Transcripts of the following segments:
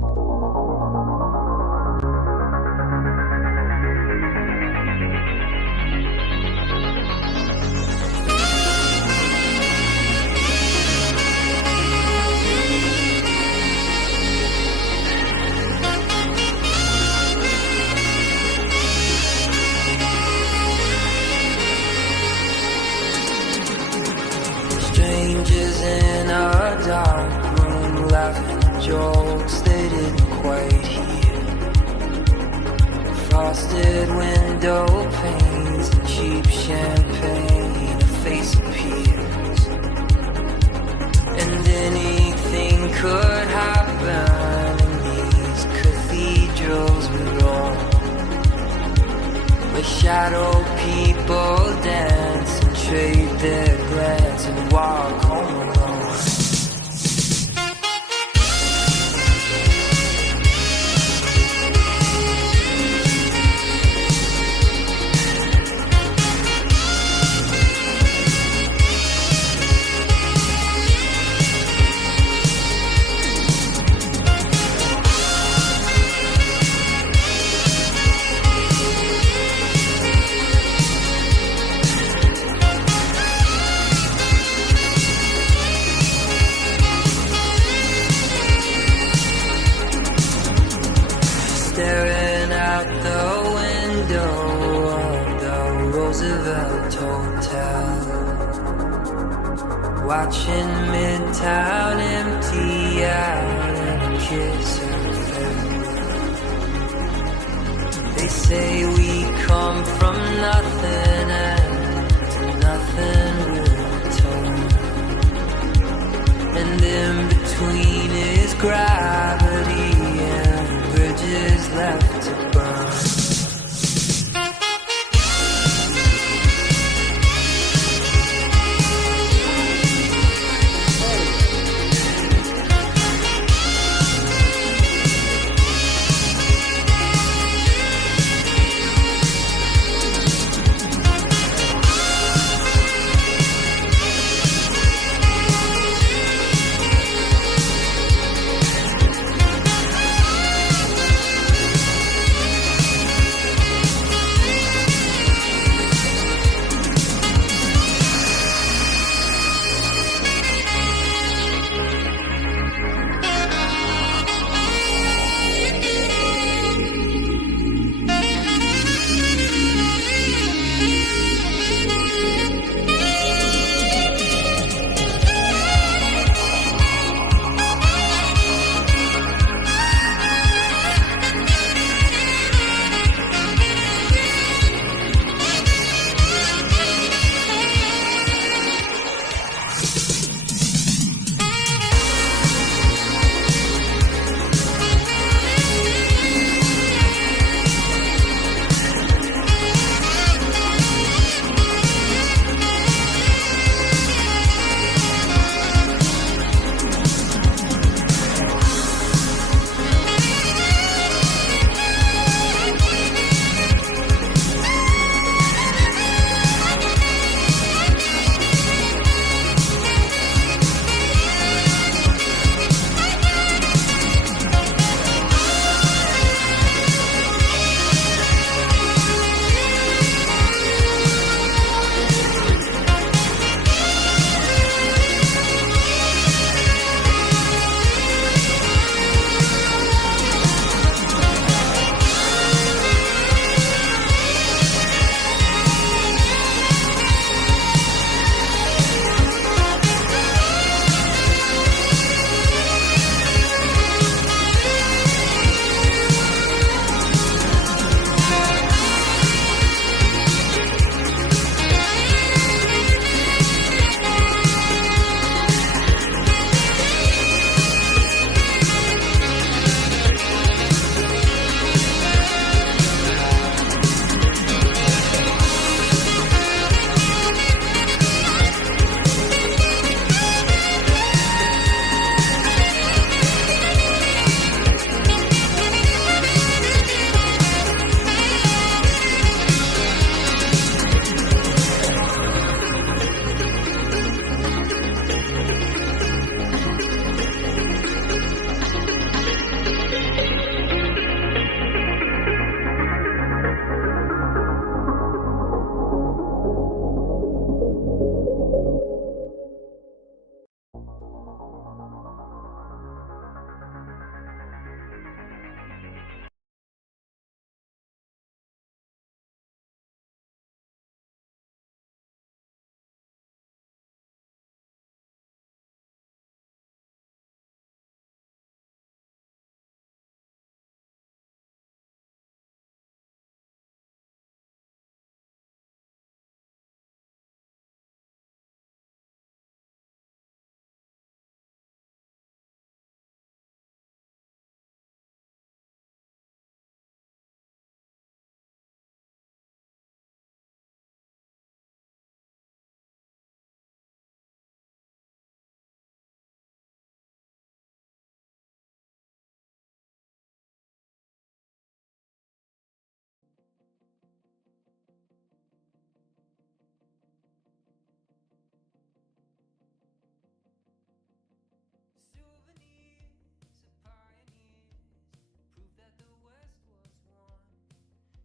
Strangers in a dark room laughing jokes they didn't quite hear. Frosted window panes and cheap champagne, a face appears. And anything could happen in these cathedrals we roam, where shadow people dance and trade their glance and walk home alone. Staring out the window of the Roosevelt Hotel, watching Midtown empty out and a kiss and farewell. They say we come from nothing and to nothing we'll return, and in between is gravity and bridges left to burn.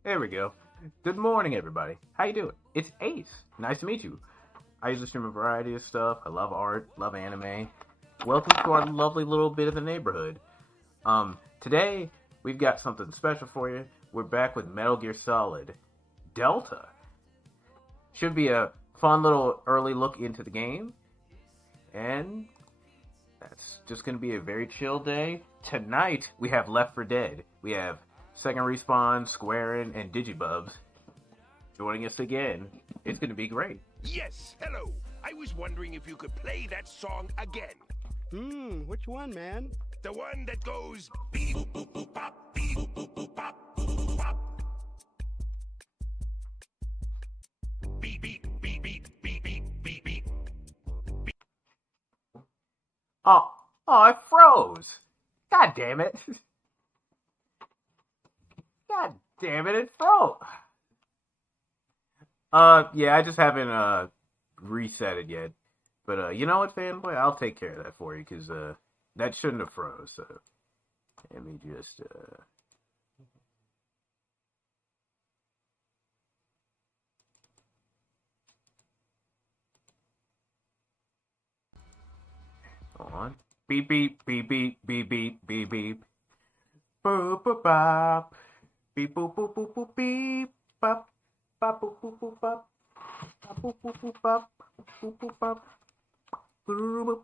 There we go. Good morning, everybody. How you doing? It's Ace. Nice to meet you. I usually stream a variety of stuff. I love art, love anime. Welcome to our lovely little bit of the neighborhood. Today we've got something special for you. We're back with Metal Gear Solid Delta. Should be a fun little early look into the game. And that's just going to be a very chill day. Tonight we have Left 4 Dead. We have Second Respawn, Squarin, and Digibubs joining us again. It's going to be great. Yes, hello. I was wondering if you could play that song again. Which one, man? The one that goes beep boop boop boop pop, beep boop boop boop pop, boop boop pop. Beep beep beep beep beep beep beep beep. Oh, it froze. God damn it. God damn it, it froze. Yeah, I just haven't, reset it yet. But, you know what, fanboy? I'll take care of that for you, because, that shouldn't have froze, so... Let me just, Hold on. Beep, beep, beep, beep, beep, beep, beep, beep. Boop, boop, bop. Beep, boop, boop, boop, boop, beep. Bop. Bop, boop, boop, boop, bop. Bop, boop, boop, boop, bop. Boop, boop, bop. Boop, boop.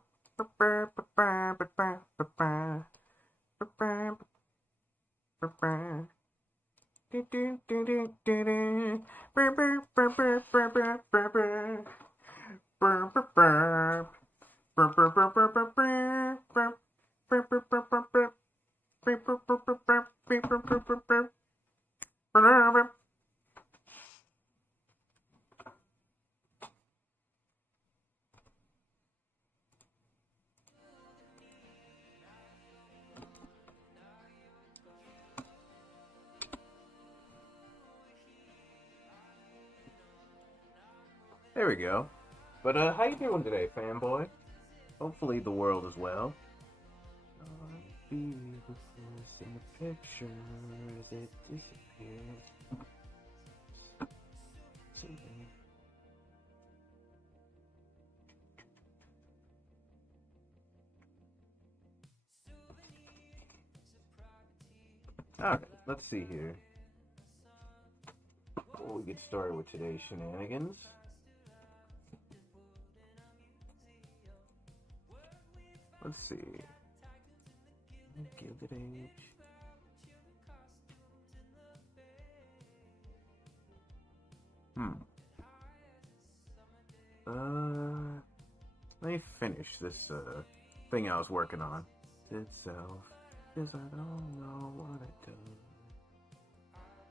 There we go. But, how you doing today, fanboy? Hopefully the world is well. Be the first in the picture as it disappears. Alright, let's see here. Before we get started with today's shenanigans. Let's see. Gilded Age. Let me finish this thing I was working on. Itself, 'cause I don't know what I do.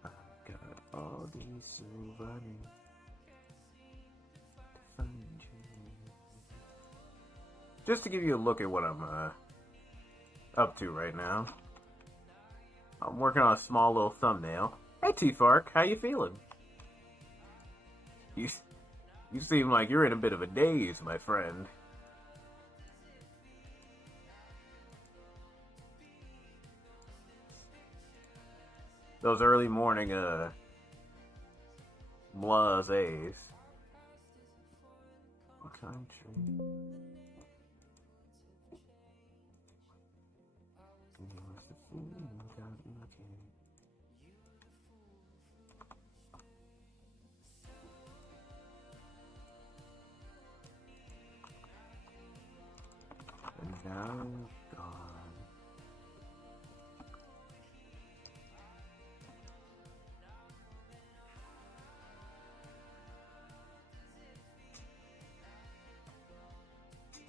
I've got all these souvenirs to find you. Just to give you a look at what I'm up to right now. I'm working on a small little thumbnail. Hey T-Fark, how you feeling? You seem like you're in a bit of a daze, my friend. Those early morning blazes. Country. And now it's gone.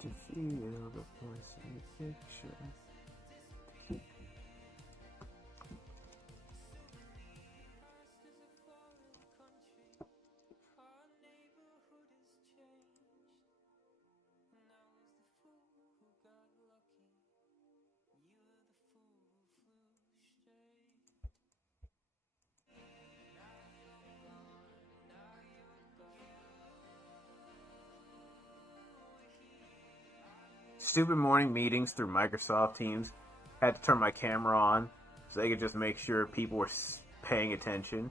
To feel the voice in the picture. Stupid morning meetings through Microsoft Teams. Had to turn my camera on so they could just make sure people were paying attention.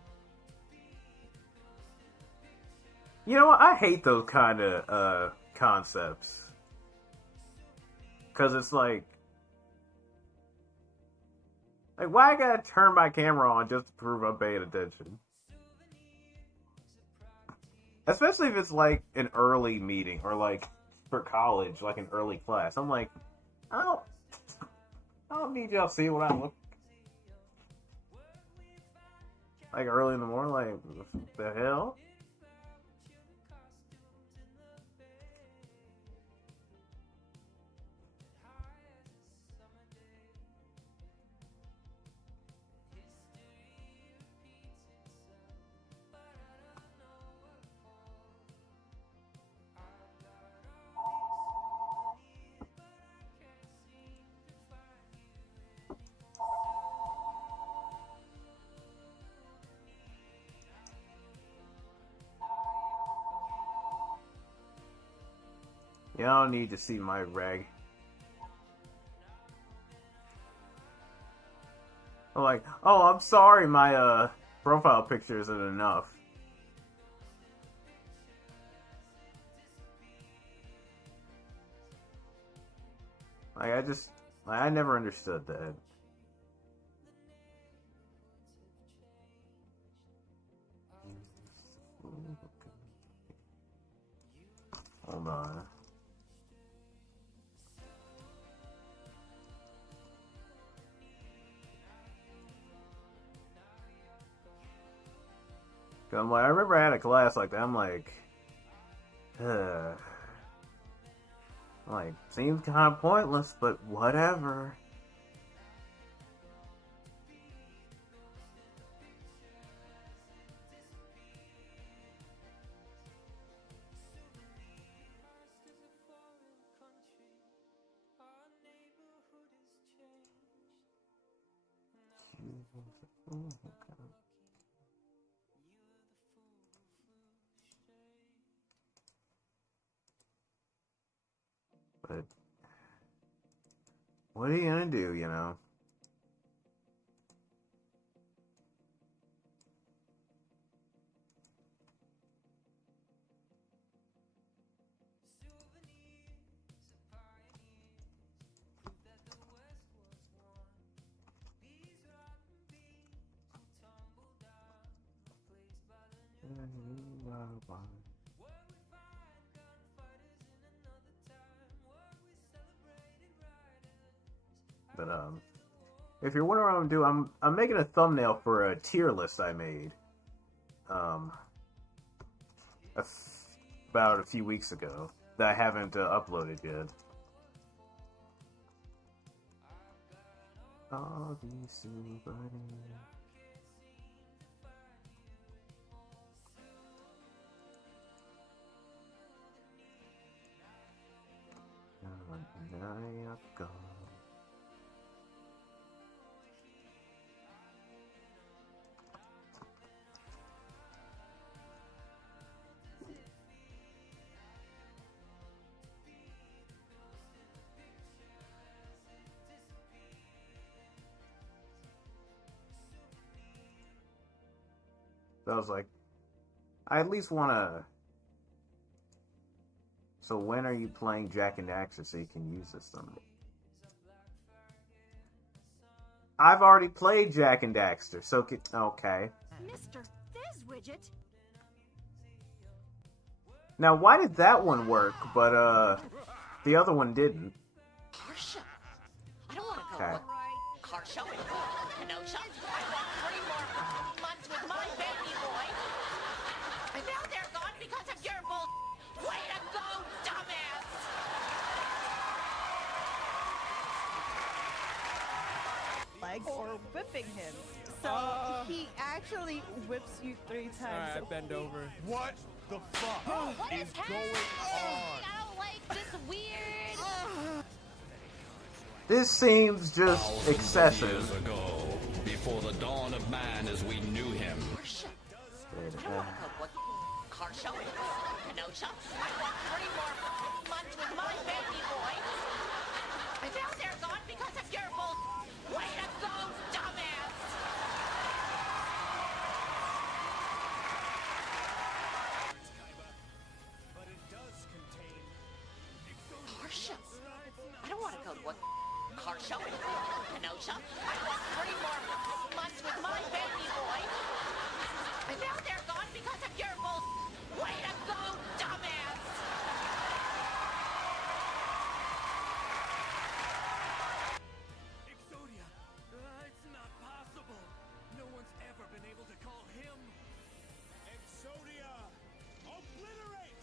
You know what? I hate those kind of concepts. Because it's like, why I gotta turn my camera on just to prove I'm paying attention? Especially if it's like an early meeting or like for college, like an early class. I'm like, I don't, I don't need y'all to see what I look like early in the morning. Like, what the hell? Y'all need to see my reg. I'm like, oh, I'm sorry, my profile picture isn't enough. Like, I never understood that. Hold on. I'm like, I remember I had a class like that. I'm like, like, seems kind of pointless, but whatever. But what are you gonna do, you know? But if you're wondering what I'm doing, I'm making a thumbnail for a tier list I made about a few weeks ago that I haven't uploaded yet. All these silver So I was like, I at least want to. So when are you playing Jack and Daxter so you can use this thumbnail? I've already played Jack and Daxter, so okay. Mr. Fizzwidget. Now, why did that one work, but the other one didn't? Car show. I don't want to go. Okay. Car show. Kenosha. I want 3 more months with my baby boy. And now they're gone because of your bull. Way to go, dumbass. Legs or whipping him. So he actually whips you 3 times. Alright, bend over. What the fuck What is is going on? I don't like this weird. This seems just excessive. Years ago, before the dawn of man as we knew him. Car show. I don't want to go. Car show. Kenosha. I want 3 more months with my baby boy. And now they're gone because of your bull. Way to go, dumbass. Kenosha. I want 3 more months with my baby boy. And now they're gone because of your bull. Way to go, dumbass! Exodia! It's not possible! No one's ever been able to call him... Exodia! Obliterate!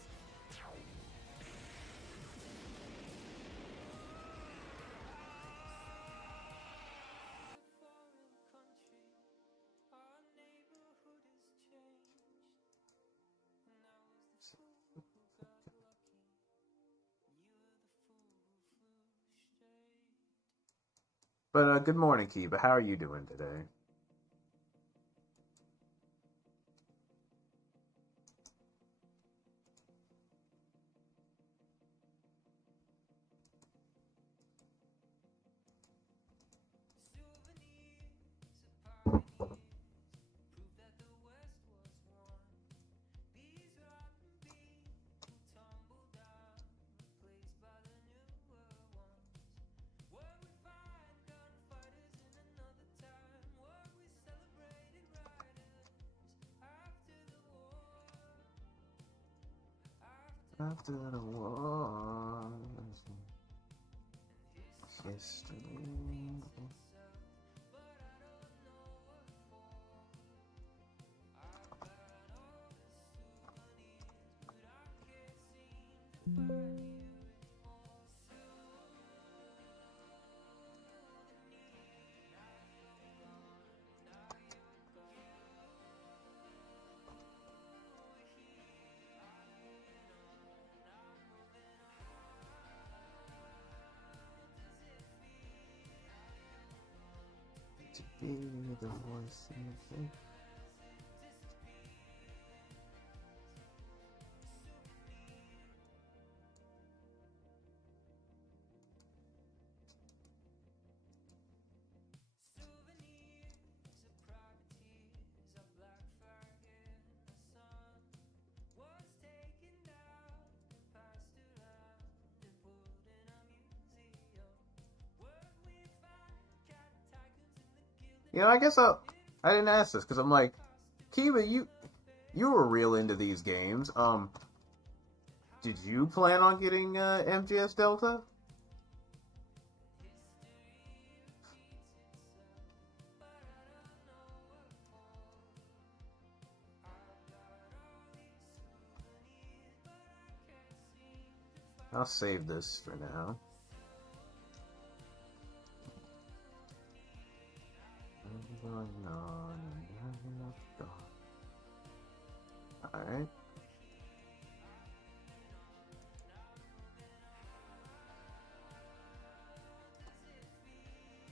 But good morning, Kiba. How are you doing today? After the war, history. To be the voice in the thing. You know, I guess I didn't ask this because I'm like, Kiba, you were real into these games. Did you plan on getting MGS Delta? I'll save this for now. Alright.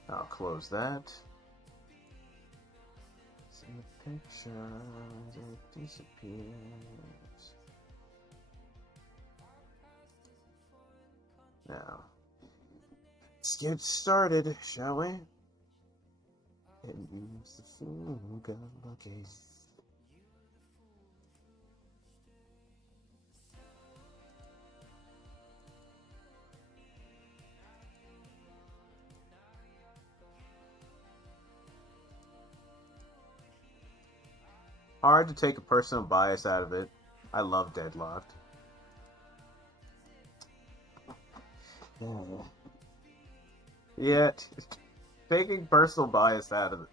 I'll close that. See the pictures, it disappears. Now, let's get started, shall we? And use the fool got lucky. Hard to take a personal bias out of it. I love Deadlocked. Yeah, taking personal bias out of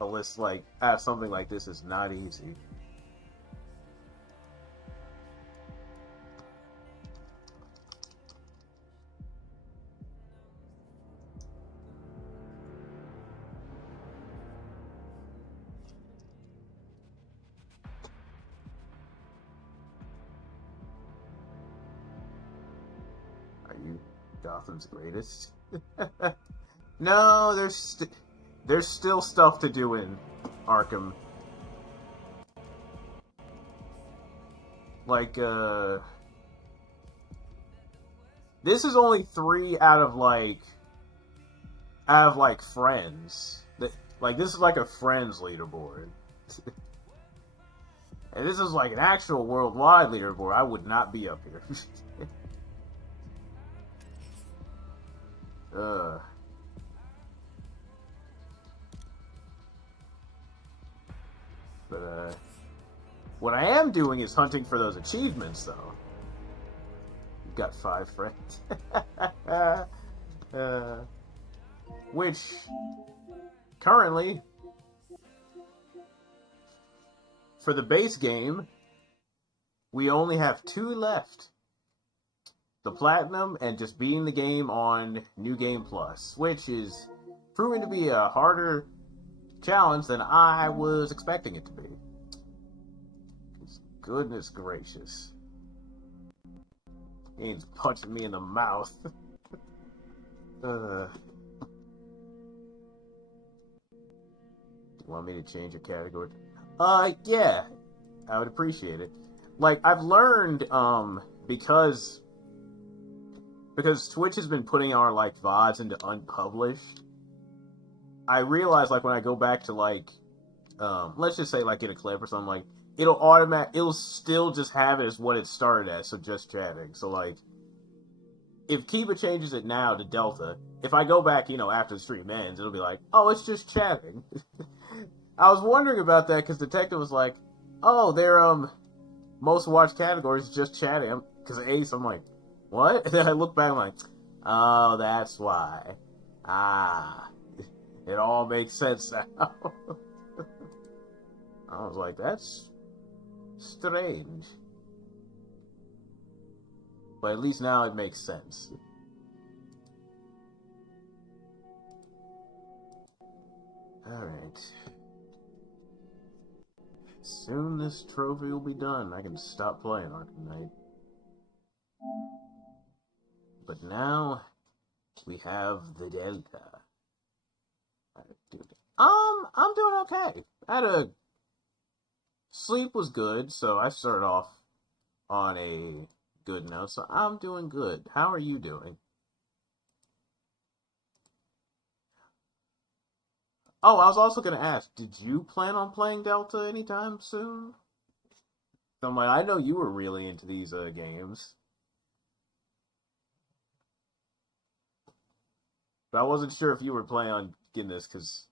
a list like out of something like this is not easy. Are you Gotham's greatest? No, there's still stuff to do in Arkham. Like, this is only 3 out of friends. Like, this is like a friends leaderboard. And this is like an actual worldwide leaderboard. I would not be up here. But what I am doing is hunting for those achievements, though. You've got 5 friends. Which, currently, for the base game, we only have 2 left. The Platinum and just beating the game on New Game Plus, which is proving to be a harder challenge than I was expecting it to be. Goodness gracious. He's punching me in the mouth. You want me to change a category? Yeah. I would appreciate it. Like, I've learned, because Twitch has been putting our, like, VODs into unpublished, I realize, like, when I go back to, like, let's just say, like, get a clip or something, like, it'll still just have it as what it started as, so just chatting. So, like, if Kiba changes it now to Delta, if I go back, after the stream ends, it'll be like, oh, it's just chatting. I was wondering about that, because Detective was like, oh, their, most watched categories just chatting. Because Ace, I'm like, what? And then I look back, I'm like, oh, that's why. It all makes sense now. I was like, that's strange. But at least now it makes sense. Alright. Soon this trophy will be done. I can stop playing Arkham Knight. But now, we have the Delta. I'm doing okay. Sleep was good, so I started off on a good note, so I'm doing good. How are you doing? Oh, I was also going to ask, did you plan on playing Delta anytime soon? So I'm like, I know you were really into these games. But I wasn't sure if you were planning on getting this, just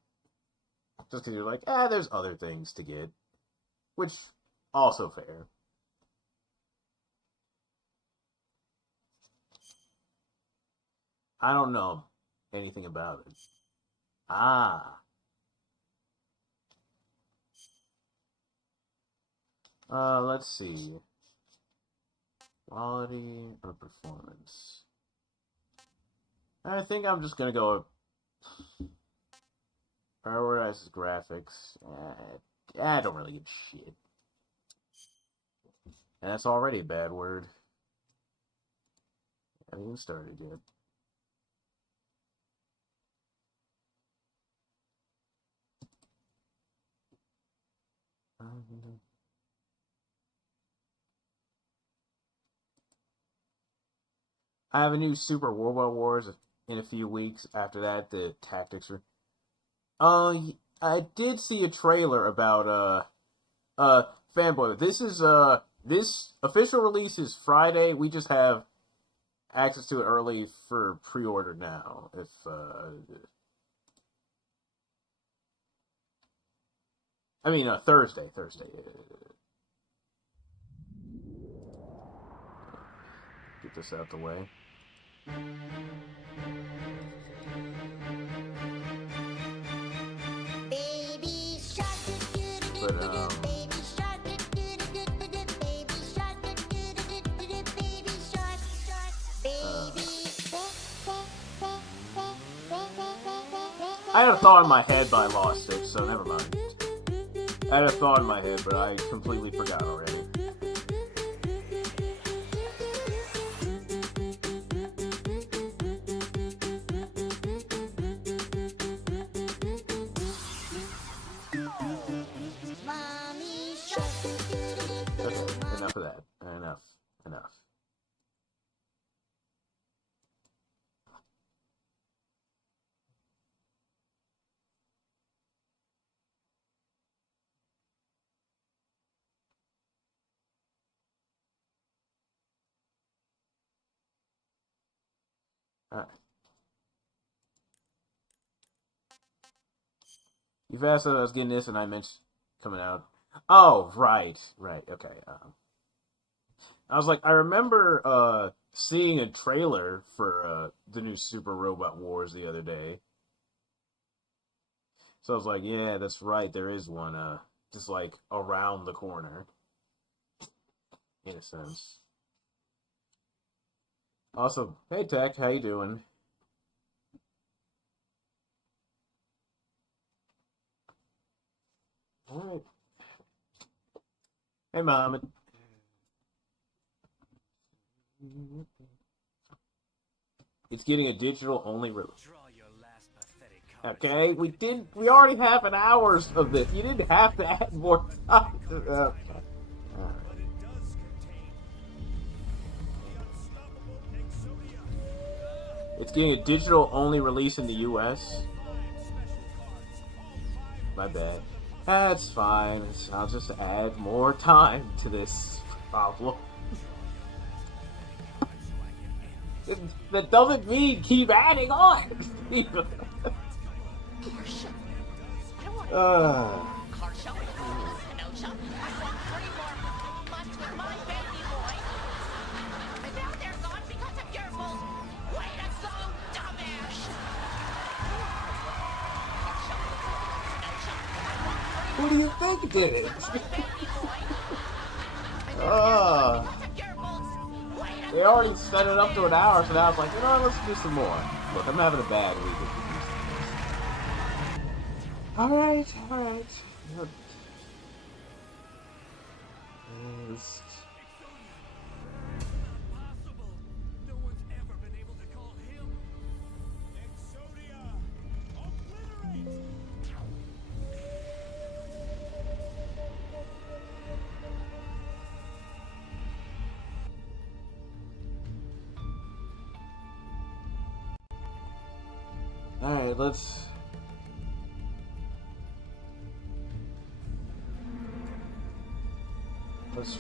because you're like, there's other things to get. Which, also fair. I don't know anything about it. Let's see. Quality or performance? I think I'm just gonna go prioritize graphics. I don't really give a shit. And that's already a bad word. I haven't even started yet. I have a new Super Robot Wars in a few weeks. After that, the tactics are... I did see a trailer about, Fanboy. This official release is Friday. We just have access to it early for pre-order now. Thursday. Get this out the way. I had a thought in my head, but I lost it, so never mind. I had a thought in my head, but I completely forgot already. Okay, enough of that. Enough. Alright. You've asked if I was getting this, and I mentioned coming out. Oh, right, okay. I was like, I remember seeing a trailer for the new Super Robot Wars the other day. So I was like, yeah, that's right, there is one just like around the corner, in a sense. Awesome. Hey Tech, how you doing? Alright. Hey Mom. It's getting a digital only release. Draw your last pathetic card. Okay, we already have an hours of this. You didn't have to add more time to that. But it does contain the unstoppable Exodia. It's getting a digital only release in the US. Special cards, all 5 My bad. That's fine. I'll just add more time to this problem. That doesn't mean keep adding on. Car show. I don't want car show. Kenosha. I want 3 more months with my baby boy. And now they're gone because of your bull. Way to go, dumbass. Car show. Kenosha. I want 3 Who do you think did it? my baby boy. And now Ah. they're gone because of your bull. Way to They already set it up to an hour, so now I was like, you know what, let's do some more. Look, I'm having a bad week. Alright. Yes. Impossible. No one's ever been able to call him. Exodia. Obliterate. Alright, let's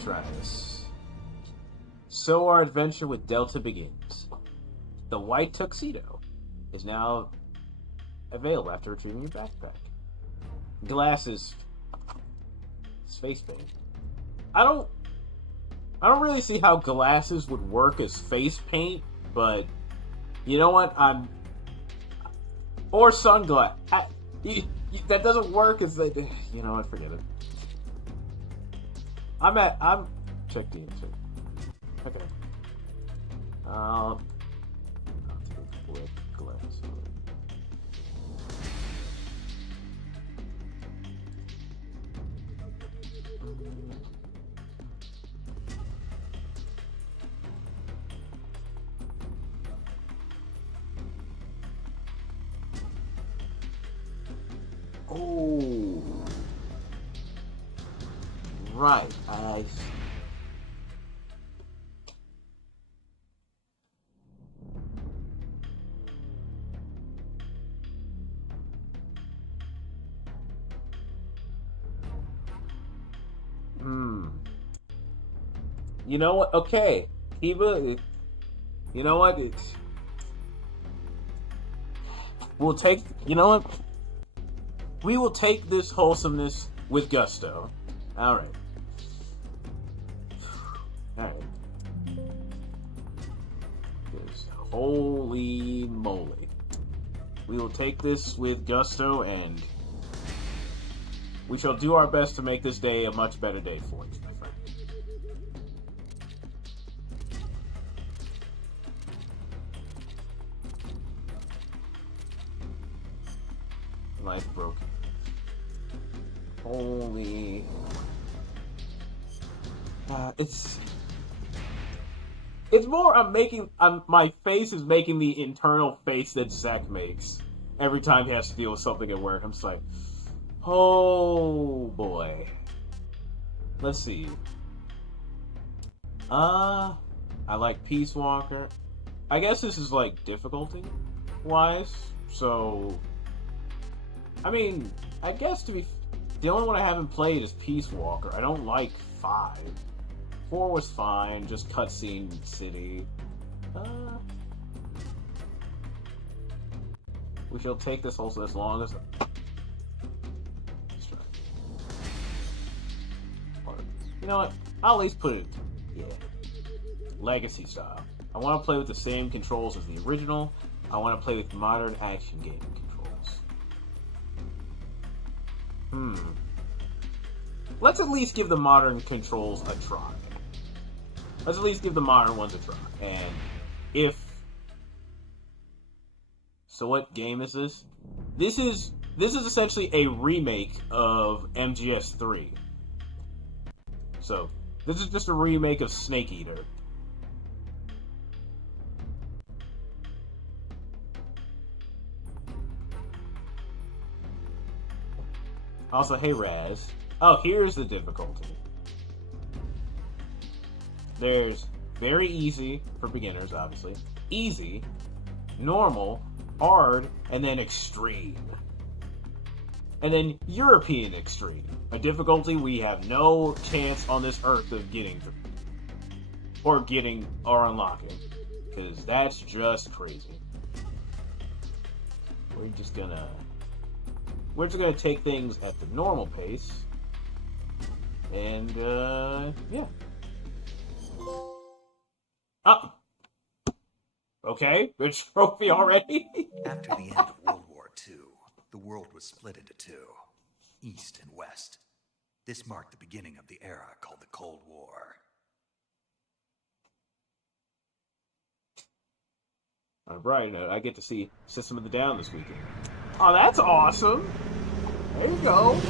try this. So our adventure with Delta begins. The white tuxedo is now available after retrieving your backpack. Glasses. It's face paint. I don't really see how glasses would work as face paint, but you know what? Or sunglasses. That doesn't work as they. You know what? Forget it. I'm checked in too. Okay. I'll take flip glass. Oh, right. I. You know what? Okay, Kiba. You know what? We'll take. You know what? We will take this wholesomeness with gusto. Alright. Alright. Holy moly. We will take this with gusto, and we shall do our best to make this day a much better day for you, my friend. Life broken. Holy. It's more my face is making the internal face that Zack makes every time he has to deal with something at work. I'm just like, oh boy. Let's see. I like Peace Walker. I guess this is like difficulty wise, so I mean, I guess the only one I haven't played is Peace Walker. I don't like 5. 4 was fine, just cutscene city. We shall take this also as long as. Let's try. You know what? I'll at least put it, yeah, legacy style. I want to play with the same controls as the original. I want to play with modern action gaming controls. Let's at least give the modern controls a try. Let's at least give the modern ones a try. And if... So what game is this? This is essentially a remake of MGS3. So, this is just a remake of Snake Eater. Also, hey Raz. Oh, here's the difficulty. There's very easy, for beginners, obviously. Easy, normal, hard, and then extreme. And then European extreme. A difficulty we have no chance on this earth of getting through. Or unlocking. Because that's just crazy. We're just gonna take things at the normal pace. And, yeah. Ah! Okay, good trophy already? After the end of World War II, the world was split into two, East and West. This marked the beginning of the era called the Cold War. Alright, I get to see System of the Down this weekend. Oh, that's awesome! There you go.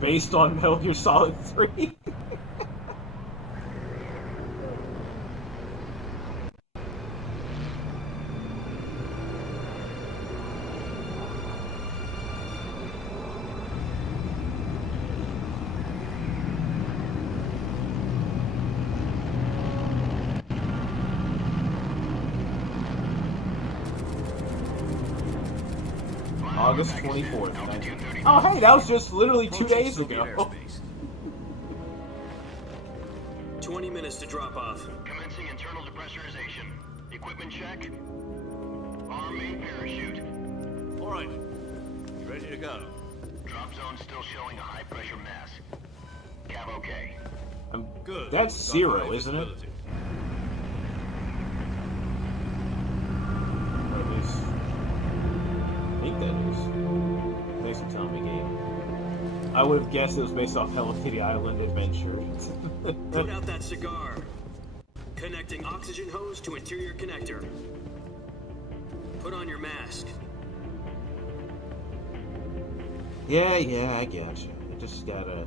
Based on Metal Gear Solid 3. August 24th. Oh, hey, that was just literally 2 days ago. 20 minutes to drop off. Commencing internal depressurization. Equipment check. Arm main parachute. All right. Ready to go. Drop zone still showing a high pressure mass. Cav okay. Good. That's Got 0, high isn't it? visibility. I think that is. Thanks for telling me, Gabe. I would have guessed it was based off Hello Kitty Island Adventure. Put out that cigar. Connecting oxygen hose to interior connector. Put on your mask. Yeah, I gotcha. I just gotta...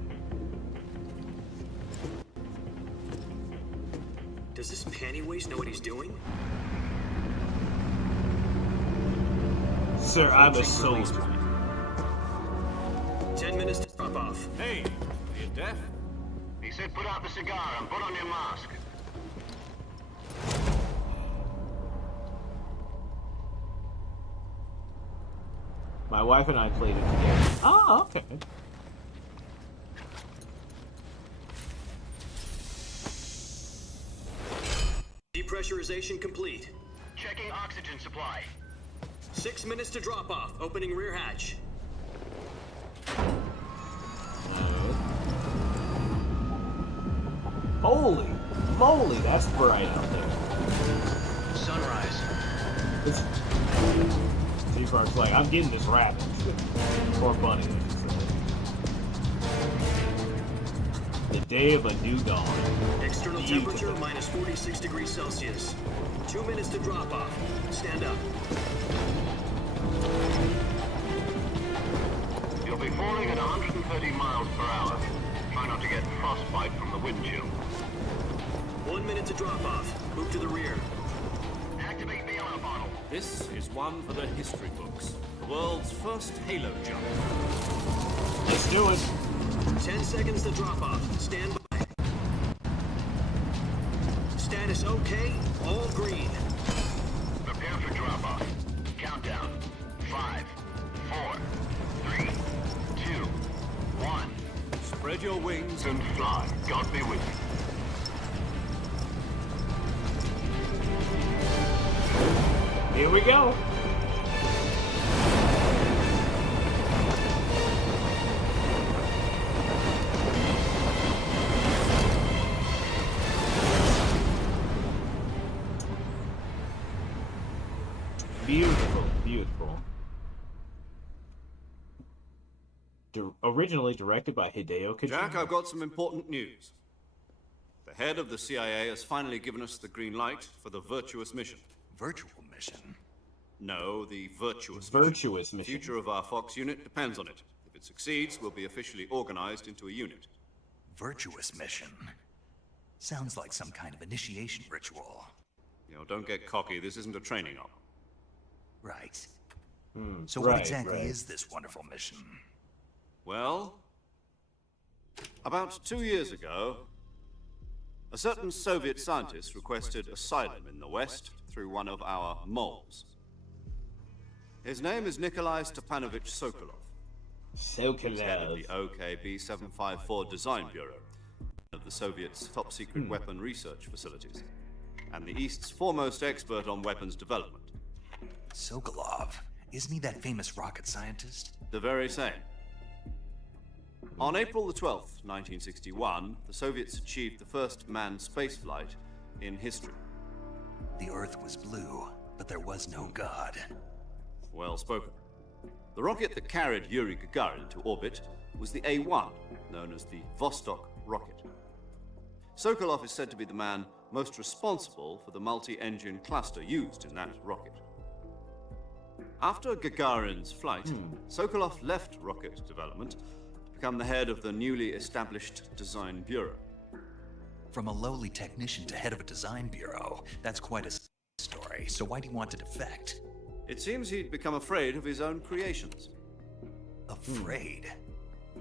Does this panty waste know what he's doing? Sir, I'm a soldier. 10 minutes to drop off. Hey, are you deaf? He said put out the cigar and put on your mask. My wife and I played it together. Oh, okay. Depressurization complete. Checking oxygen supply. 6 minutes to drop off. Opening rear hatch. Holy moly, that's bright out there. Sunrise. T-Bark's like, I'm getting this rabbit. Or bunny, I should say. The day of a new dawn. External temperature minus 46 degrees Celsius. 2 minutes to drop off. Stand up. You'll be falling at 130 miles per hour. Try not to get frostbite from the wind chill. 1 minute to drop off. Move to the rear. Activate bailout bottle. This is one for the history books. The world's first Halo jump. Let's do it. 10 seconds to drop off. Stand by. Status okay. All green. Prepare for drop off. Countdown. 5, 4, 3, 2, 1. Spread your wings And fly. God be with you. Here we go. originally directed by Hideo Kojima. Jack, I've got some important news. The head of the CIA has finally given us the green light for the virtuous mission. Virtual mission? No, the virtuous mission. The future of our Fox unit depends on it. If it succeeds, we'll be officially organized into a unit. Virtuous mission? Sounds like some kind of initiation ritual. You know, don't get cocky. This isn't a training op. Right. So what exactly is this wonderful mission? Well, about 2 years ago, a certain Soviet scientist requested asylum in the West through one of our moles. His name is Nikolai Stepanovich Sokolov. He's head of the OKB 754 Design Bureau, one of the Soviets' top-secret weapon research facilities, and the East's foremost expert on weapons development. Sokolov? Isn't he that famous rocket scientist? The very same. On April the 12th, 1961, the Soviets achieved the first manned spaceflight in history. The Earth was blue, but there was no God. Well spoken. The rocket that carried Yuri Gagarin into orbit was the A-1, known as the Vostok rocket. Sokolov is said to be the man most responsible for the multi-engine cluster used in that rocket. After Gagarin's flight, Sokolov left rocket development to become the head of the newly established Design Bureau. From a lowly technician to head of a design bureau, that's quite a story. So why'd he want to defect? It seems he'd become afraid of his own creations. Afraid?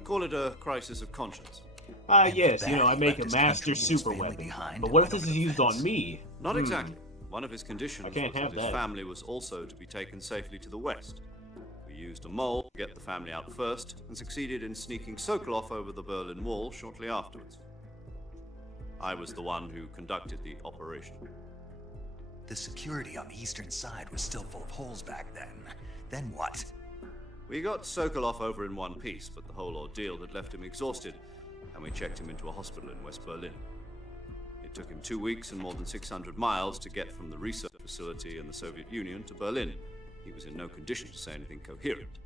Call it a crisis of conscience. Yes, you know, I make a master super weapon. But what if this is used on me? Not exactly. One of his conditions was that his that. family was also to be taken safely to the West. We used a mole to get the family out first, and succeeded in sneaking Sokolov over the Berlin Wall shortly afterwards. I was the one who conducted the operation. The security on the eastern side was still full of holes back then. Then what? We got Sokolov over in one piece, but the whole ordeal had left him exhausted, and we checked him into a hospital in West Berlin. It took him 2 weeks and more than 600 miles to get from the research facility in the Soviet Union to Berlin. He was in no condition to say anything coherent.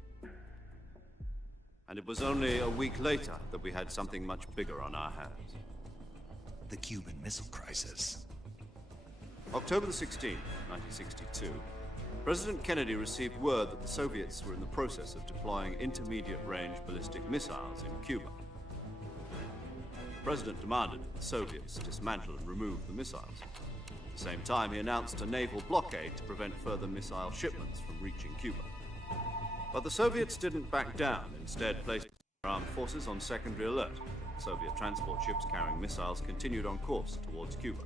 And it was only a week later that we had something much bigger on our hands. The Cuban Missile Crisis. October the 16th, 1962, President Kennedy received word that the Soviets were in the process of deploying intermediate-range ballistic missiles in Cuba. The President demanded that the Soviets dismantle and remove the missiles. At the same time, he announced a naval blockade to prevent further missile shipments from reaching Cuba. But the Soviets didn't back down, instead placing their armed forces on secondary alert. Soviet transport ships carrying missiles continued on course towards Cuba.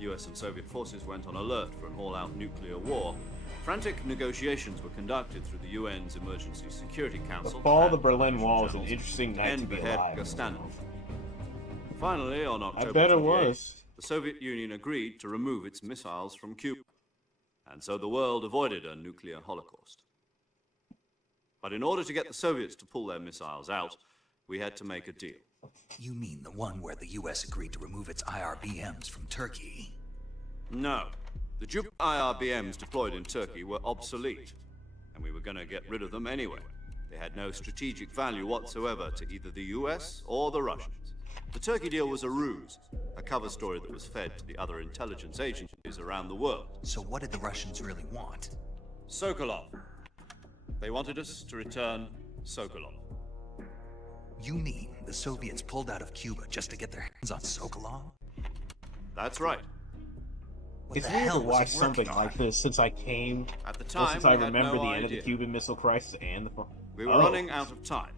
US and Soviet forces went on alert for an all-out nuclear war. Frantic negotiations were conducted through the UN's Emergency Security Council. The fall of the Berlin Wall was an interesting night to be alive. Gastanov. Finally, on October 28th, the Soviet Union agreed to remove its missiles from Cuba. And so the world avoided a nuclear holocaust. But in order to get the Soviets to pull their missiles out, we had to make a deal. You mean the one where the US agreed to remove its IRBMs from Turkey? No. The Jupiter IRBMs deployed in Turkey were obsolete, and we were going to get rid of them anyway. They had no strategic value whatsoever to either the US or the Russians. The Turkey deal was a ruse, a cover story that was fed to the other intelligence agencies around the world. So what did the Russians really want? Sokolov. They wanted us to return Sokolov. You mean the Soviets pulled out of Cuba just to get their hands on Sokolov? That's right. It's weird to watch something like this since I came, at the time, since I remember the end of the Cuban Missile Crisis and the... We were running out of time.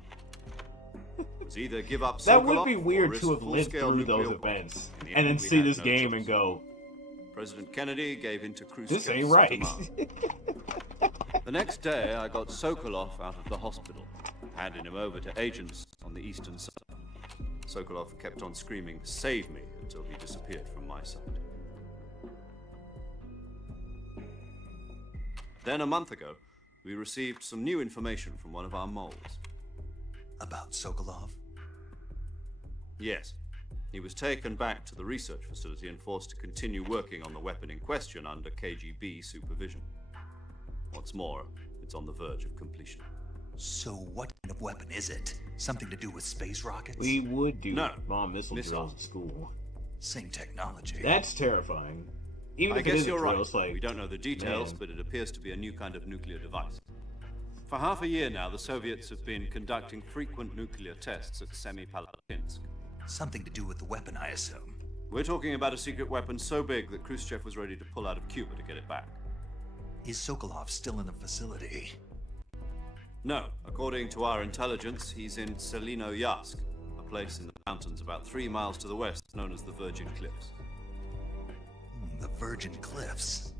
It was either give up Sokolov, that would be weird to have lived through those events and then see this game and go, President Kennedy gave in to Khrushchev's this ain't right. The next day, I got Sokolov out of the hospital, handing him over to agents on the eastern side. Sokolov kept on screaming, "Save me," until he disappeared from my sight. Then, a month ago, we received some new information from one of our moles. About Sokolov? Yes. He was taken back to the research facility and forced to continue working on the weapon in question under KGB supervision. What's more, it's on the verge of completion. So what kind of weapon is it? Something to do with space rockets? We would do No. bomb missile Missile. drills at school. Same technology. That's terrifying. Even I if it guess is a you're drill, right. it's like, We don't know the details, man. but it appears to be a new kind of nuclear device. For half a year now, the Soviets have been conducting frequent nuclear tests at Semipalatinsk. Something to do with the weapon, I assume. We're talking about a secret weapon so big that Khrushchev was ready to pull out of Cuba to get it back. Is Sokolov still in the facility? No, according to our intelligence, he's in Selino-Yarsk, a place in the mountains about 3 miles to the west known as the Virgin Cliffs. The Virgin Cliffs.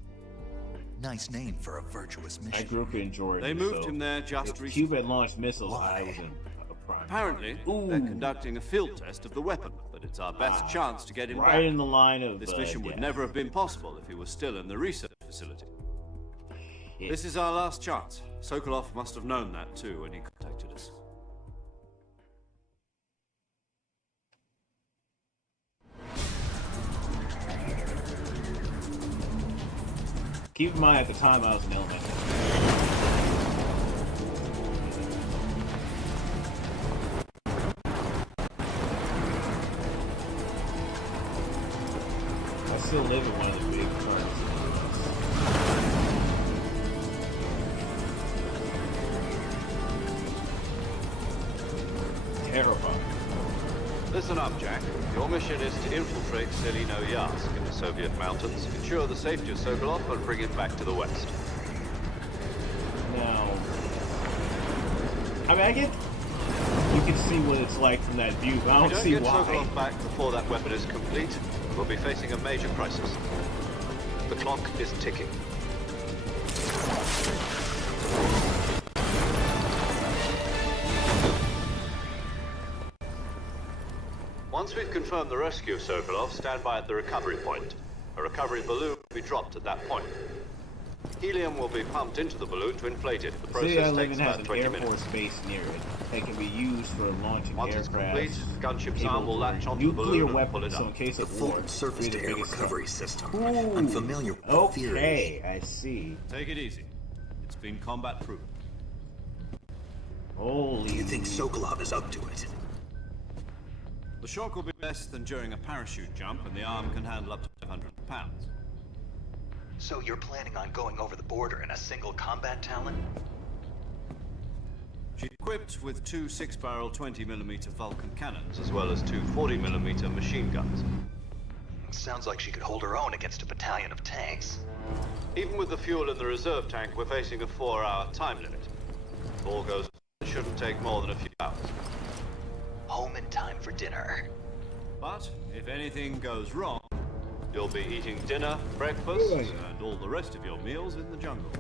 Nice name for a virtuous mission. I grew up in Georgia. They moved so him there just if recently. Cuba had launched missiles, Why? I was in a prime. Apparently, Ooh. they're conducting a field test of the weapon, but it's our best chance to get him right back. in the line of This mission would death. never have been possible if he was still in the research facility. Shit. This is our last chance. Sokolov must have known that too when he contacted us. Keep in mind, at the time I was in elementary. I still live in one of the big parts of the US. Terrifying. Listen up, Jack. Your mission is to infiltrate Selino-Yarsk in the Soviet mountains, ensure the safety of Sokolov, and bring him back to the west. Now, I mean, I get you can see what it's like from that view, but I If don't we see don't get why. Sokolov back before that weapon is complete, we'll be facing a major crisis. The clock is ticking. Once we've confirmed the rescue of Sokolov, stand by at the recovery point. A recovery balloon will be dropped at that point. Helium will be pumped into the balloon to inflate it. The City process I live takes in has about an 20 Air minutes. Force base near it that can be used for launching Once it's aircraft. complete, gunship's arm will latch onto the nuclear balloon and pull weapons, it so up. in case The of war, full surface-to-air be the biggest recovery threat. system. Ooh, I'm familiar with the theory. Okay, I see. Take it easy. It's been combat proven. Holy. Do you think Sokolov is up to it? The shock will be less than during a parachute jump, and the arm can handle up to 500 pounds. So you're planning on going over the border in a single combat Talon? She's equipped with 2 6-barrel 20mm Vulcan cannons, as well as 2 40mm machine guns. Sounds like she could hold her own against a battalion of tanks. Even with the fuel in the reserve tank, we're facing a 4-hour time limit. If all goes, it shouldn't take more than a few hours. Home in time for dinner. But if anything goes wrong, you'll be eating dinner, breakfast, and all the rest of your meals in the jungle.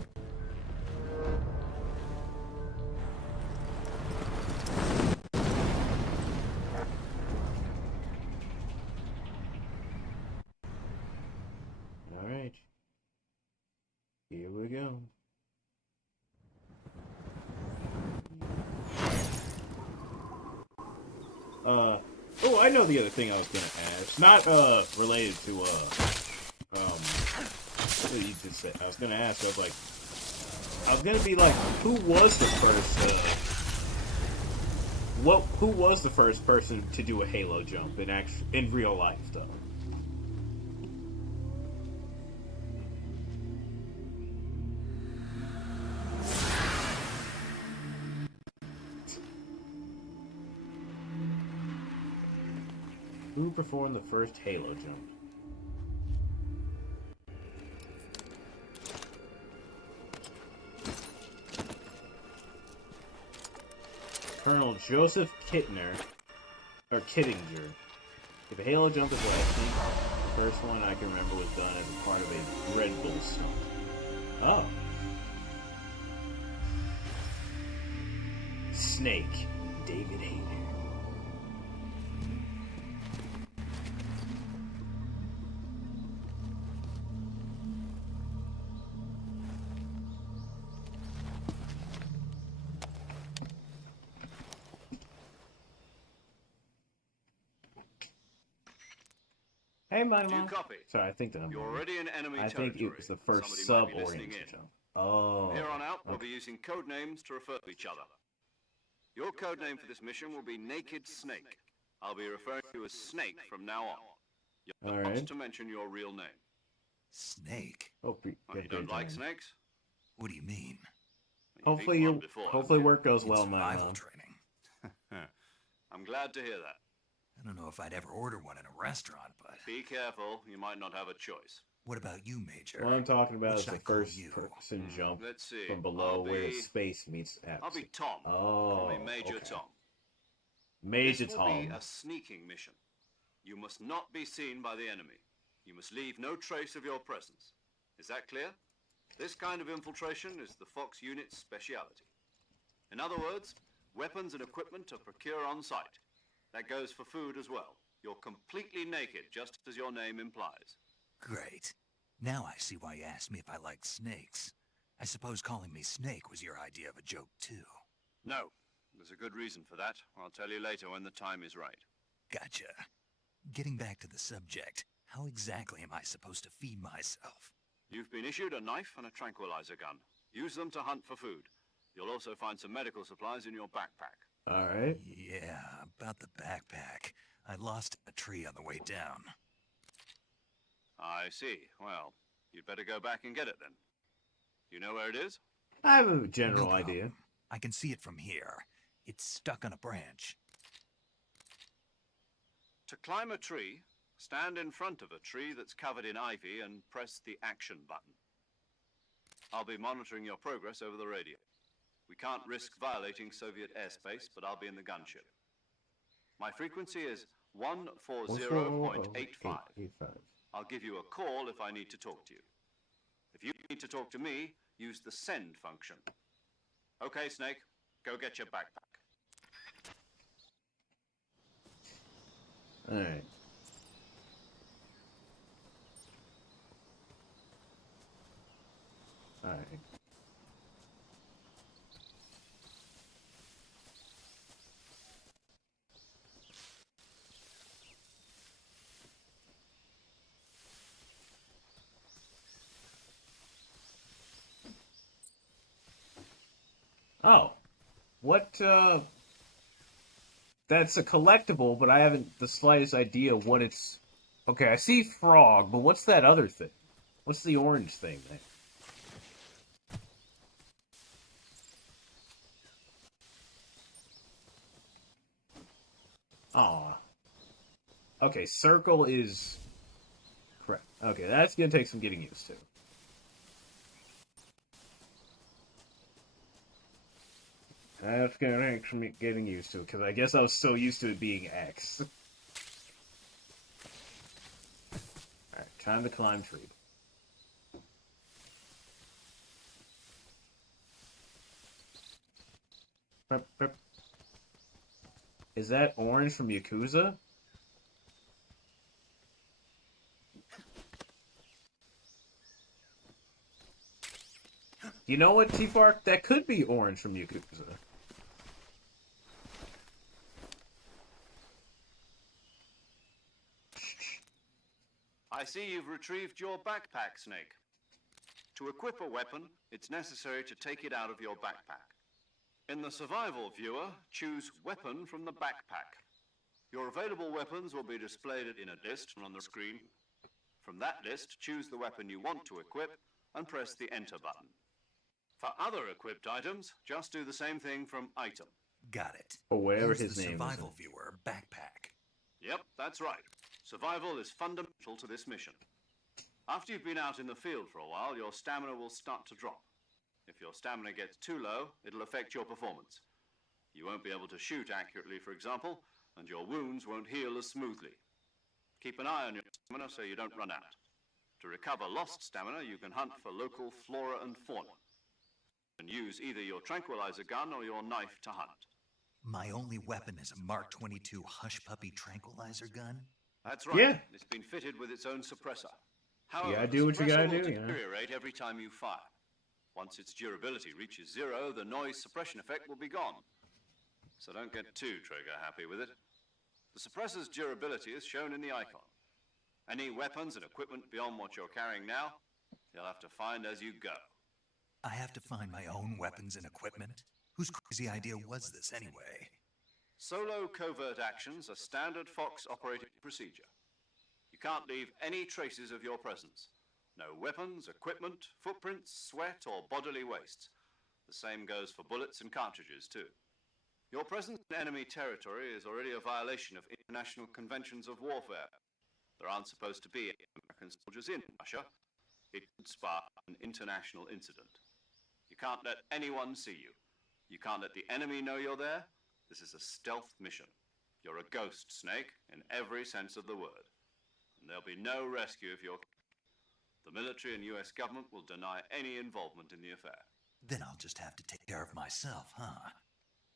All right. Here we go. Oh, I know the other thing I was gonna ask. Not, related to, what did you just say? I was gonna ask, I was gonna be like, who was the first, who was the first person to do a Halo jump in real life, though? Who performed the first Halo jump? Colonel Joseph Kittinger. If a Halo jump is what I think, the first one I can remember was done as a part of a Red Bull stunt. Oh. Snake. David Hayter. Hey, my Do you mom. copy? Sorry, I think that I'm. You're already in enemy I think territory. it was the first Somebody might be listening sub-oriented in. jump. Oh. From here on out, we'll okay. be using code names to refer to each other. Your code name for this mission will be Naked Snake. I'll be referring to you as Snake from now on. You're not Alright. to mention your real name. Snake? Hope we You don't like snakes? What do you mean? Hopefully You've you. eaten one before, Hopefully haven't you? work goes In well, my survival man. training. I'm glad to hear that. I don't know if I'd ever order one in a restaurant, but Be careful, you might not have a choice. what about you, Major? What I'm talking about What is should the I call first you? person jump Let's see. from below I'll where be- space meets I'll be atmosphere. Tom. Call me Oh, Major okay. Tom. Major This will be Tom. a sneaking mission. You must not be seen by the enemy. You must leave no trace of your presence. Is that clear? This kind of infiltration is the Fox unit's speciality. In other words, weapons and equipment are procured on site. That goes for food as well. You're completely naked, just as your name implies. Great. Now I see why you asked me if I liked snakes. I suppose calling me Snake was your idea of a joke, too. No, there's a good reason for that. I'll tell you later when the time is right. Gotcha. Getting back to the subject, how exactly am I supposed to feed myself? You've been issued a knife and a tranquilizer gun. Use them to hunt for food. You'll also find some medical supplies in your backpack. Alright. Yeah, about the backpack. I lost a tree on the way down. I see. Well, you'd better go back and get it then. You know where it is? I have a general No idea. problem. I can see it from here. It's stuck on a branch. To climb a tree, stand in front of a tree that's covered in ivy and press the action button. I'll be monitoring your progress over the radio. We can't risk violating Soviet airspace, but I'll be in the gunship. My frequency is 140.85. I'll give you a call if I need to talk to you. If you need to talk to me, use the send function. Okay, Snake, go get your backpack. Alright. Alright. Oh. What, That's a collectible, but I haven't the slightest idea what it's... Okay, I see frog, but what's that other thing? What's the orange thing there? Aw. Okay, circle is... Correct. Okay, that's gonna take some getting used to. That's gonna take some getting used to, because I guess I was so used to it being X. Alright, time to climb tree. Is that orange from Yakuza? You know what, T-Fark? That could be orange from Yakuza. I see you've retrieved your backpack, Snake. To equip a weapon, it's necessary to take it out of your backpack. In the survival viewer, choose Weapon from the backpack. Your available weapons will be displayed in a list on the screen. From that list, choose the weapon you want to equip and press the Enter button. For other equipped items, just do the same thing from Item. Got it. Or whatever Use his the name is. survival viewer backpack. Yep, that's right. Survival is fundamental to this mission. After you've been out in the field for a while, your stamina will start to drop. If your stamina gets too low, it'll affect your performance. You won't be able to shoot accurately, for example, and your wounds won't heal as smoothly. Keep an eye on your stamina so you don't run out. To recover lost stamina, you can hunt for local flora and fauna, and use either your tranquilizer gun or your knife to hunt. My only weapon is a Mark 22 Hush Puppy tranquilizer gun? That's right. Yeah. It's been fitted with its own suppressor. You However, gotta the do what you gotta suppressor will do, yeah. deteriorate every time you fire. Once its durability reaches 0, the noise suppression effect will be gone. So don't get too trigger happy with it. The suppressor's durability is shown in the icon. Any weapons and equipment beyond what you're carrying now, you'll have to find as you go. I have to find my own weapons and equipment? Whose crazy idea was this anyway? Solo covert actions are standard Fox operating procedure. You can't leave any traces of your presence. No weapons, equipment, footprints, sweat, or bodily waste. The same goes for bullets and cartridges, too. Your presence in enemy territory is already a violation of international conventions of warfare. There aren't supposed to be any American soldiers in Russia. It could spark an international incident. You can't let anyone see you. You can't let the enemy know you're there. This is a stealth mission. You're a ghost, Snake, in every sense of the word. And there'll be no rescue if you're killed. The military and US government will deny any involvement in the affair. Then I'll just have to take care of myself, huh?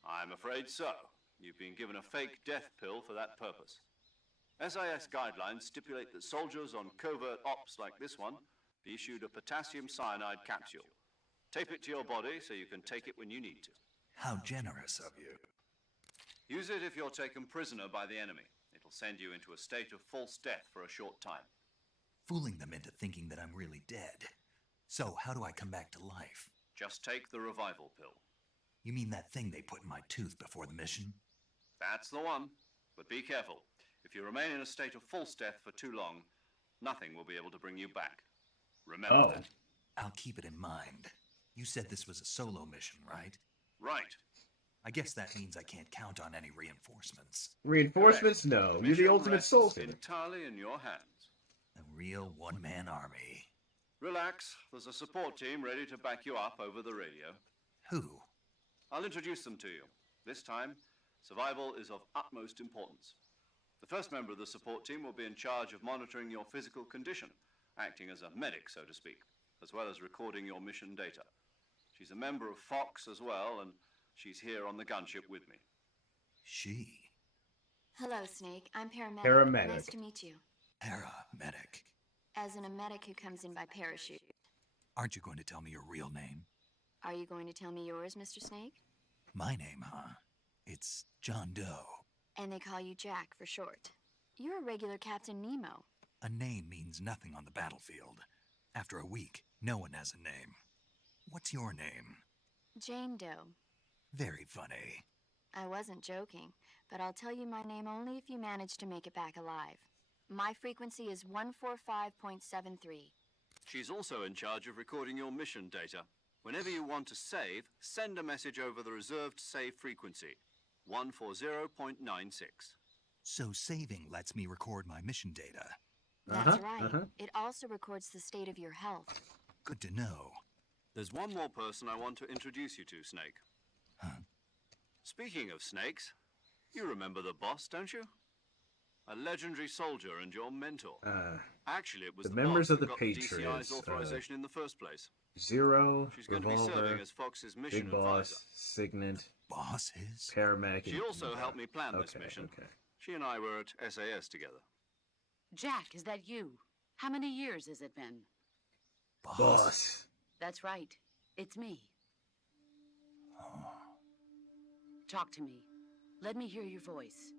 I'm afraid so. You've been given a fake death pill for that purpose. SIS guidelines stipulate that soldiers on covert ops like this one be issued a potassium cyanide capsule. Tape it to your body so you can take it when you need to. How generous of you. Use it if you're taken prisoner by the enemy. It'll send you into a state of false death for a short time. Fooling them into thinking that I'm really dead. So how do I come back to life? Just take the revival pill. You mean that thing they put in my tooth before the mission? That's the one. But be careful. If you remain in a state of false death for too long, nothing will be able to bring you back. Remember that. I'll keep it in mind. You said this was a solo mission, right? Right. I guess that means I can't count on any reinforcements. Reinforcements? No. You're the ultimate soldier. Entirely in your hands. A real one-man army. Relax. There's a support team ready to back you up over the radio. Who? I'll introduce them to you. This time, survival is of utmost importance. The first member of the support team will be in charge of monitoring your physical condition, acting as a medic, so to speak, as well as recording your mission data. She's a member of Fox as well, and she's here on the gunship with me. She? Hello, Snake. I'm Paramedic. Paramedic. Nice to meet you. Paramedic. As in a medic who comes in by parachute. Aren't you going to tell me your real name? Are you going to tell me yours, Mr. Snake? My name, huh? It's John Doe. And they call you Jack for short. You're a regular Captain Nemo. A name means nothing on the battlefield. After a week, no one has a name. What's your name? Jane Doe. Very funny. I wasn't joking, but I'll tell you my name only if you manage to make it back alive. My frequency is 145.73. She's also in charge of recording your mission data. Whenever you want to save, send a message over the reserved save frequency, 140.96. So saving lets me record my mission data. That's right. It also records the state of your health. Good to know. There's one more person I want to introduce you to, Snake. Huh? Speaking of snakes, you remember the boss, don't you? A legendary soldier and your mentor. Actually, it was the the members boss of the that got Patriots. DCI's authorization in the first place. Zero, She's going to be Revolver, serving as Fox's mission Big Boss, advisor. Signet, Bosses? Paramedic. She also helped me plan this Okay, mission. okay. She and I were at SAS together. Jack, is that you? How many years has it been? Boss. That's right. It's me. Talk to me. Let me hear your voice.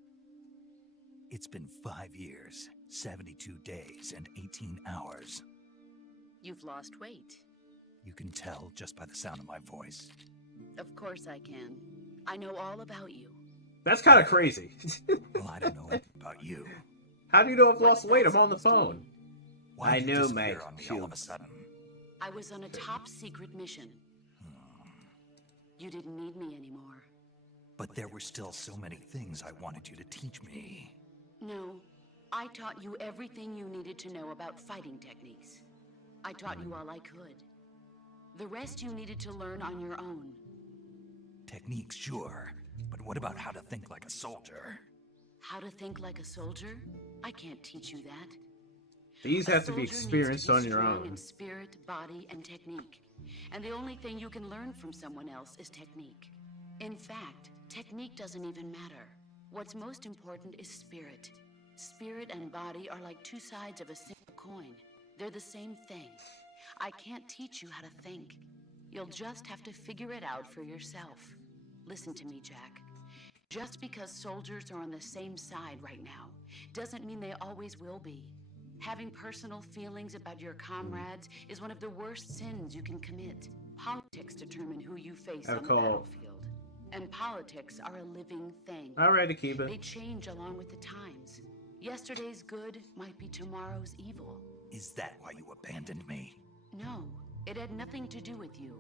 It's been 5 years, 72 days, and 18 hours. You've lost weight. You can tell just by the sound of my voice. Of course I can. I know all about you. That's kind of crazy. Well, I don't know anything about you. How do you know I've lost weight? I'm on the phone. Why I did you know, disappear mate. on me all of a sudden? I was on a top secret mission. You didn't need me anymore. But there were still so many things I wanted you to teach me. No, I taught you everything you needed to know about fighting techniques. I taught you all I could. The rest you needed to learn on your own. Techniques, sure. But what about how to think like a soldier? How to think like a soldier? I can't teach you that. These have to be experienced on your own. In spirit, body, and technique. And the only thing you can learn from someone else is technique. In fact, technique doesn't even matter. What's most important is spirit. Spirit and body are like two sides of a single coin. They're the same thing. I can't teach you how to think. You'll just have to figure it out for yourself. Listen to me, Jack. Just because soldiers are on the same side right now doesn't mean they always will be. Having personal feelings about your comrades is one of the worst sins you can commit. Politics determine who you face on the battlefield. And politics are a living thing. Alright, Akiba. They change along with the times. Yesterday's good might be tomorrow's evil. Is that why you abandoned me? No, it had nothing to do with you.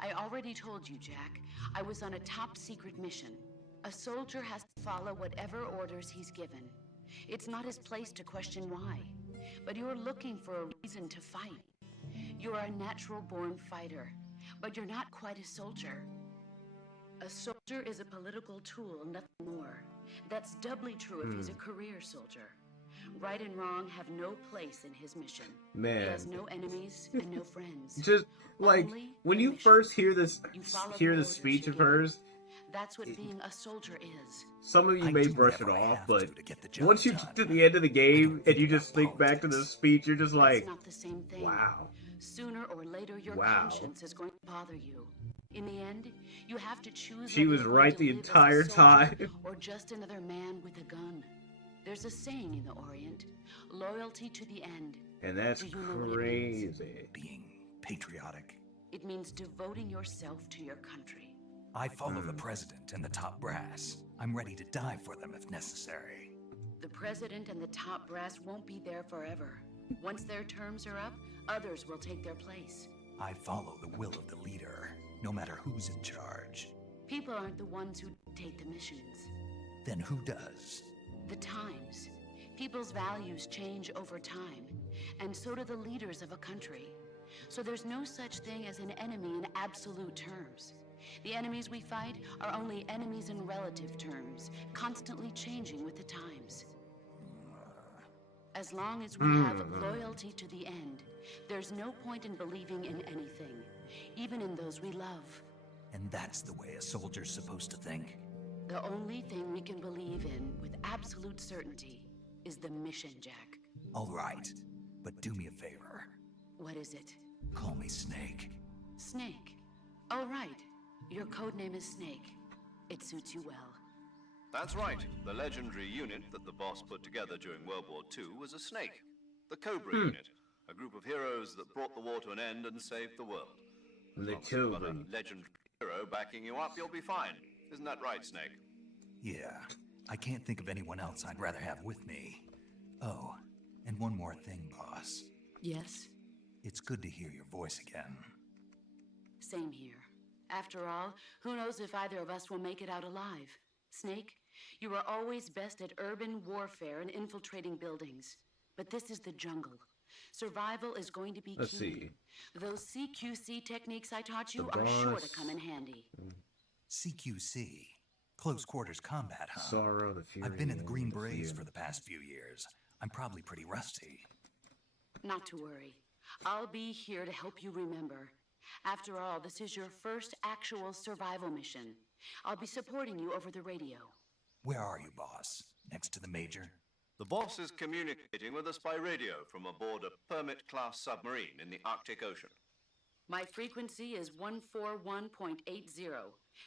I already told you, Jack. I was on a top secret mission. A soldier has to follow whatever orders he's given. It's not his place to question why. But you're looking for a reason to fight. You're a natural-born fighter, but you're not quite a soldier. A soldier is a political tool, nothing more. That's doubly true if he's a career soldier. Right and wrong have no place in his mission. Man. He has no enemies and no friends. Just like Only when the you mission. first hear this, You follow hear the the orders speech you of get. hers, That's what being a soldier is. some of you I may do brush it whatever I off, have but to get the job once you done. get to the end of the game don't and you think just about think back to the politics. speech, you're just like, It's not the same thing. wow. Sooner or later, your Wow. conscience is going to bother you. In the end, you have to choose. She whether was you're going right to the live as a entire soldier time. or just another man with a gun. There's a saying in the Orient: loyalty to the end. And that's Do you know what it means? crazy. Being patriotic. It means devoting yourself to your country. I follow the president and the top brass. I'm ready to die for them if necessary. The president and the top brass won't be there forever. Once their terms are up, others will take their place. I follow the will of the leader, no matter who's in charge. People aren't the ones who dictate the missions. Then who does? The times. People's values change over time, and so do the leaders of a country. So there's no such thing as an enemy in absolute terms. The enemies we fight are only enemies in relative terms, constantly changing with the times. As long as we have loyalty to the end, there's no point in believing in anything, even in those we love. And that's the way a soldier's supposed to think. The only thing we can believe in with absolute certainty is the mission, Jack. All right, but do me a favor. What is it? Call me Snake. Snake. Oh, right. Your code name is Snake. It suits you well. That's right. The legendary unit that the boss put together during World War II was a snake. The Cobra Unit. A group of heroes that brought the war to an end and saved the world. The As long as you've got Cobra. a legendary hero backing you up, you'll be fine. Isn't that right, Snake? Yeah, I can't think of anyone else I'd rather have with me. Oh, and one more thing, boss. Yes? It's good to hear your voice again. Same here. After all, who knows if either of us will make it out alive? Snake, you are always best at urban warfare and infiltrating buildings. But this is the jungle. Survival is going to be Let's key. see. Those CQC techniques I taught you The are sure to boss. come in handy. CQC. Close quarters combat, huh? Sorrow, the Fury. I've been in the Green and Berets fear. for the past few years. I'm probably pretty rusty. Not to worry. I'll be here to help you remember. After all, this is your first actual survival mission. I'll be supporting you over the radio. Where are you, boss? Next to the Major? The boss is communicating with us by radio from aboard a Permit-class submarine in the Arctic Ocean. My frequency is 141.80.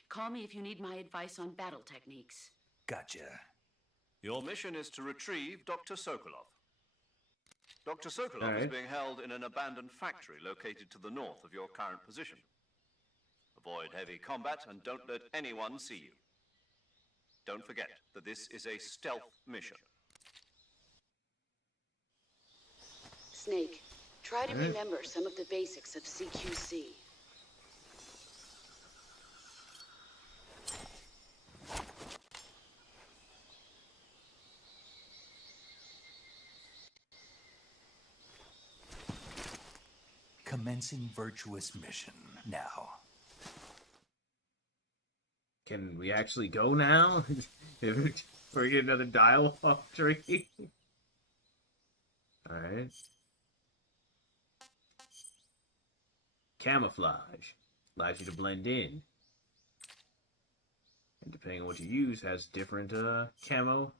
Call me if you need my advice on battle techniques. Gotcha. Your mission is to retrieve Dr. Sokolov. Dr. Sokolov All is right. being held in an abandoned factory located to the north of your current position. Avoid heavy combat and don't let anyone see you. Don't forget that this is a stealth mission. Snake, try to remember some of the basics of CQC. Commencing virtuous mission now. Can we actually go now? We're getting another dialogue tree. Alright. Camouflage. Allows you to blend in. And depending on what you use, has different camo.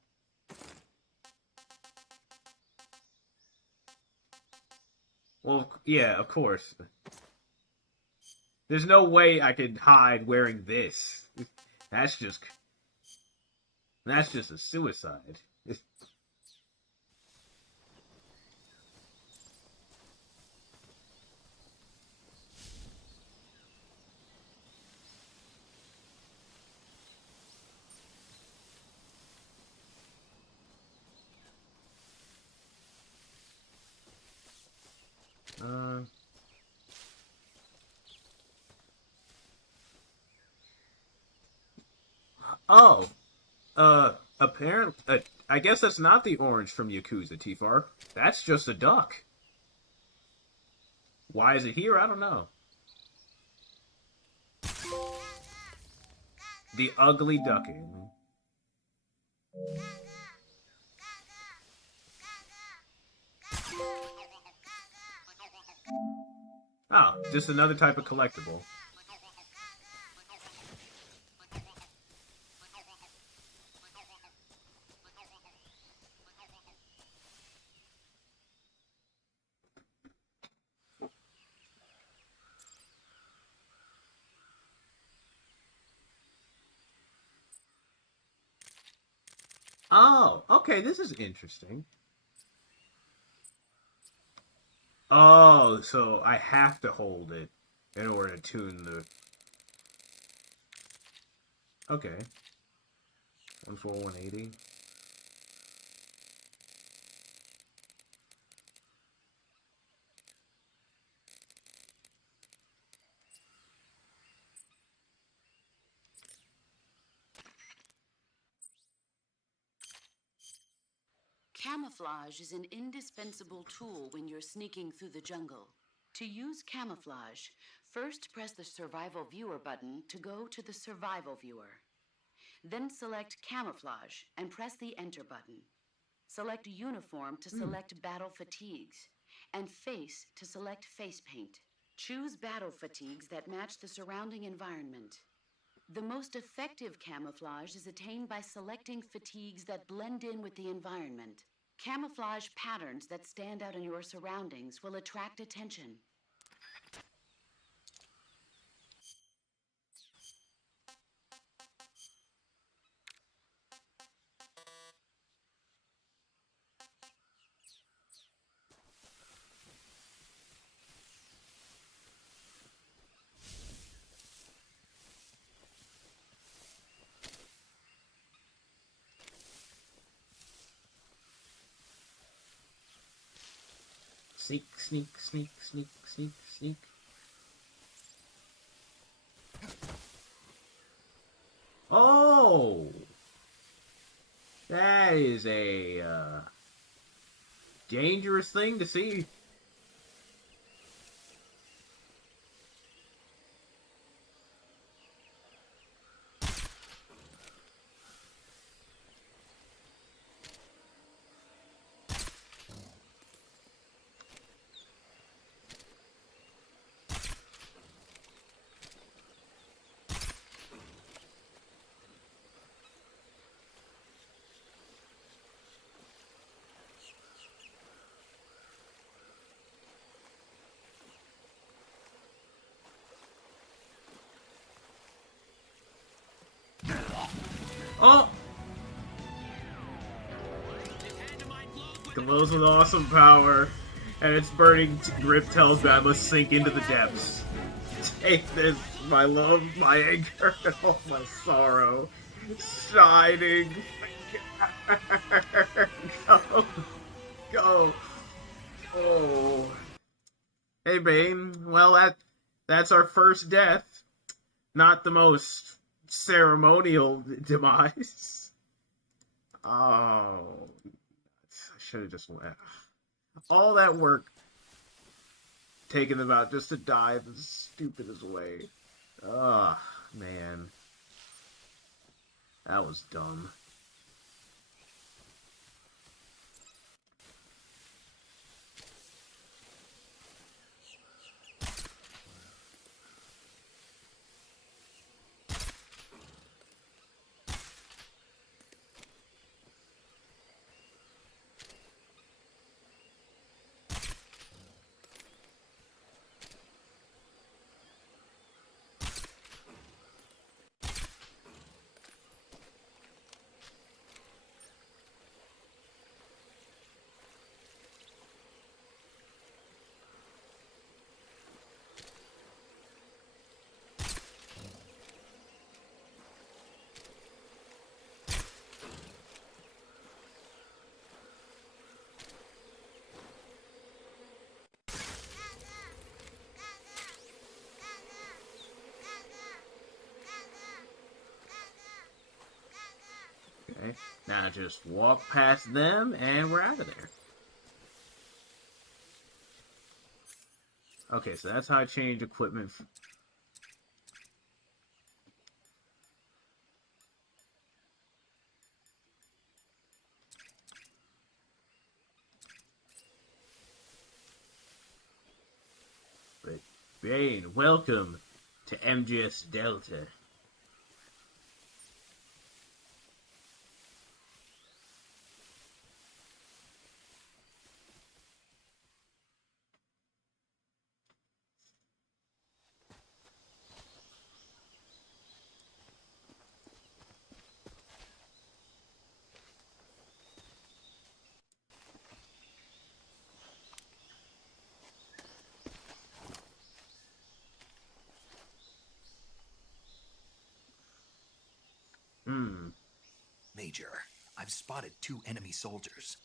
Well, yeah, of course. There's no way I could hide wearing this. That's just a suicide. Oh, apparently, I guess that's not the orange from Yakuza, Tifar. That's just a duck. Why is it here? I don't know. The ugly ducking. Oh, just another type of collectible. Oh, okay, this is interesting. Oh, so I have to hold it in order to tune the... Okay. 180. Camouflage is an indispensable tool when you're sneaking through the jungle. To use camouflage, first press the Survival Viewer button to go to the Survival Viewer. Then select Camouflage and press the Enter button. Select Uniform to select Battle Fatigues, and Face to select Face Paint. Choose battle fatigues that match the surrounding environment. The most effective camouflage is attained by selecting fatigues that blend in with the environment. Camouflage patterns that stand out in your surroundings will attract attention. Sneak, sneak, sneak, sneak, sneak, sneak. Oh! That is a, dangerous thing to see. Oh! Glows with awesome power, and its burning grip tells me I must sink into the depths. Take this, my love, my anger, and all my sorrow. Shining. Go. Go. Oh. Hey, Bane. Well, that's our first death. Not the most ceremonial demise. Oh, I should have just left. All that work taking them out just to die the stupidest way. Ugh, man. That was dumb. Okay, now just walk past them and we're out of there. Okay, so that's how I change equipment. Bane, welcome to MGS Delta. Major, I've spotted 2 enemy soldiers.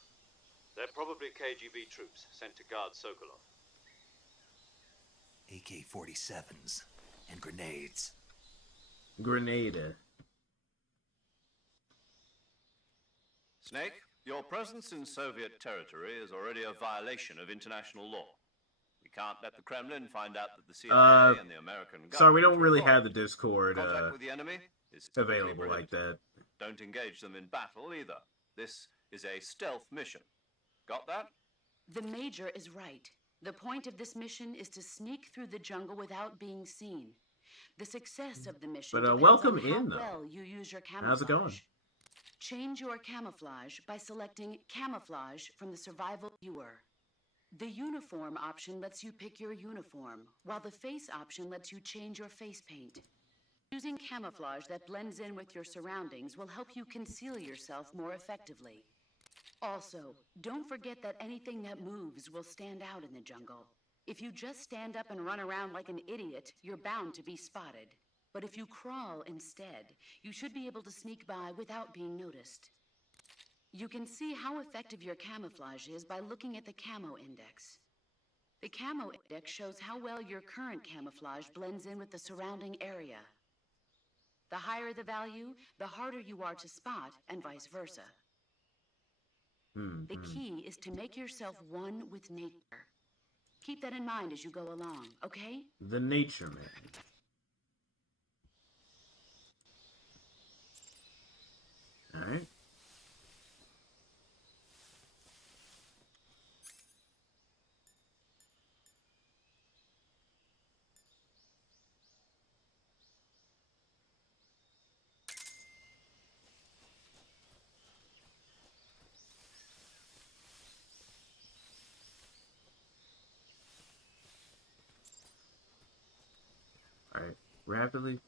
They're probably KGB troops sent to guard Sokolov. AK-47s and grenades. Grenada. Snake, your presence in Soviet territory is already a violation of international law. We can't let the Kremlin find out that the CIA and the American government... Sorry, we don't really have the Discord Contact with the enemy is available like that. Don't engage them in battle either. This is a stealth mission. Got that? The Major is right. The point of this mission is to sneak through the jungle without being seen. The success of the mission depends welcome on how in, though. well you use your camouflage. How's it going? Change your camouflage by selecting Camouflage from the Survival Viewer. The Uniform option lets you pick your uniform, while the Face option lets you change your face paint. Using camouflage that blends in with your surroundings will help you conceal yourself more effectively. Also, don't forget that anything that moves will stand out in the jungle. If you just stand up and run around like an idiot, you're bound to be spotted. But if you crawl instead, you should be able to sneak by without being noticed. You can see how effective your camouflage is by looking at the Camo Index. The Camo Index shows how well your current camouflage blends in with the surrounding area. The higher the value, the harder you are to spot, and vice versa. The key is to make yourself one with nature. Keep that in mind as you go along, okay? The Nature Man. Alright. Alright, rapidly.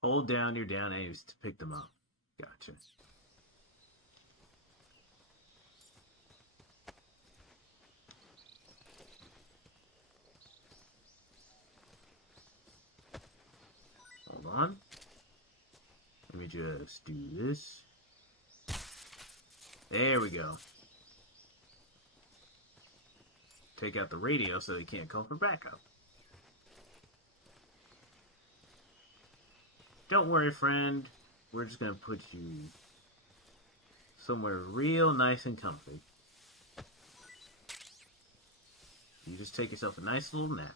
Hold down your down aims to pick them up. Gotcha. Hold on. Let me just do this. There we go. Take out the radio so he can't call for backup. Don't worry, friend. We're just gonna put you somewhere real nice and comfy. You just take yourself a nice little nap.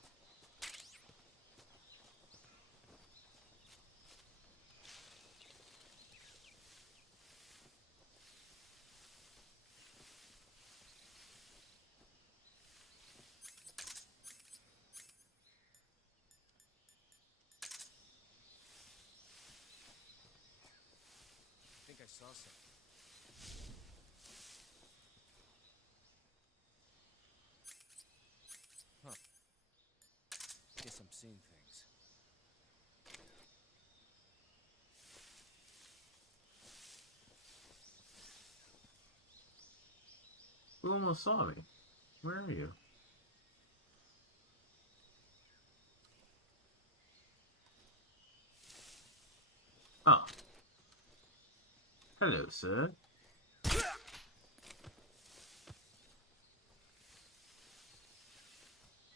I think I saw something. Huh. almost saw me. Where are you? Oh. Hello, sir.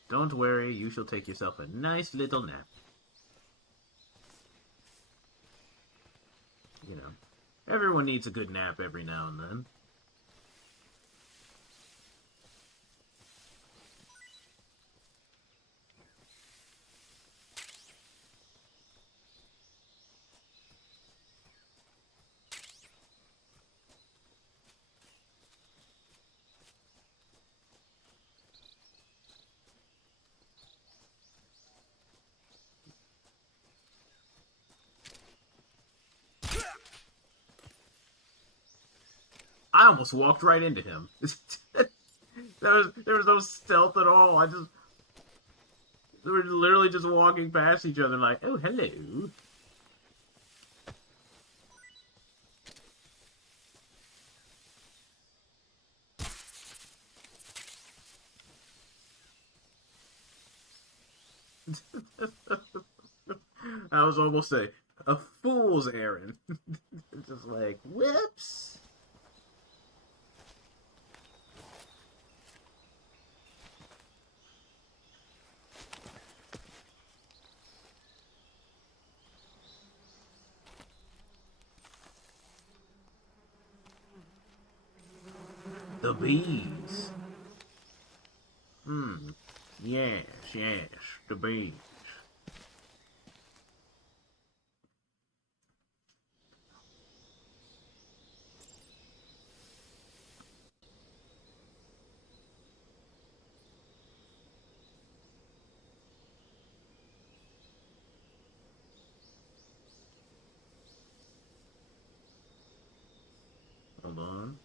Don't worry, you shall take yourself a nice little nap. You know, everyone needs a good nap every now and then. I almost walked right into him. There was no stealth at all. We were literally just walking past each other like, oh, hello. I was almost say a fool's errand. Just like, whoops. The bees. Yes, the bees. Hold on.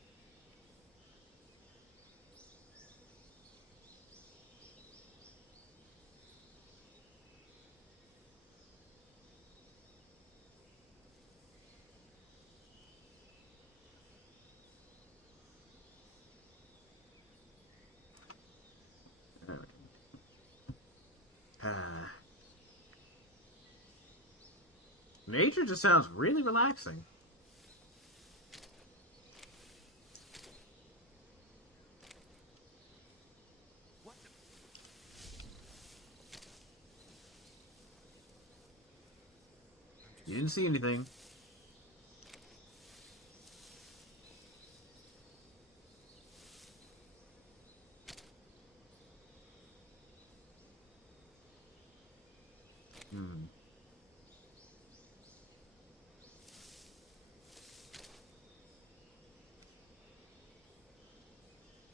Nature just sounds really relaxing. You didn't see anything.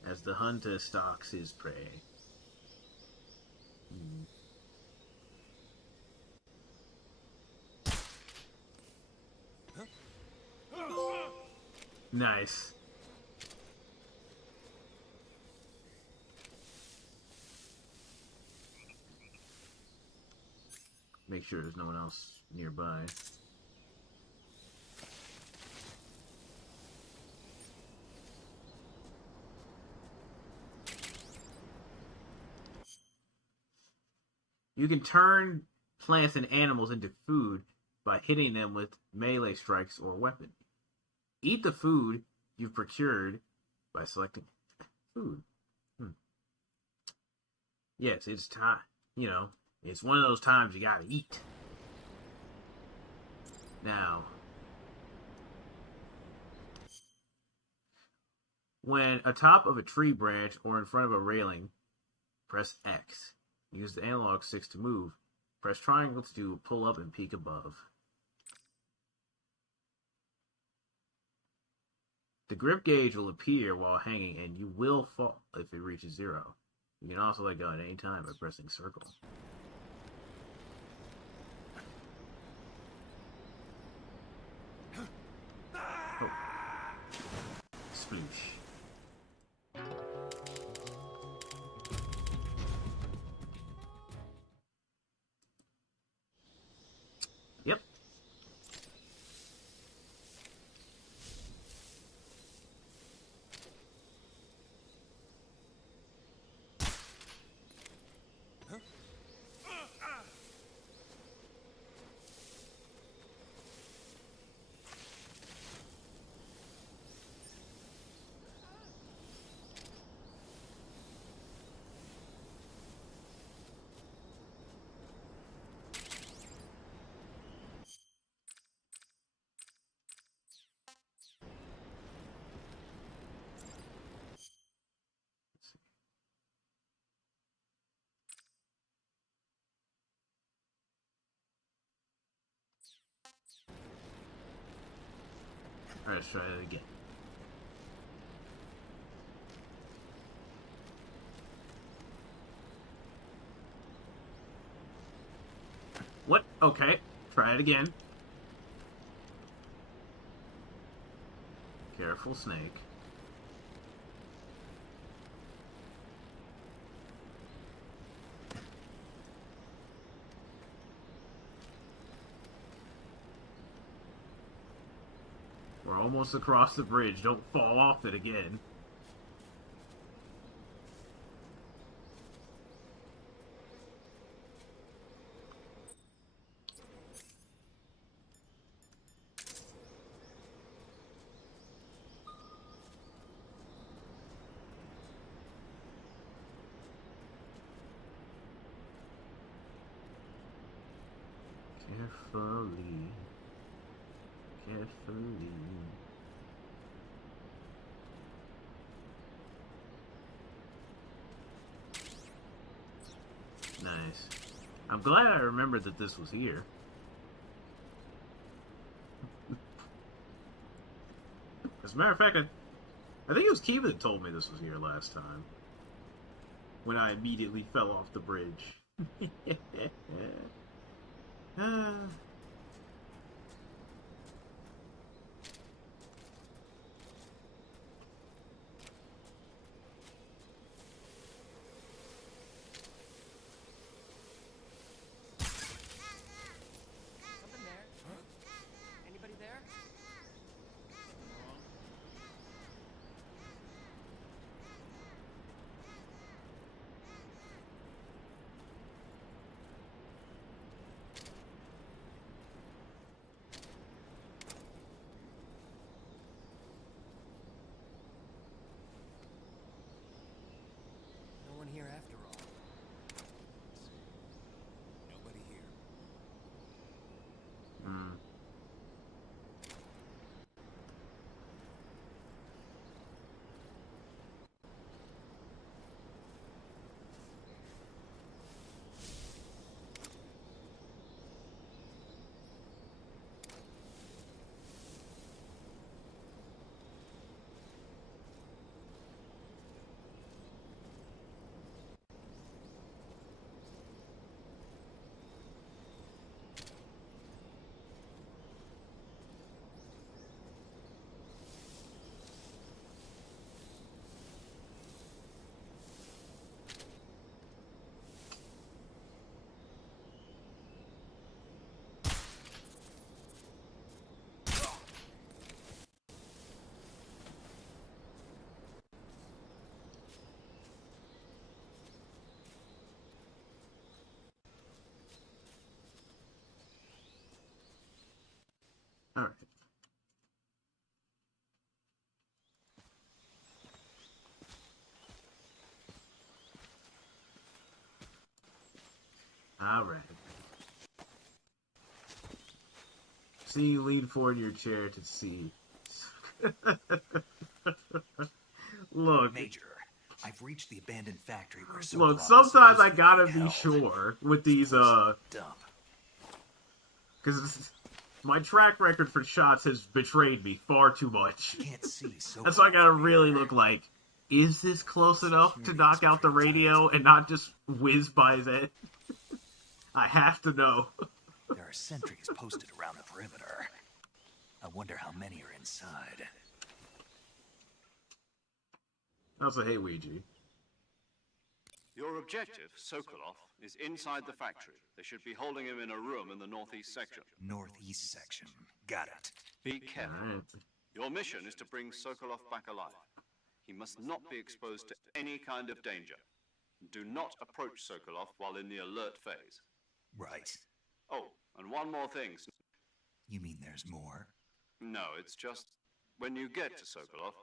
As the hunter stalks his prey. Nice. Make sure there's no one else nearby. You can turn plants and animals into food by hitting them with melee strikes or weapon. Eat the food you've procured by selecting food. Yes, it's time. You know, it's one of those times you gotta eat. Now, when atop of a tree branch or in front of a railing, press X. Use the analog sticks to move. Press triangle to do pull up and peek above. The grip gauge will appear while hanging and you will fall if it reaches 0. You can also let go at any time by pressing circle. Oh. Sploosh. Yep. Alright, let's try it again. What? Okay. Try it again. Careful, snake. We're almost across the bridge. Don't fall off it again. Carefully. Carefully. Nice. I'm glad I remembered that this was here. As a matter of fact, I think it was Kiva that told me this was here last time. When I immediately fell off the bridge. Something there? Anybody there? No one here after all. Nobody here. Alright. Alright. See, lean forward in your chair to see. Look. Major, I've reached the abandoned factory where Look, Sokolov sometimes I is gotta supposed to be held. sure with these, Dump. because my track record for shots has betrayed me far too much. Can't see Sokolov. That's why I gotta really look like, is this close enough to knock out the radio and not just whiz by his head? I have to know. There are sentries posted around the perimeter. I wonder how many are inside. Also, hey, Ouija. Your objective, Sokolov, is inside the factory. They should be holding him in a room in the northeast section. Northeast section. Got it. Be careful. Alright. Your mission is to bring Sokolov back alive. He must not be exposed to any kind of danger. Do not approach Sokolov while in the alert phase. Right. Oh, and one more thing. You mean there's more? No, it's just, when you get to Sokolov,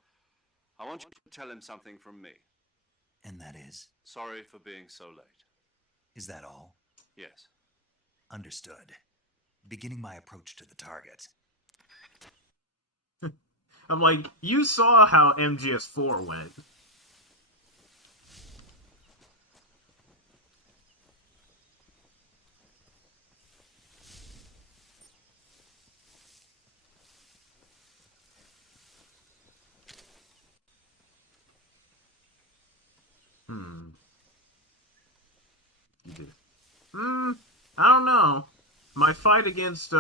I want you to tell him something from me. And that is? Sorry for being so late. Is that all? Yes. Understood. Beginning my approach to the target. I'm like, you saw how MGS4 went. my fight against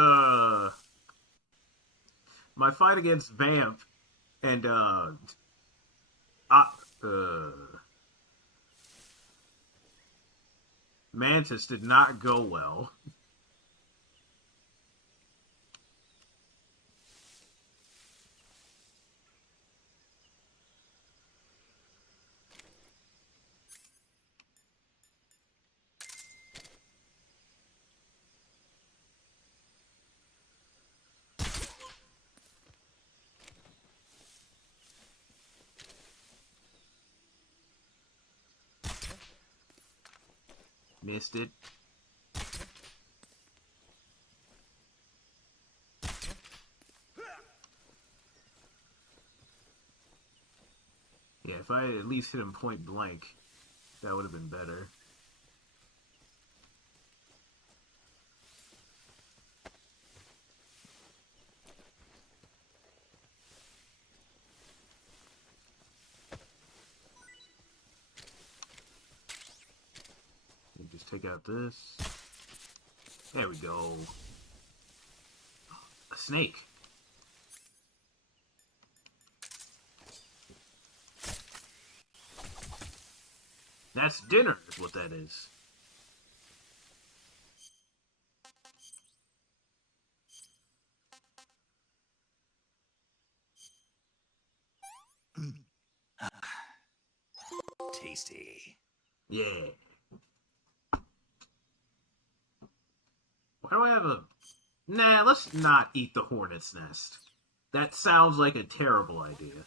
Vamp and Mantis did not go well. Missed it. Yeah, if I had at least hit him point blank, that would have been better. Just take out this. There we go. A snake. That's dinner, is what that is. Tasty. Yeah. Why do I have a... Nah, let's not eat the hornet's nest. That sounds like a terrible idea.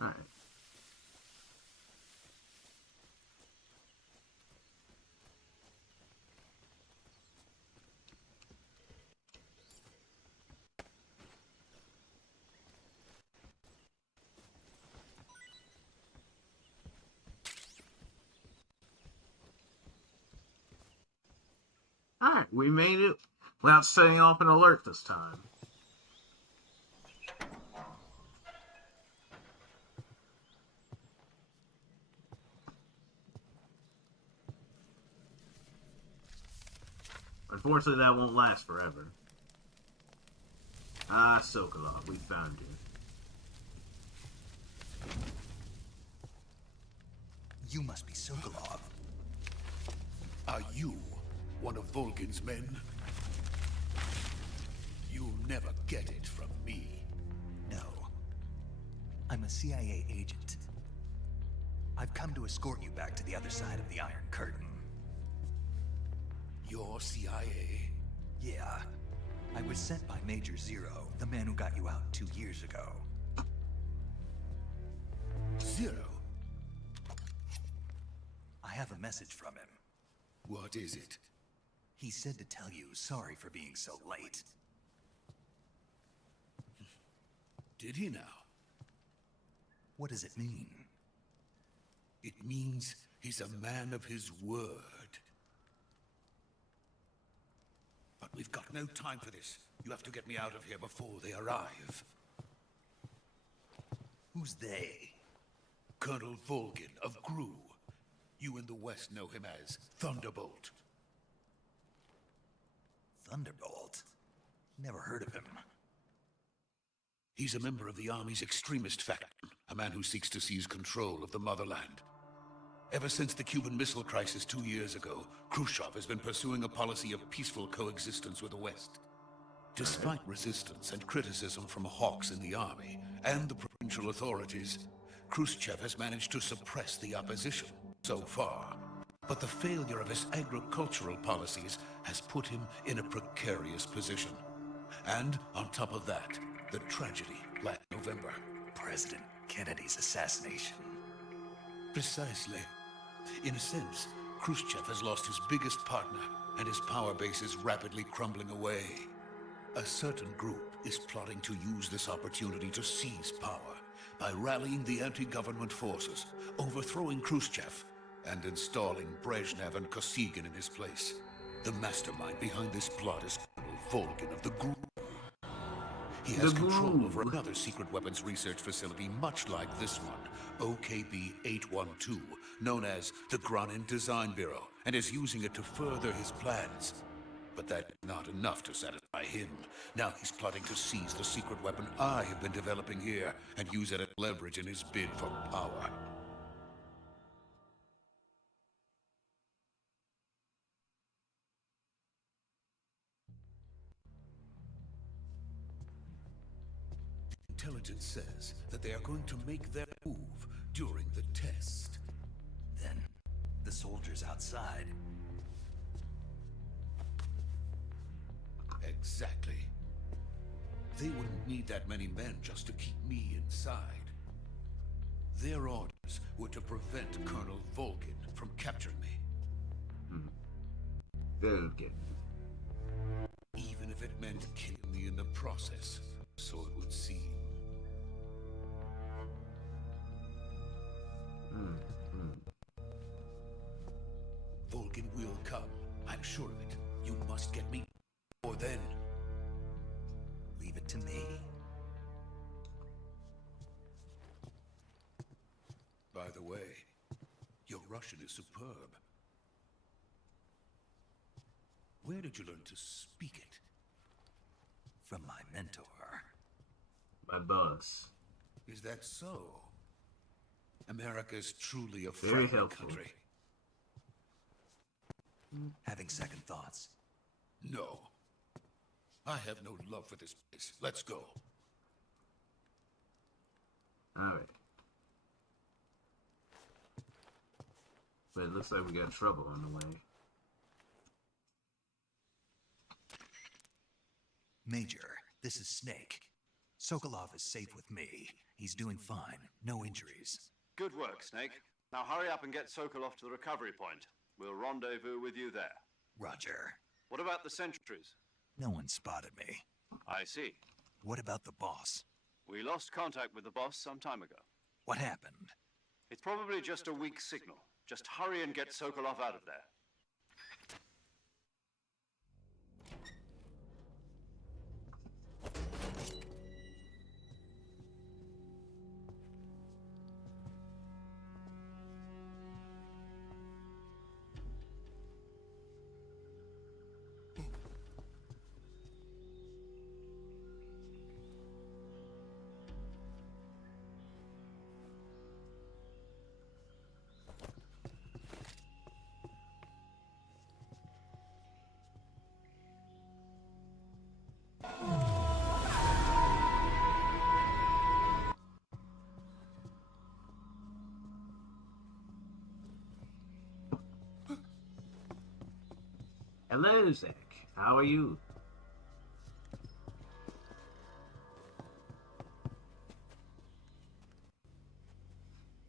Alright. Alright, we made it without setting off an alert this time. Unfortunately, that won't last forever. Ah, Sokolov, we found you. You must be Sokolov. Are you one of Volgin's men? You'll never get it from me. No. I'm a CIA agent. I've come to escort you back to the other side of the Iron Curtain. You're CIA? Yeah. I was sent by Major Zero, the man who got you out 2 years ago. Zero? I have a message from him. What is it? He said to tell you sorry for being so late. Did he now? What does it mean? It means he's a man of his word. But we've got no time for this. You have to get me out of here before they arrive. Who's they? Colonel Volgin of Gru. You in the West know him as Thunderbolt. Thunderbolt? Never heard of him. He's a member of the Army's extremist faction, a man who seeks to seize control of the motherland. Ever since the Cuban Missile Crisis 2 years ago, Khrushchev has been pursuing a policy of peaceful coexistence with the West. Despite resistance and criticism from hawks in the army and the provincial authorities, Khrushchev has managed to suppress the opposition so far. But the failure of his agricultural policies has put him in a precarious position. And on top of that, the tragedy last November. President Kennedy's assassination. Precisely. In a sense, Khrushchev has lost his biggest partner, and his power base is rapidly crumbling away. A certain group is plotting to use this opportunity to seize power by rallying the anti-government forces, overthrowing Khrushchev, and installing Brezhnev and Kosygin in his place. The mastermind behind this plot is Colonel Volgin of the group. He has control over another secret weapons research facility much like this one, OKB-812, known as the Granin Design Bureau, and is using it to further his plans. But that's not enough to satisfy him. Now he's plotting to seize the secret weapon I have been developing here and use it as leverage in his bid for power. Intelligence says that they are going to make their move during the test. Then, the soldiers outside. Exactly. They wouldn't need that many men just to keep me inside. Their orders were to prevent Colonel Volgin from capturing me. Volgin. Even if it meant killing me in the process, so it would seem. Volgin will come. I'm sure of it. You must get me before then. Leave it to me. By the way, your Russian is superb. Where did you learn to speak it? From my mentor. My boss. Is that so? America is truly a Very frightening helpful. country. Having second thoughts. No. I have no love for this place. Let's go. Alright. But it looks like we got trouble on the way. Major, this is Snake. Sokolov is safe with me. He's doing fine. No injuries. Good work, Snake. Now hurry up and get Sokolov to the recovery point. We'll rendezvous with you there. Roger. What about the sentries? No one spotted me. I see. What about the boss? We lost contact with the boss some time ago. What happened? It's probably just a weak signal. Just hurry and get Sokolov out of there. Hello, Zach. How are you?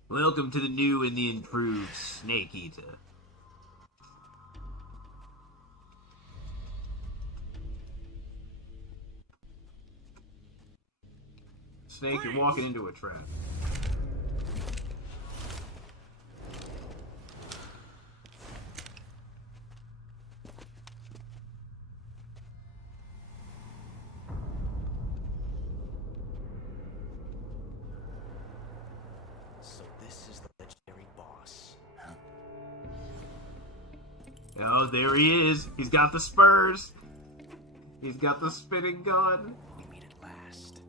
Welcome to the new and the improved Snake Eater. Snake, you're walking into a trap. So this is the legendary boss. Oh, there he is. He's got the spurs. He's got the spinning gun. We meet at last.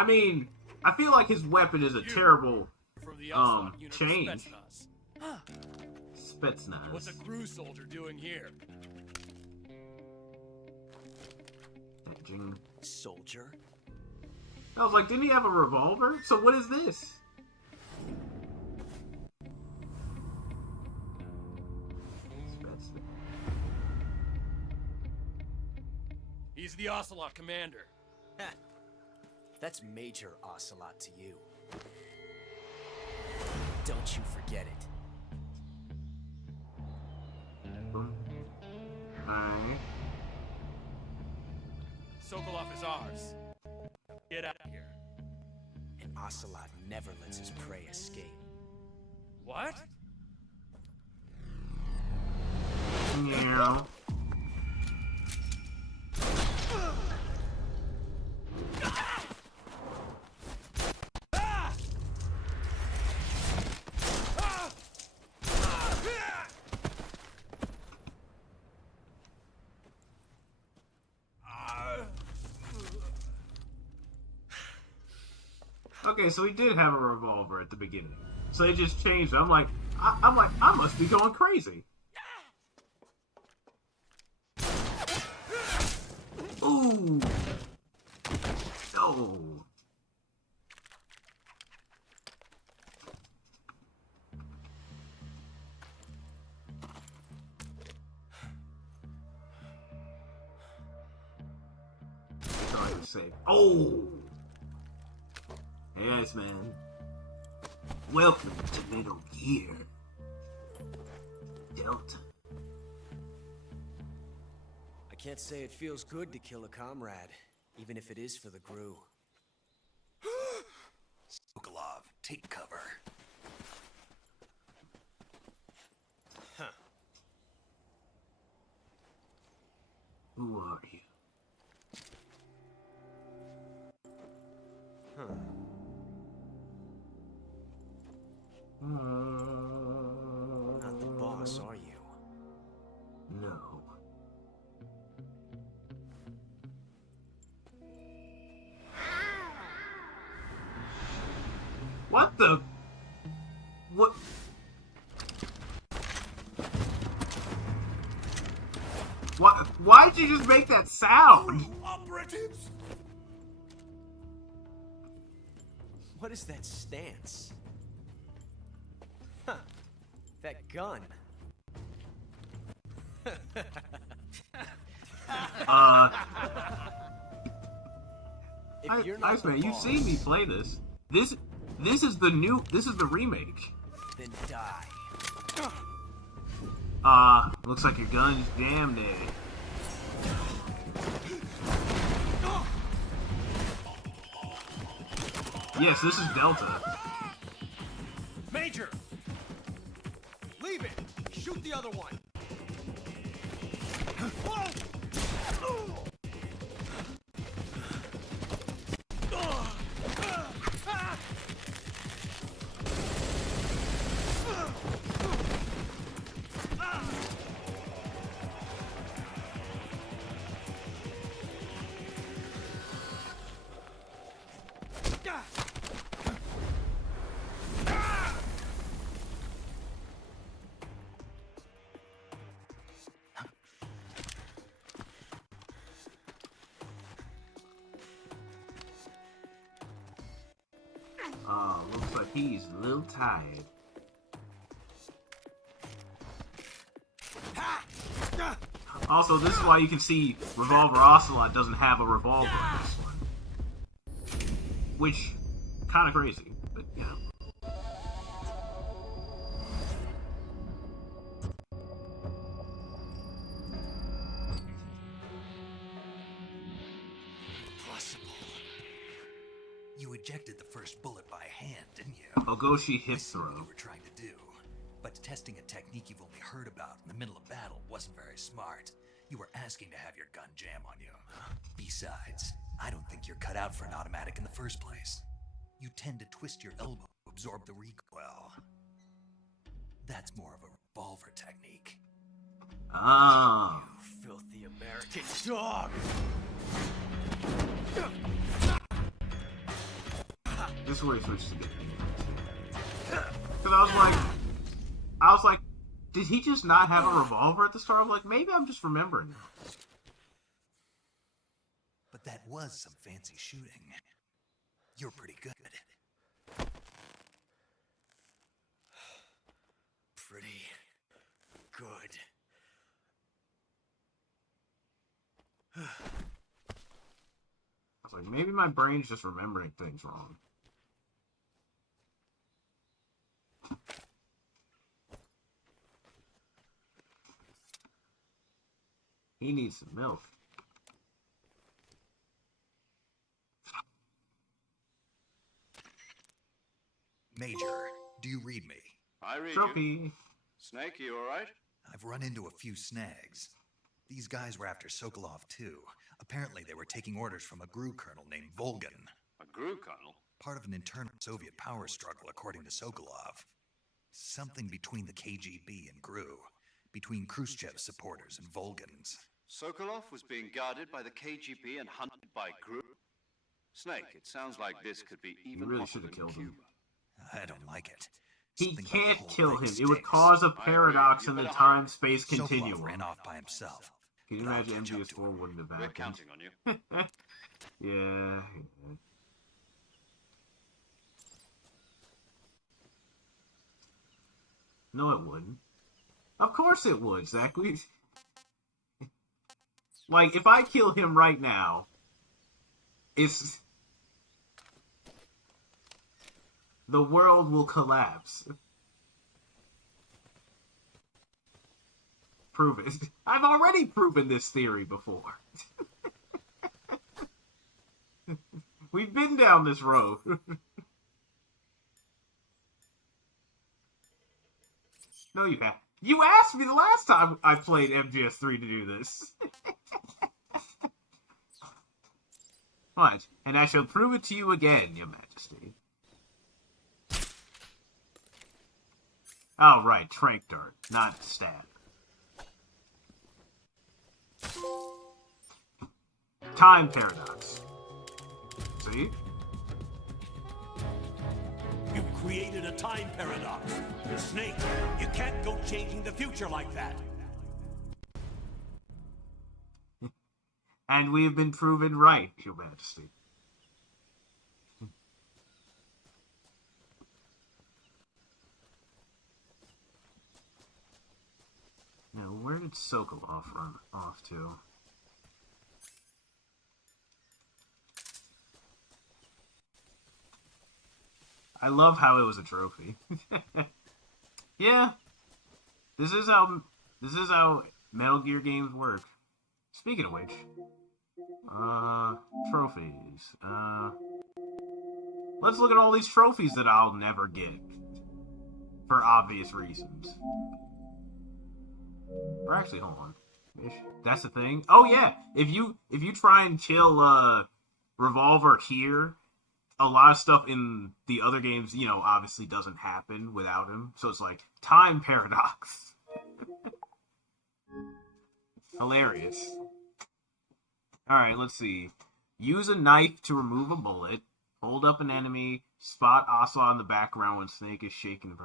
I mean, I feel like his weapon is a terrible From the Ocelot unit of change. Spetsnaz. Spetsnaz. What's a crew soldier doing here? Soldier? I was like, didn't he have a revolver? So what is this? He's the Ocelot commander. That's Major Ocelot to you. Don't you forget it. Alright. Sokolov is ours. Get out of here. And Ocelot never lets his prey escape. What? Yeah. Okay, so he did have a revolver at the beginning. So they just changed it. I'm like, I must be going crazy. Ooh. No. Sorry to say. Oh. Yes, man. Welcome to Metal Gear. Delta. I can't say it feels good to kill a comrade, even if it is for the GRU. Sokolov, take cover. Huh. Who are you? Huh. Not the boss, are you? No. What the? What? Why'd you just make that sound? Operatives! What is that stance? Huh. That gun. Nice man, you've seen me play this. This is the remake. Then die. Looks like your gun's jammed there. Yes, this is Delta. Major! Leave it! Shoot the other one! Looks like he's a little tired. Also, this is why you can see Revolver Ocelot doesn't have a revolver in this one. Which, kind of crazy, but you know. You ejected the first bullet by hand, didn't you? Ogoshi hip I see what throw. you were trying to do. But testing a technique you've only heard about in the middle of battle wasn't very smart. You were asking to have your gun jam on you. Besides, I don't think you're cut out for an automatic in the first place. You tend to twist your elbow to absorb the recoil. That's more of a revolver technique. Ah. You filthy American dog! This is where he switches to get because I was like, did he just not have a revolver at the start? I'm like, maybe I'm just remembering. But that was some fancy shooting. You're pretty good. Pretty good. I was like, maybe my brain's just remembering things wrong. He needs some milk. Major, do you read me? I read Trophy. you. Snake, you alright? I've run into a few snags. These guys were after Sokolov too. Apparently they were taking orders from a GRU colonel named Volgan. A GRU colonel? Part of an internal Soviet power struggle, according to Sokolov. Something between the KGB and GRU. Between Khrushchev's supporters and Volgan's. Sokolov was being guarded by the KGB and hunted by GRU? Snake, it sounds like this could be even really hotter should have than killed Cuba. him. I don't like it. He Something about can't the whole kill thing him. It would stinks. cause a I agree. paradox You in the better hurry. time-space Sokolov continuum. ran off by himself. Can you but I'll imagine catch up to MGS4 him. wouldn't have We're happened? counting on you. Yeah. No, it wouldn't. Of course it would, Zach. Like, if I kill him right now, it's... the world will collapse. Prove it. I've already proven this theory before. We've been down this road. No, you have. You asked me the last time I played MGS3 to do this. What? And I shall prove it to you again, Your Majesty. Oh, right, trank dart, not stab. Time paradox. See? You've created a time paradox. Snake, you can't go changing the future like that. And we have been proven right, Your Majesty. Now, where did Sokolov run off to? I love how it was a trophy. Yeah. This is how Metal Gear games work. Speaking of which, trophies. Let's look at all these trophies that I'll never get. For obvious reasons. Or actually, hold on. That's the thing. Oh yeah, if you try and kill Revolver here, a lot of stuff in the other games, you know, obviously doesn't happen without him. So it's like time paradox. Hilarious. Alright, let's see. Use a knife to remove a bullet. Hold up an enemy. Spot Ocelot in the background when Snake is shaken.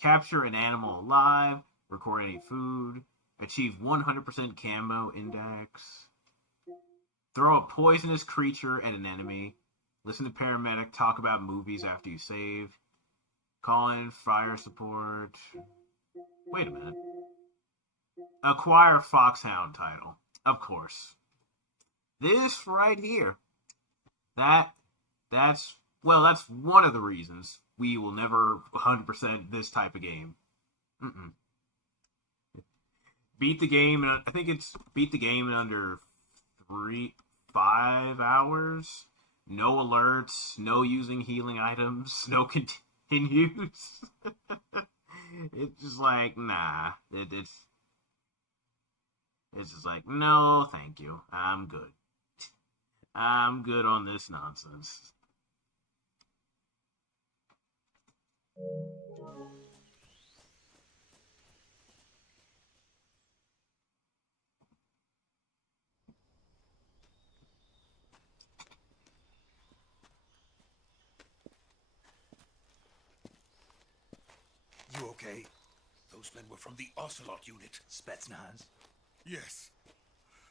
Capture an animal alive. Record any food. Achieve 100% camo index. Throw a poisonous creature at an enemy. Listen to paramedic talk about movies after you save. Call in fire support. Wait a minute. Acquire Foxhound title. Of course. This right here. That's one of the reasons we will never 100% this type of game. Beat the game, and I think it's beat the game in under 5 hours. No alerts, no using healing items, no continues. It's just like, nah. It's just like, no, thank you. I'm good. I'm good on this nonsense. okay? Those men were from the Ocelot unit. Spetsnaz? Yes.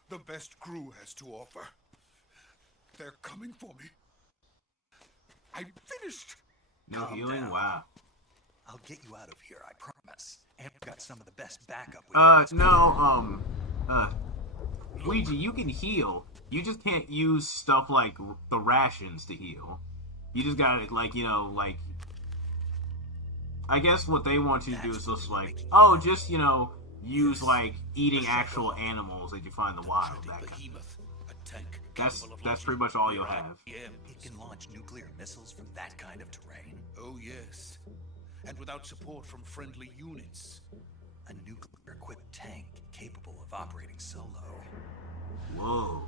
The best crew has to offer. They're coming for me. I'm finished. No Calm healing? down. Wow. I'll get you out of here, I promise. And I've got some of the best backup. Luigi, you can heal. You just can't use stuff like the rations to heal. You just gotta, I guess what they want you to do is just use eating actual animals that you find in the wild. That's pretty much all you'll have. It can launch nuclear missiles from that kind of terrain. Oh, yes. And without support from friendly units. A nuclear-equipped tank capable of operating solo. Whoa.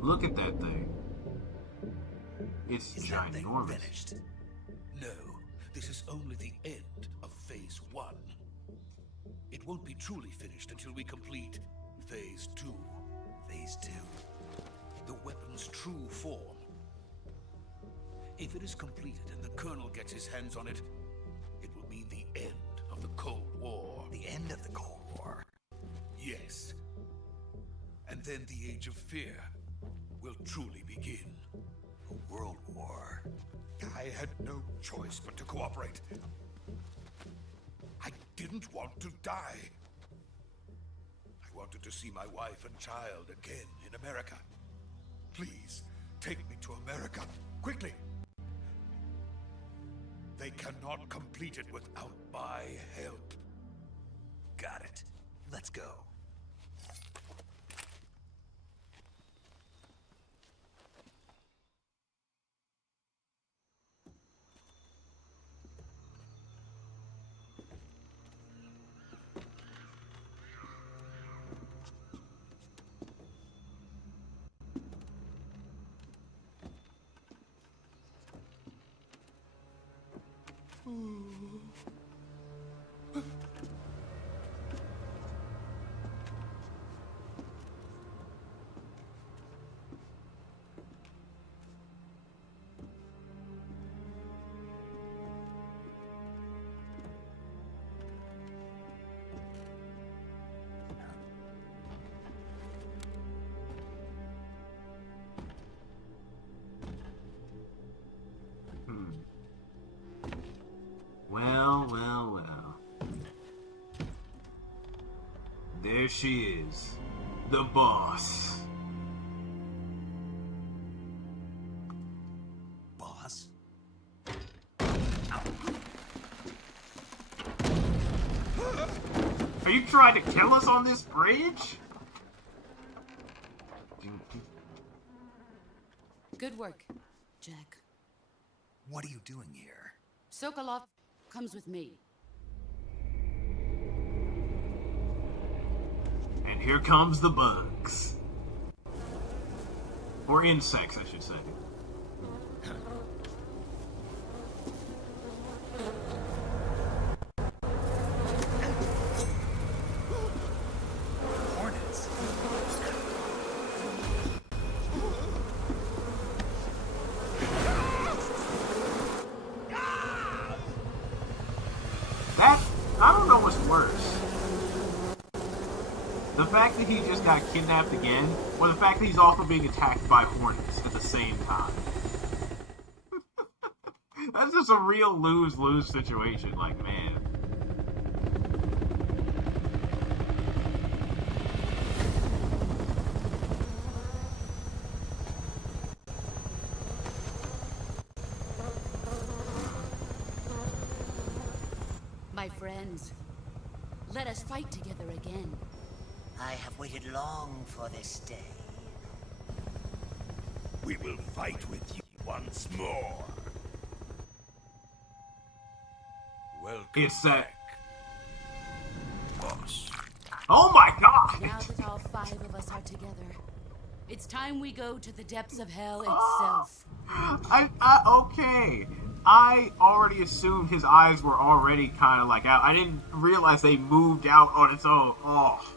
Look at that thing. It's Is that thing ginormous. finished? No, this is only the end of Phase 1. It won't be truly finished until we complete Phase 2. Phase 2? The weapon's true form. If it is completed and the Colonel gets his hands on it, it will mean the end of the Cold War. The end of the Cold War? Yes. And then the Age of Fear will truly begin. A world war. I had no choice but to cooperate. I didn't want to die. I wanted to see my wife and child again in America. Please, take me to America, quickly. They cannot complete it without my help. Got it. Let's go. Well. There she is. The boss. Boss? Are you trying to kill us on this bridge? Good work, Jack. What are you doing here? Sokolov comes with me. And here comes the bugs. Or insects, I should say. Hornets. I don't know what's worse. The fact that he just got kidnapped again, or the fact that he's also being attacked by hornets at the same time. That's just a real lose-lose situation, man. My friends, let us fight together again. I have waited long for this day. We will fight with you once more. Welcome It's that. boss. Oh my god! Now that all 5 of us are together, it's time we go to the depths of hell itself. Okay. I already assumed his eyes were already kind of out. I didn't realize they moved out on its own. Oh.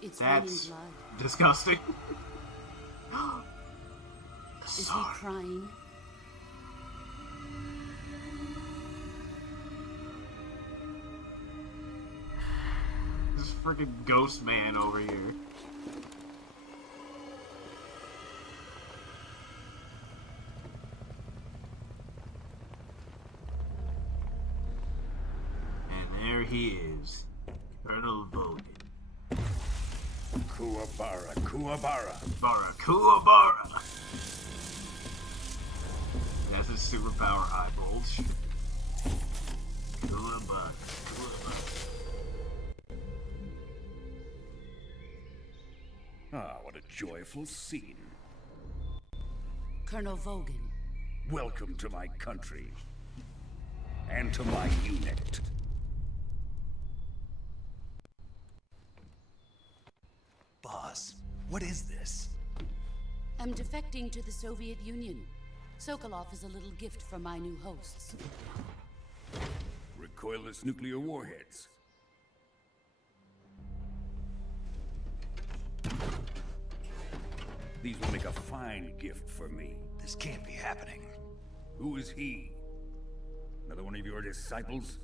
It's That's raining blood. disgusting. Is he crying? freaking ghost man over here. And there he is, Colonel Vogan. Kuwabara, Kuwabara. Kuwabara. That's his superpower eye bulge. Kuwabara, Kuwabara. Ah, what a joyful scene. Colonel Vogan. Welcome to my country. And to my unit. Boss, what is this? I'm defecting to the Soviet Union. Sokolov is a little gift from my new hosts. Recoilless nuclear warheads. These will make a fine gift for me. This can't be happening. Who is he? Another one of your disciples?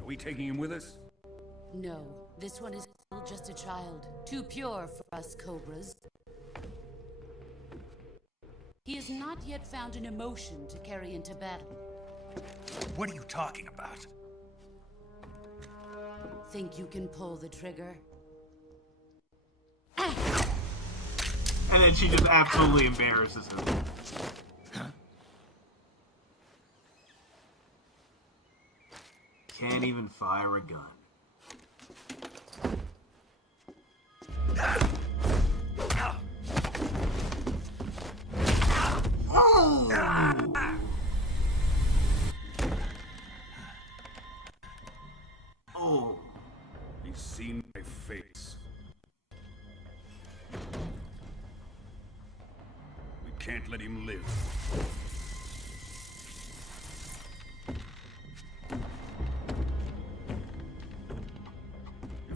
Are we taking him with us? No, this one is still just a child. Too pure for us Cobras. He has not yet found an emotion to carry into battle. What are you talking about? Think you can pull the trigger? And then she just absolutely embarrasses him. Can't even fire a gun. Oh! Oh! He's seen my face. We can't let him live.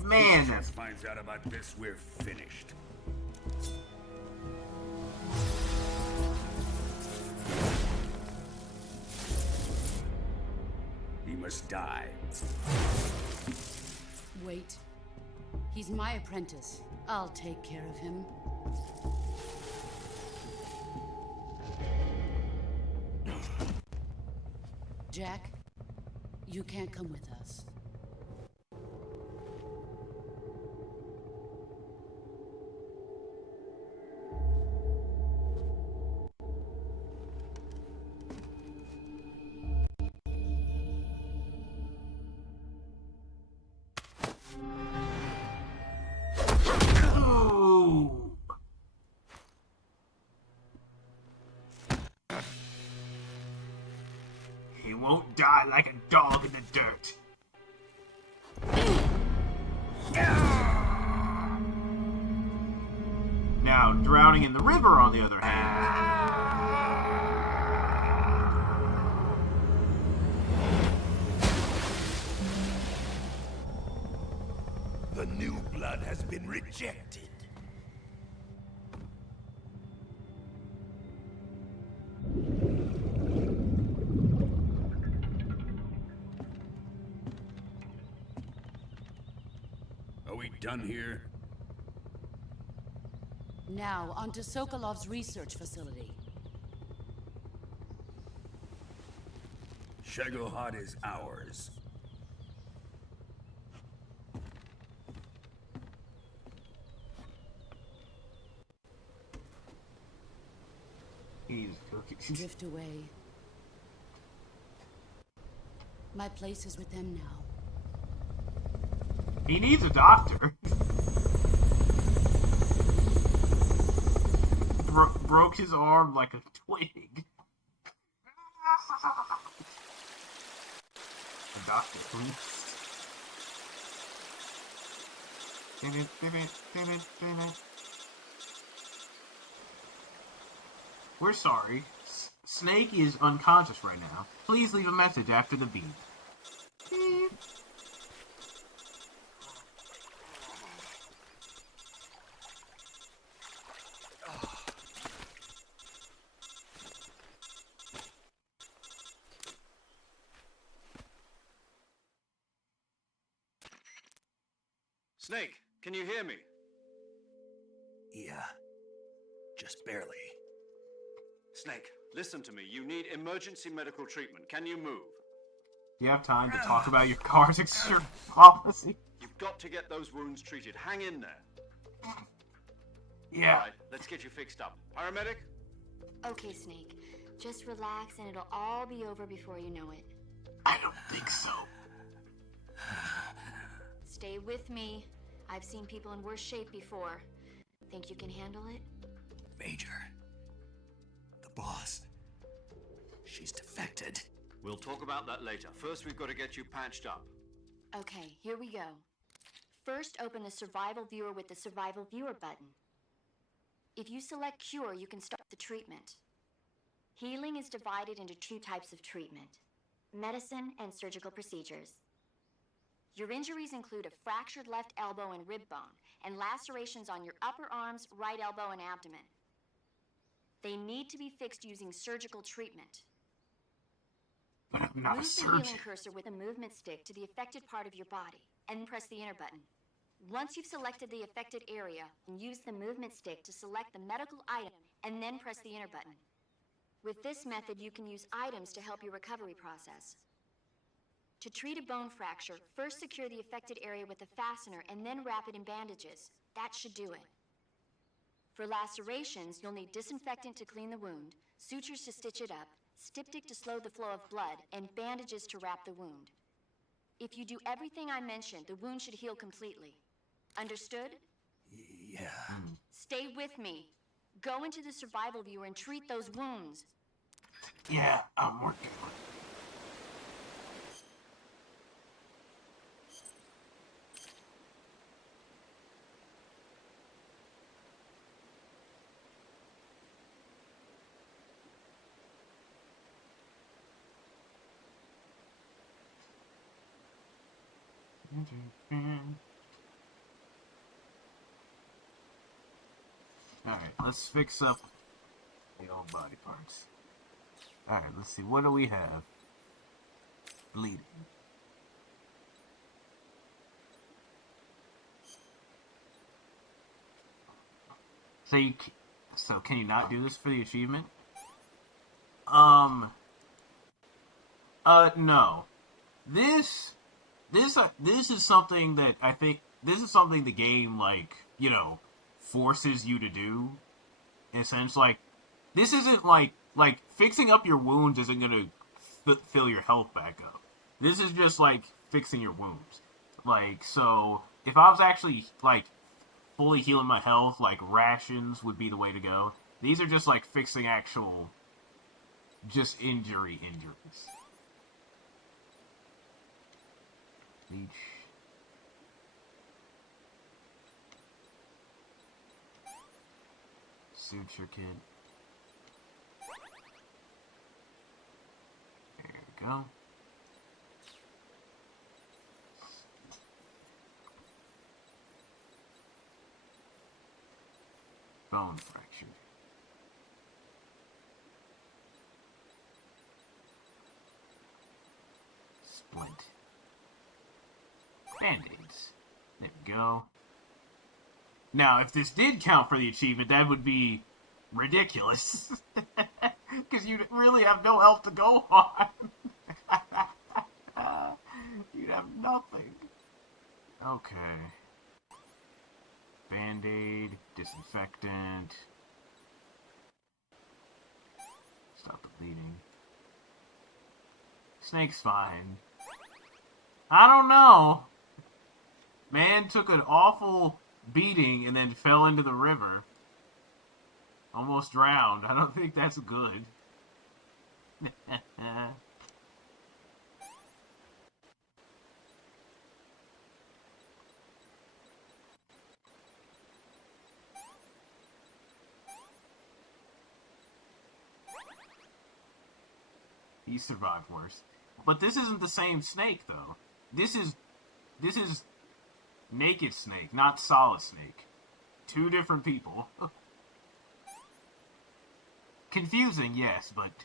Man! If Khrushchev finds out about this, we're finished. He must die. Wait. He's my apprentice. I'll take care of him. Jack, you can't come with us. He won't die like a dog in the dirt. Now, drowning in the river, on the other hand. The new blood has been rejected. Are we done here? Now, onto Sokolov's research facility. Shagohod is ours. He's cooking. Drift away. My place is with them now. He needs a doctor. Broke his arm like a twig. The doctor, please. We're sorry. Snake is unconscious right now. Please leave a message after the beep. Beep. Snake, can you hear me? Yeah. Just barely. Snake, listen to me. You need emergency medical treatment. Can you move? Do you have time to talk about your car's extreme policy? You've got to get those wounds treated. Hang in there. Yeah. All right, let's get you fixed up. Paramedic? Okay, Snake. Just relax and it'll all be over before you know it. I don't think so. Stay with me. I've seen people in worse shape before. Think you can handle it? Major. The boss. She's defected. We'll talk about that later. First, we've got to get you patched up. Okay, here we go. First, open the Survival Viewer with the Survival Viewer button. If you select Cure, you can start the treatment. Healing is divided into 2 types of treatment: medicine and surgical procedures. Your injuries include a fractured left elbow and rib bone, and lacerations on your upper arms, right elbow, and abdomen. They need to be fixed using surgical treatment. But I'm not a Move the surgeon. healing cursor with a movement stick to the affected part of your body, and press the enter button. Once you've selected the affected area, use the movement stick to select the medical item, and then press the enter button. With this method, you can use items to help your recovery process. To treat a bone fracture, first secure the affected area with a fastener and then wrap it in bandages. That should do it. For lacerations, you'll need disinfectant to clean the wound, sutures to stitch it up, styptic to slow the flow of blood, and bandages to wrap the wound. If you do everything I mentioned, the wound should heal completely. Understood? Yeah. Stay with me. Go into the Survival Viewer and treat those wounds. Yeah, I'm working. Alright, let's fix up the old body parts. Alright, let's see. What do we have? Bleeding. So can you not do this for the achievement? No. This is something that I think, this is something the game, like, you know, forces you to do. In a sense, like, this isn't like fixing up your wounds isn't gonna fill your health back up. This is just, like, fixing your wounds. Like, so, if I was actually, like, fully healing my health, like, rations would be the way to go. These are just, like, fixing actual, just injuries. Leech. Suture kit. There we go. Bone fracture. Splint. Band-aids. There we go. Now, if this did count for the achievement, that would be ridiculous. Because you'd really have no health to go on. You'd have nothing. Okay. Band-aid, disinfectant. Stop the bleeding. Snake's fine. I don't know. Man took an awful beating and then fell into the river. Almost drowned. I don't think that's good. He survived worse. But this isn't the same Snake, though. This is Naked Snake, not Solid Snake. 2 different people. Confusing, yes, but...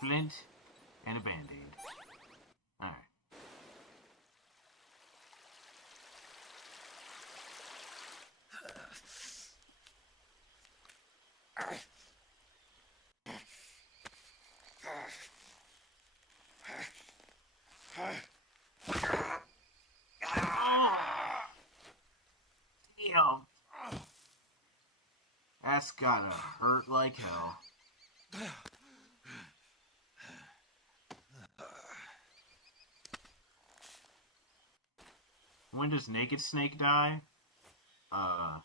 flint and a band-aid. Alright. Damn. That's gotta hurt like hell. When does Naked Snake die? I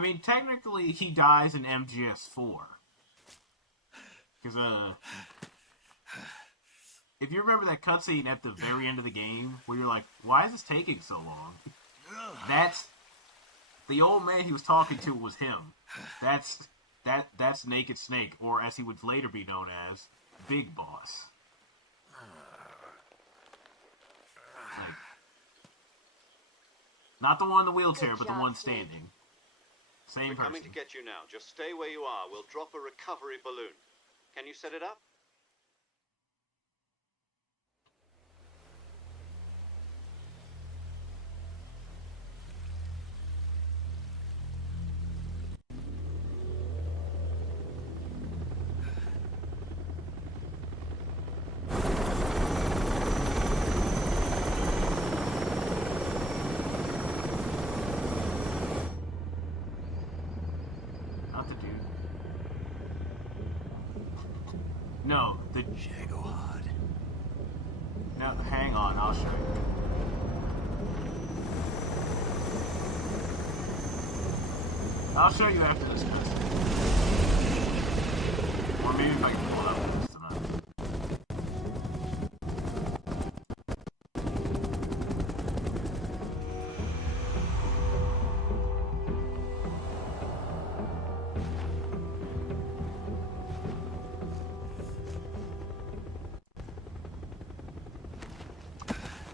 mean, technically he dies in MGS4. Because, if you remember that cutscene at the very end of the game, where you're like, why is this taking so long? That's... The old man he was talking to was him. That's Naked Snake, or as he would later be known as, Big Boss. Like, not the one in the wheelchair, but the one standing. Same We're person. coming to get you now. Just stay where you are. We'll drop a recovery balloon. Can you set it up? No, the Shagohod. No, hang on, I'll show you. I'll show you after this cutscene. Or maybe if I can pull it up this tonight.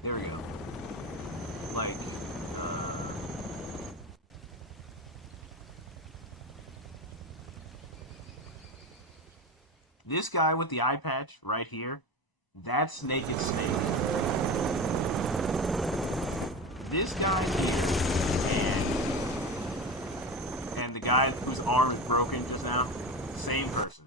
There we go. Like, this guy with the eye patch right here, that's Naked Snake. This guy here, and the guy whose arm is broken just now, same person.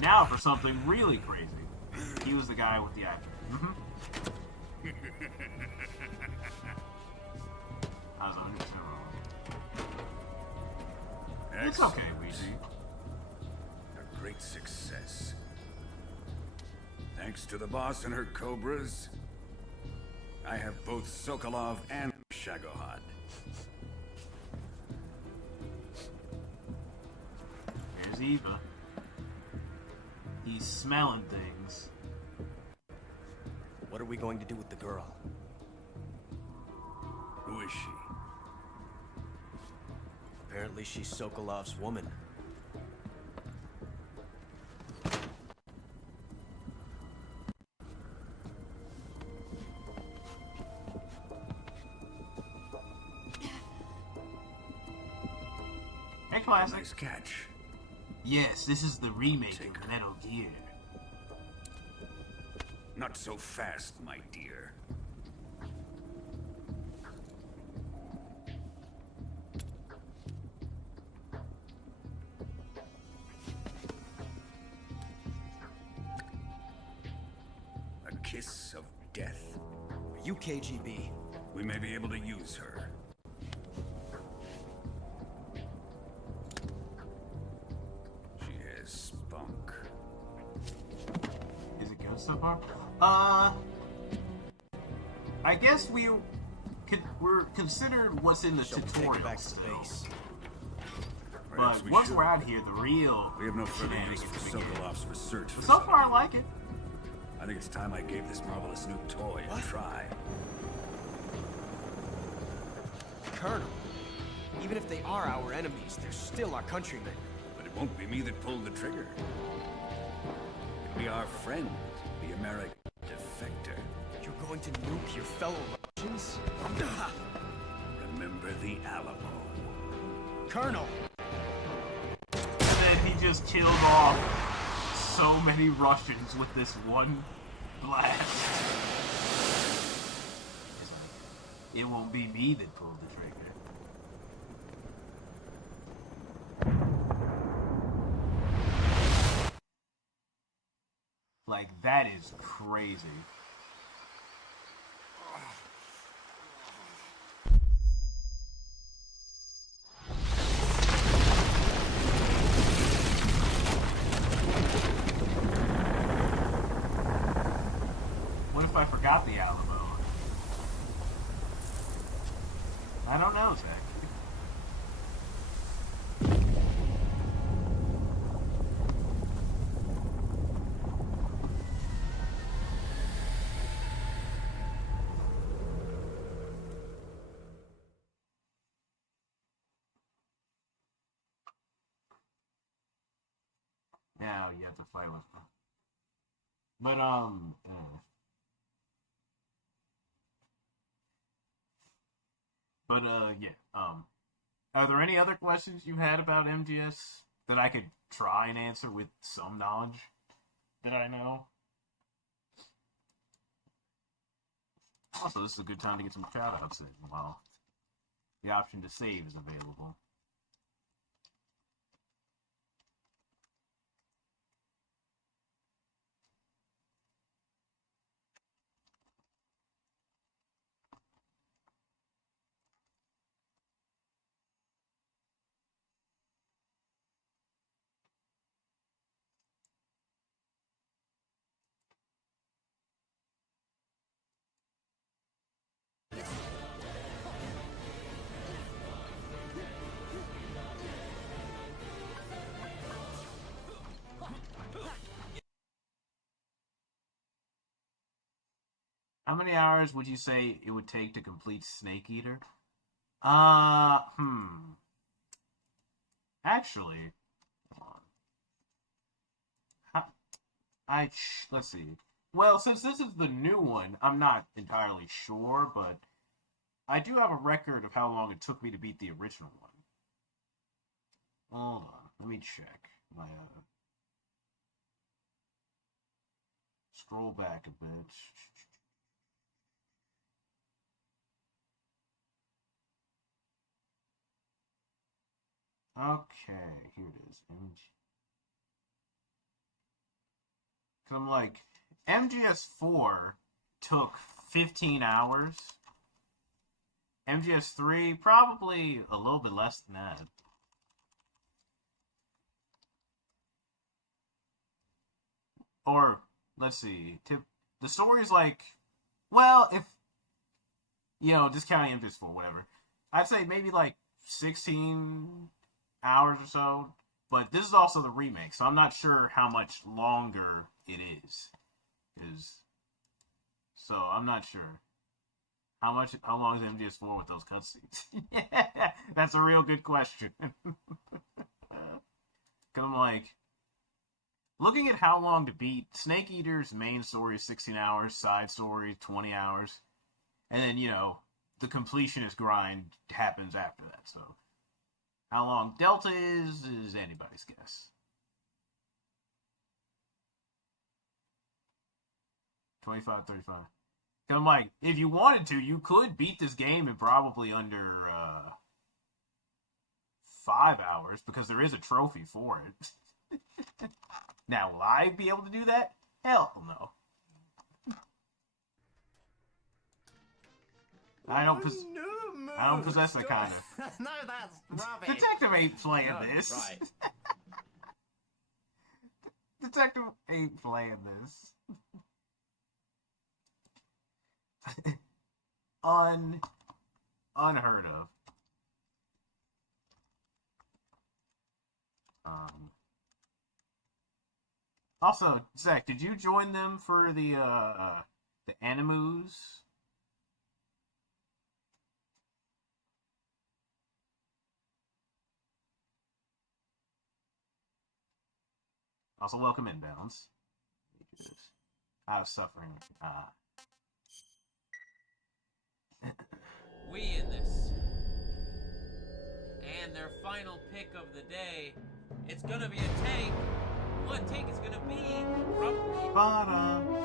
Now for something really crazy. He was the guy with the eye. I was 100% wrong. It's okay, Weezy. A great success. Thanks to the boss and her cobras, I have both Sokolov and Shagohod. There's Eva. He's smelling things. What are we going to do with the girl? Who is she? Apparently she's Sokolov's woman. Hey, classic. Nice catch. Yes, this is the remake of Metal Gear. Not so fast, my dear. A kiss of death? Are you KGB? We may be able to use her. She has spunk. Is it good so far? I guess we're considered what's in the tutorial still. But once we're out here, the real We have no further use for Sokolov's research. But so far, I like it. I think it's time I gave this marvelous new toy a try. Colonel, even if they are our enemies, they're still our countrymen. But it won't be me that pulled the trigger. Be our friend, the American defector. You're going to nuke your fellow Russians? Remember the Alamo. Colonel! Then he just killed off so many Russians with this one blast. It won't be me that pulled the trigger. Like, that is crazy. What if I forgot the Alamo? I don't know, Zach. Now you have to fight with them. But, yeah, are there any other questions you had about MGS that I could try and answer with some knowledge that I know? Also, this is a good time to get some shoutouts in while the option to save is available. How many hours would you say it would take to complete Snake Eater? Actually, hold on. Let's see. Well, since this is the new one, I'm not entirely sure, but I do have a record of how long it took me to beat the original one. Hold on, let me check my scroll back a bit. Okay, here it is. Cause I'm like, MGS4 took 15 hours. MGS3 probably a little bit less than that. Or let's see, the story's like, well, if discounting MGS4, whatever, I'd say maybe like 16 hours or so, but this is also the remake, so I'm not sure how much longer it is. So I'm not sure how long is MGS4 with those cutscenes. Yeah, that's a real good question. Cause I'm like, looking at how long to beat, Snake Eater's main story is 16 hours, side story 20 hours, and then the completionist grind happens after that. So how long Delta is anybody's guess. 25, 35. And I'm like, if you wanted to, you could beat this game in probably under 5 hours, because there is a trophy for it. Now, will I be able to do that? Hell no. I don't possess that kind of. No, that's rubbish. Detective ain't playing this. Right. Detective ain't playing this. Unheard of. Also, Zach, did you join them for the Animus? Also, welcome inbounds. this. Out of suffering. We in this. And their final pick of the day, it's gonna be a tank. What tank is gonna be? Probably.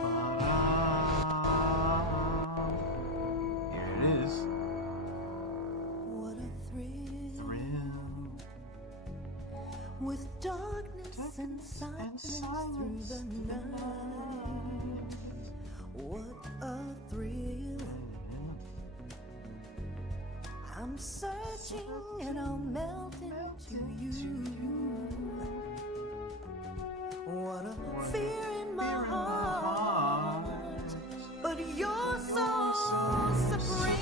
Here it is. What a thrill. With darkness and silence through the night. What a thrill. I'm searching and I'll melt into you. What a fear in my heart, but you're so supreme.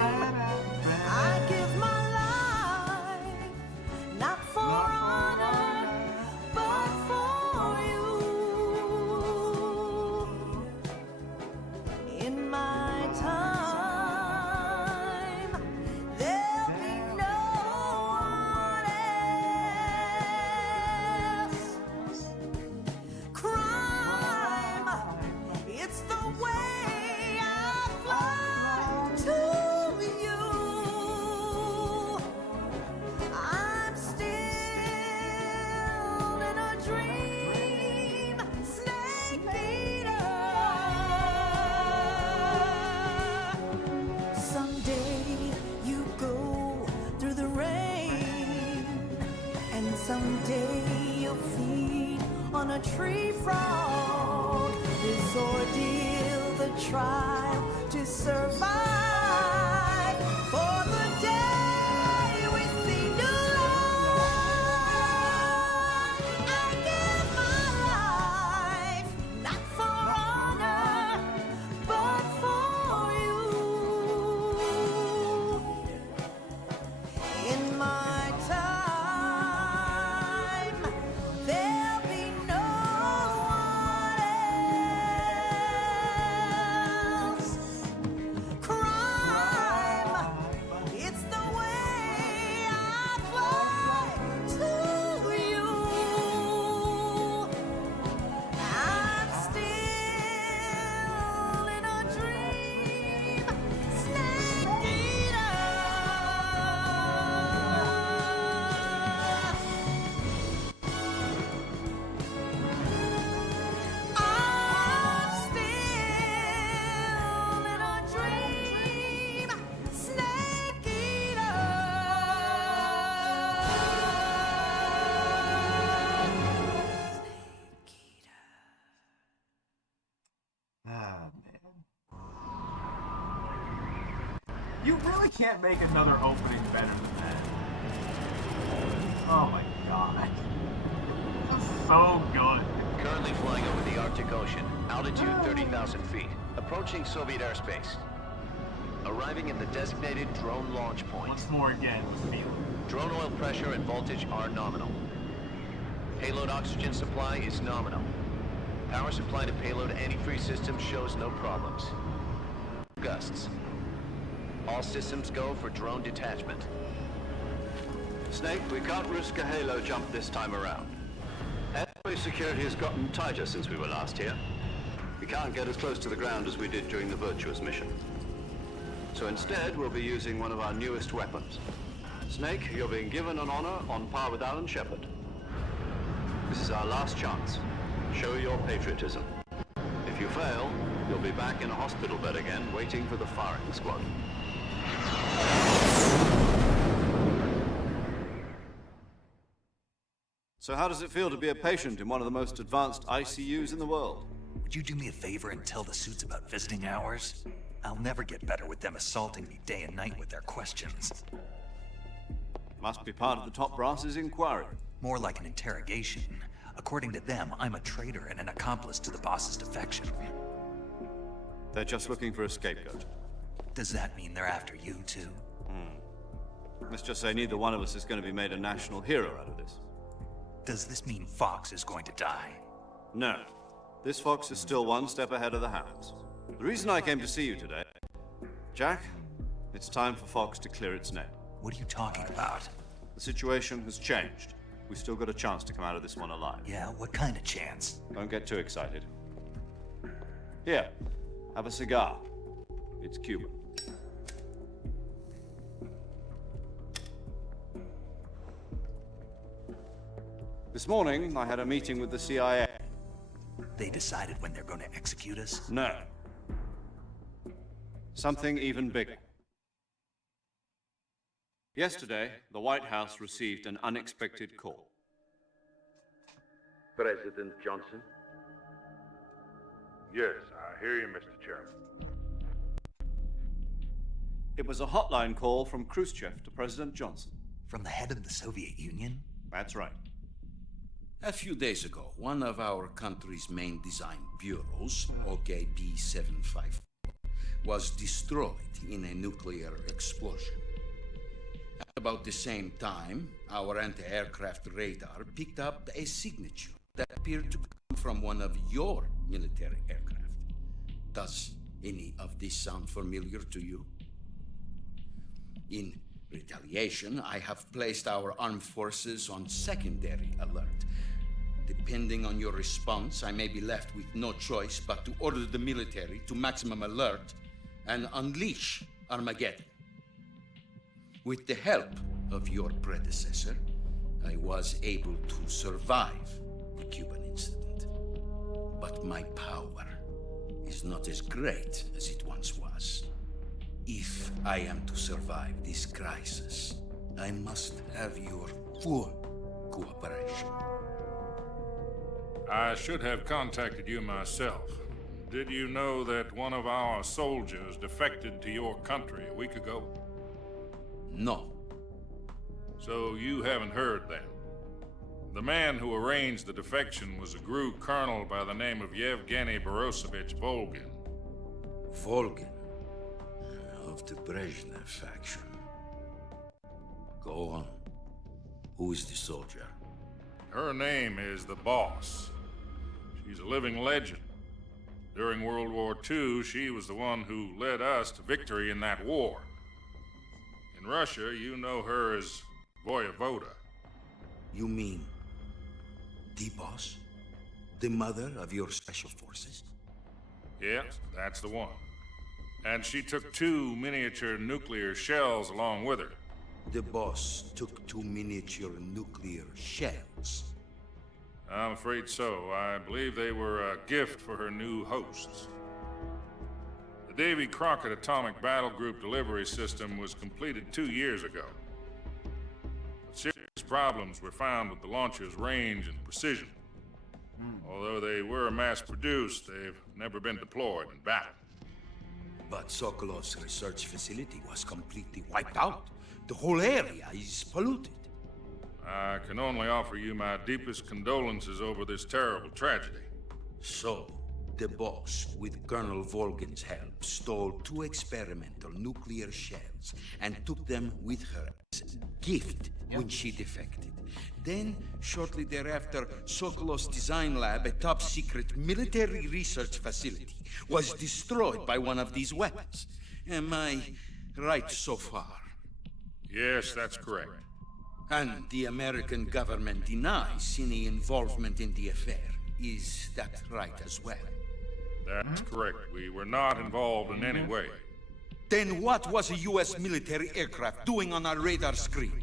I give my life, not for honor, but for you. In my time, there'll be no one else. Crime, it's the way I fly to you. I'm still in a dream, snake eater. Someday you go through the rain, and someday you'll feed on a tree frog. This ordeal, the trial to survive for the day we see new light. I give my life, not for honor, but for you. In my time, there'll be no one else. Crime, it's the way I fly to you. I'm still in a dream, snake eater. I'm still in a dream, snake eater. Ah, man. You really can't make another opening better than that. Oh my god. This is so good. Currently flying over the Arctic Ocean, altitude 30,000 feet, approaching Soviet airspace. Arriving at the designated drone launch point. Once more again, with feeling. Drone oil pressure and voltage are nominal. Payload oxygen supply is nominal. Power supply to payload antifreeze system shows no problems. Gusts. All systems go for drone detachment. Snake, we can't risk a halo jump this time around. Airspace security has gotten tighter since we were last here. We can't get as close to the ground as we did during the Virtuous mission. So instead, we'll be using one of our newest weapons. Snake, you're being given an honor on par with Alan Shepard. This is our last chance. Show your patriotism. If you fail, you'll be back in a hospital bed again, waiting for the firing squad. So how does it feel to be a patient in one of the most advanced ICUs in the world? Would you do me a favor and tell the suits about visiting hours? I'll never get better with them assaulting me day and night with their questions. Must be part of the top brass's inquiry. More like an interrogation. According to them, I'm a traitor and an accomplice to the boss's defection. They're just looking for a scapegoat. Does that mean they're after you, too? Let's just say neither one of us is going to be made a national hero out of this. Does this mean Fox is going to die? No. This Fox is still one step ahead of the Hounds. The reason I came to see you today... Jack, it's time for Fox to clear its name. What are you talking about? The situation has changed. we still got a chance to come out of this one alive. Yeah, what kind of chance? Don't get too excited. Here, have a cigar. It's Cuban. This morning, I had a meeting with the CIA. They decided when they're going to execute us? No. Something even bigger. Yesterday, the White House received an unexpected call. President Johnson? Yes, I hear you, Mr. Chairman. It was a hotline call from Khrushchev to President Johnson. From the head of the Soviet Union? That's right. A few days ago, one of our country's main design bureaus, OKB 754, was destroyed in a nuclear explosion. At about the same time, our anti-aircraft radar picked up a signature that appeared to come from one of your military aircraft. Does any of this sound familiar to you? In retaliation, I have placed our armed forces on secondary alert. Depending on your response, I may be left with no choice but to order the military to maximum alert and unleash Armageddon. With the help of your predecessor, I was able to survive the Cuban incident. But my power is not as great as it once was. If I am to survive this crisis, I must have your full cooperation. I should have contacted you myself. Did you know that one of our soldiers defected to your country a week ago? No. So you haven't heard then. The man who arranged the defection was a GRU colonel by the name of Yevgeny Borosovich Volgin. Volgin? Of the Brezhnev faction. Go on. Who is the soldier? Her name is the Boss. She's a living legend. During World War II, she was the one who led us to victory in that war. In Russia, you know her as Voyevoda. You mean the Boss? The mother of your special forces? Yes, that's the one. And she took 2 miniature nuclear shells along with her. The Boss took 2 miniature nuclear shells. I'm afraid so. I believe they were a gift for her new hosts. The Davy Crockett Atomic Battle Group delivery system was completed 2 years ago. But serious problems were found with the launcher's range and precision. Although they were mass-produced, they've never been deployed in battle. But Sokolov's research facility was completely wiped out. The whole area is polluted. I can only offer you my deepest condolences over this terrible tragedy. So, the Boss, with Colonel Volgin's help, stole 2 experimental nuclear shells and took them with her as a gift when she defected. Then, shortly thereafter, Sokolov's design lab, a top-secret military research facility, was destroyed by one of these weapons. Am I right so far? Yes, that's correct. And the American government denies any involvement in the affair. Is that right as well? That's correct. We were not involved in any way. Then what was a U.S. military aircraft doing on our radar screen?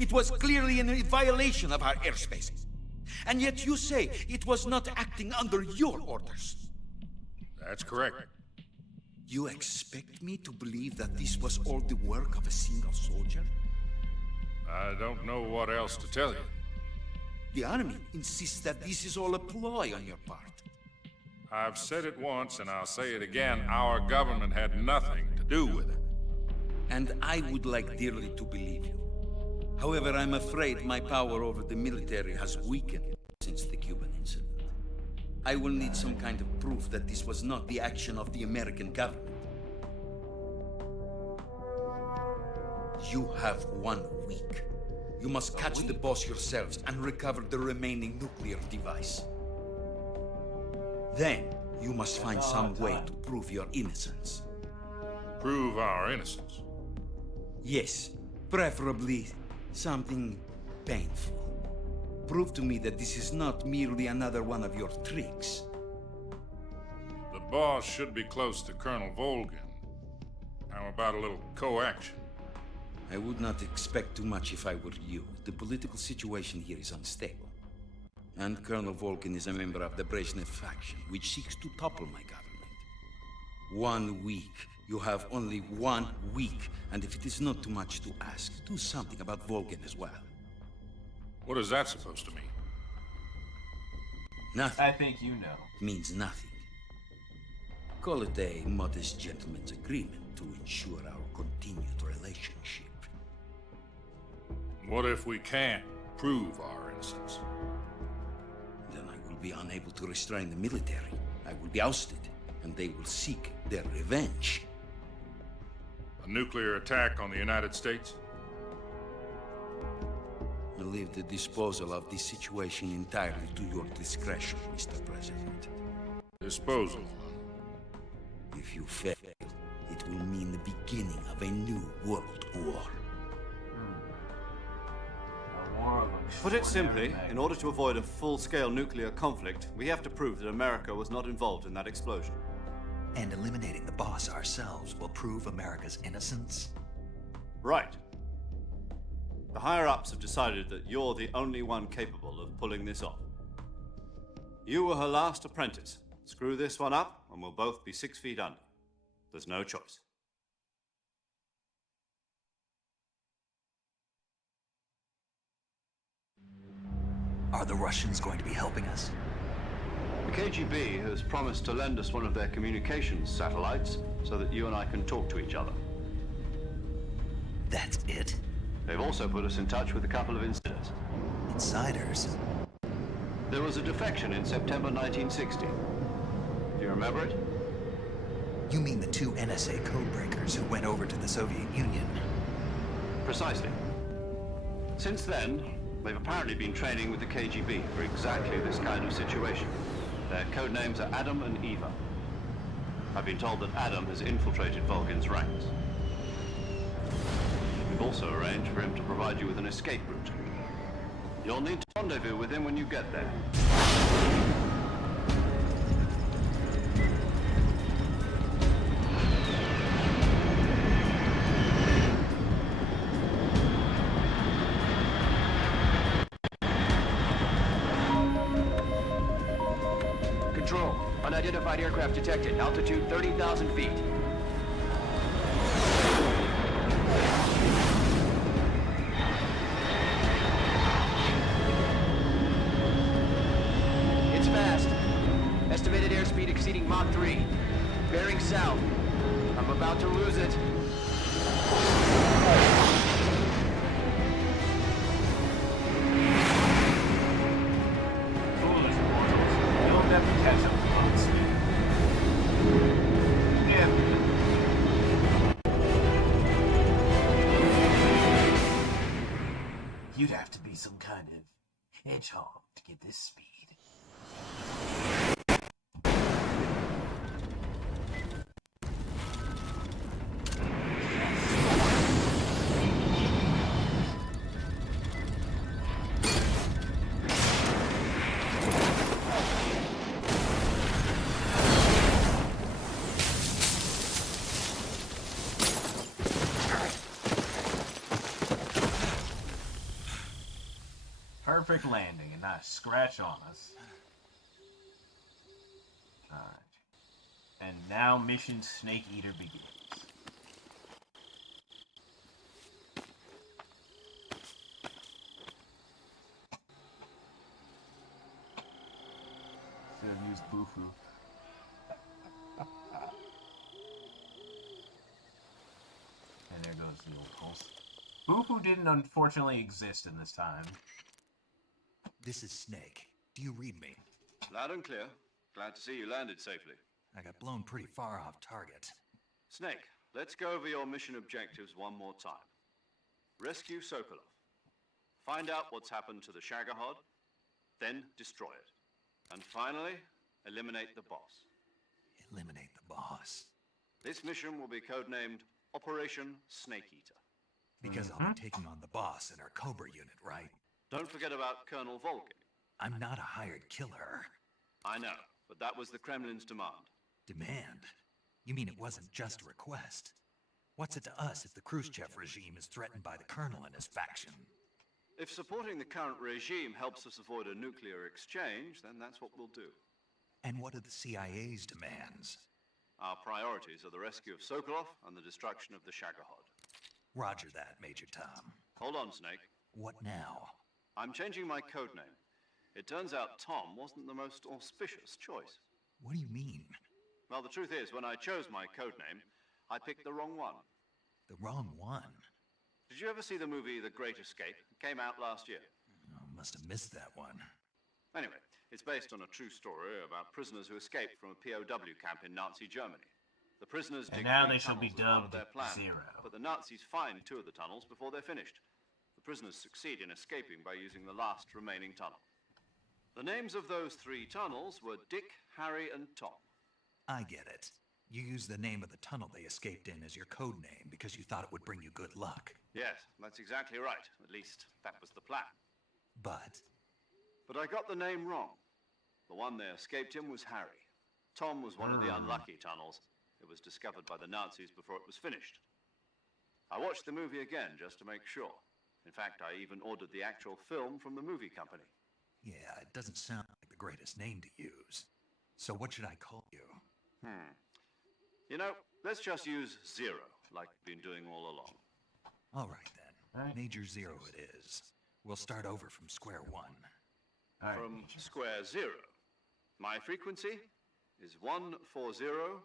It was clearly in violation of our airspace. And yet you say it was not acting under your orders. That's correct. You expect me to believe that this was all the work of a single soldier? I don't know what else to tell you. The Army insists that this is all a ploy on your part. I've said it once and I'll say it again. Our government had nothing to do with it. And I would like dearly to believe you. However, I'm afraid my power over the military has weakened since the Cuban incident. I will need some kind of proof that this was not the action of the American government. You have 1 week. You must catch the Boss yourselves and recover the remaining nuclear device. Then, you must find some way to prove your innocence. Prove our innocence? Yes, preferably something painful. Prove to me that this is not merely another one of your tricks. The boss should be close to Colonel Volgin. How about a little co-action? I would not expect too much if I were you. The political situation here is unstable. And Colonel Volgin is a member of the Brezhnev faction, which seeks to topple my government. 1 week. You have only 1 week. And if it is not too much to ask, do something about Volgin as well. What is that supposed to mean? Nothing. I think you know. Means nothing. Call it a modest gentleman's agreement to ensure our continued relationship. What if we can't prove our innocence? Then I will be unable to restrain the military. I will be ousted, and they will seek their revenge. A nuclear attack on the United States? I leave the disposal of this situation entirely to your discretion, Mr. President. Disposal? If you fail, it will mean the beginning of a new world war. Put it simply, in order to avoid a full-scale nuclear conflict, we have to prove that America was not involved in that explosion. And eliminating the boss ourselves will prove America's innocence? Right. The higher-ups have decided that you're the only one capable of pulling this off. You were her last apprentice. Screw this one up, and we'll both be 6 feet under. There's no choice. Are the Russians going to be helping us? The KGB has promised to lend us one of their communications satellites so that you and I can talk to each other. That's it? They've also put us in touch with a couple of insiders. Insiders? There was a defection in September 1960. Do you remember it? You mean the 2 NSA codebreakers who went over to the Soviet Union? Precisely. Since then, they've apparently been training with the KGB for exactly this kind of situation. Their code names are Adam and Eva. I've been told that Adam has infiltrated Volgin's ranks. We've also arranged for him to provide you with an escape route. You'll need to rendezvous with him when you get there. Control. Unidentified aircraft detected. Altitude 30,000 feet. It's fast. Estimated airspeed exceeding Mach 3. Bearing south. I'm about to lose it. Foolish mortals. You'll never catch up with us. Yeah. You'd have to be some kind of hedgehog to get this speed. Perfect landing and not a scratch on us. Alright. And now mission Snake Eater begins. Should have used Bufu. And there goes the old pulse. Bufu didn't unfortunately exist in this time. This is Snake. Do you read me? Loud and clear. Glad to see you landed safely. I got blown pretty far off target. Snake, let's go over your mission objectives one more time. Rescue Sokolov. Find out what's happened to the Shagohod, then destroy it. And finally, eliminate the boss. Eliminate the boss. This mission will be codenamed Operation Snake Eater. Because I'll be taking on the boss in our Cobra unit, right? Don't forget about Colonel Volkin. I'm not a hired killer. I know, but that was the Kremlin's demand. Demand? You mean it wasn't just a request? What's it to us if the Khrushchev regime is threatened by the Colonel and his faction? If supporting the current regime helps us avoid a nuclear exchange, then that's what we'll do. And what are the CIA's demands? Our priorities are the rescue of Sokolov and the destruction of the Shagohod. Roger that, Major Tom. Hold on, Snake. What now? I'm changing my codename. It turns out Tom wasn't the most auspicious choice. What do you mean? Well, the truth is, when I chose my codename, I picked the wrong one. The wrong one? Did you ever see the movie The Great Escape? It came out last year. Oh, must have missed that one. Anyway, it's based on a true story about prisoners who escaped from a POW camp in Nazi Germany. The prisoners And dig now 3 they shall be tunnels as part of dubbed their plan, Zero. but the Nazis find 2 of the tunnels before they're finished. The prisoners succeed in escaping by using the last remaining tunnel. The names of those 3 tunnels were Dick, Harry, and Tom. I get it. You used the name of the tunnel they escaped in as your code name because you thought it would bring you good luck. Yes, that's exactly right. At least, that was the plan. But But I got the name wrong. The one they escaped in was Harry. Tom was one of the unlucky tunnels. It was discovered by the Nazis before it was finished. I watched the movie again just to make sure. In fact, I even ordered the actual film from the movie company. yeah, it doesn't sound like the greatest name to use. So what should I call you? You know, let's just use Zero, like we've been doing all along. All right then. Major Zero it is. We'll start over from square one. From square 0. My frequency is 140.85.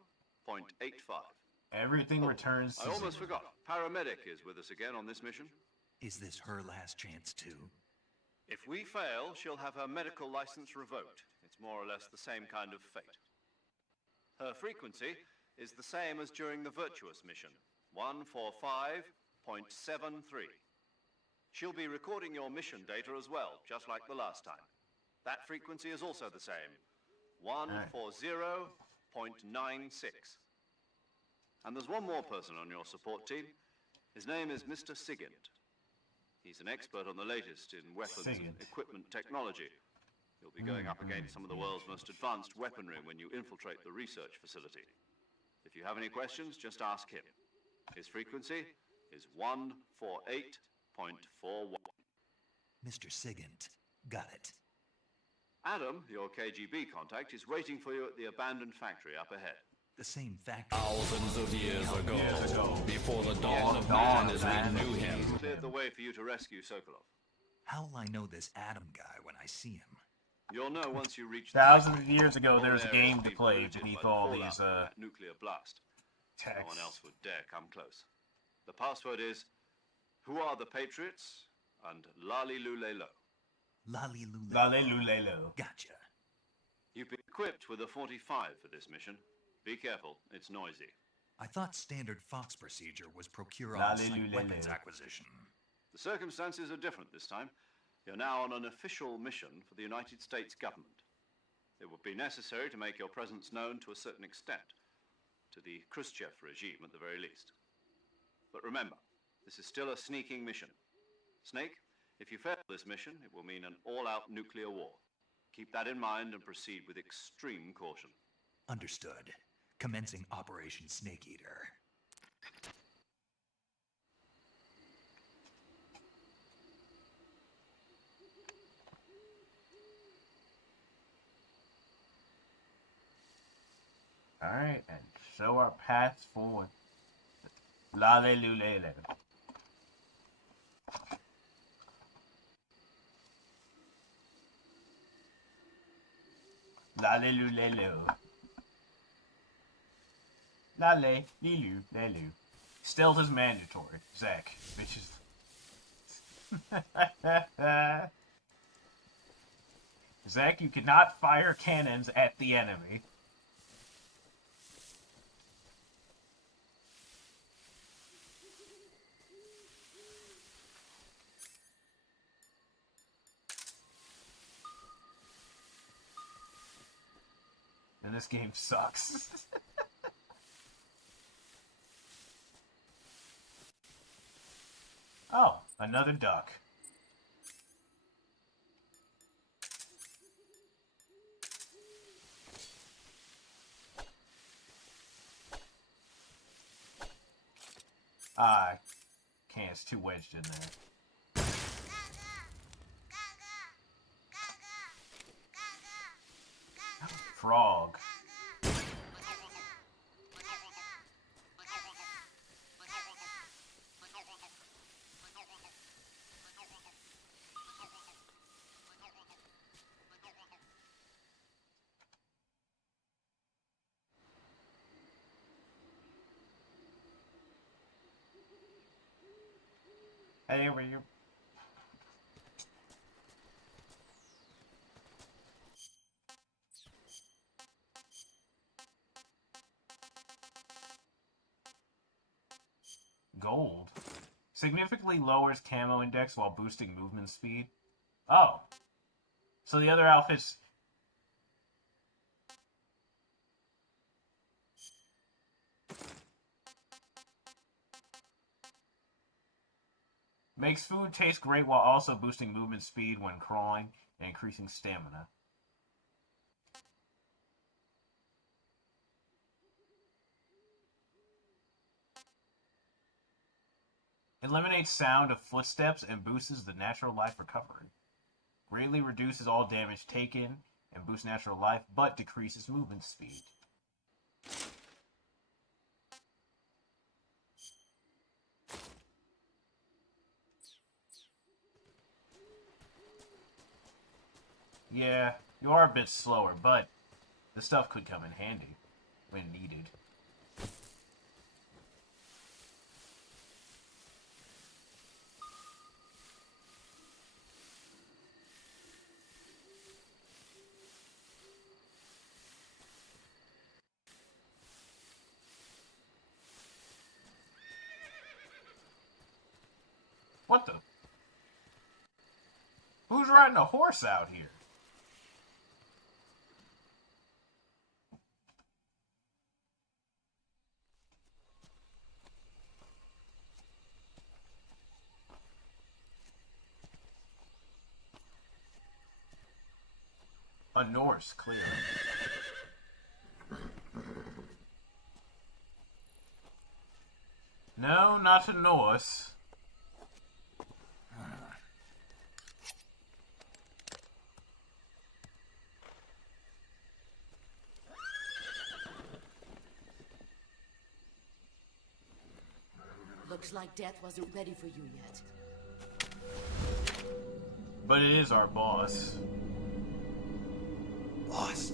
Everything returns to I almost zero. forgot. Paramedic is with us again on this mission. Is this her last chance too? If we fail, she'll have her medical license revoked. It's more or less the same kind of fate. Her frequency is the same as during the Virtuous mission, 145.73. She'll be recording your mission data as well, just like the last time. That frequency is also the same, 140.96. And there's one more person on your support team. His name is Mr. Sigint. He's an expert on the latest in weapons and equipment technology. You'll be going up against some of the world's most advanced weaponry when you infiltrate the research facility. If you have any questions, just ask him. His frequency is 148.41. Mr. Sigint. Got it. Adam, your KGB contact, is waiting for you at the abandoned factory up ahead. The same factory. Thousands of years ago, before the dawn of man as we knew him. He's cleared the way for you to rescue Sokolov. How'll I know this Adam guy when I see him? You'll know once you reach Thousands of years ago, there was a game to play beneath all these nuclear blast. texts. No one else would dare come close. The password is, "Who are the Patriots?" and "Lali Lulelo." Lali Lulelo. Lale Lulelo. Gotcha. You've been equipped with a 45 for this mission. Be careful, it's noisy. I thought standard Fox procedure was procure Lali on-site Lulelo. weapons acquisition. The circumstances are different this time. You're now on an official mission for the United States government. It would be necessary to make your presence known to a certain extent, to the Khrushchev regime at the very least. But remember, this is still a sneaking mission. Snake, if you fail this mission, it will mean an all-out nuclear war. Keep that in mind and proceed with extreme caution. Understood. Commencing Operation Snake Eater. Alright, and show our paths forward. Lale Lulelo. Lale Lulelo. Lale Lilu Lelu. Stealth is mandatory. Zach, bitches. Zach, you cannot fire cannons at the enemy. And this game sucks. Oh, another duck. Can't, it's too wedged in there. Frog. Hey, were you? Gold. Significantly lowers camo index while boosting movement speed. Oh. So the other outfits... Makes food taste great while also boosting movement speed when crawling and increasing stamina. Eliminates sound of footsteps and boosts the natural life recovery. Greatly reduces all damage taken and boosts natural life, but decreases movement speed. Yeah, you are a bit slower, but the stuff could come in handy when needed. What the? Who's riding a horse out here? A Norse, clearly. No, not a Norse. Looks like death wasn't ready for you yet. But it is our boss. Boss.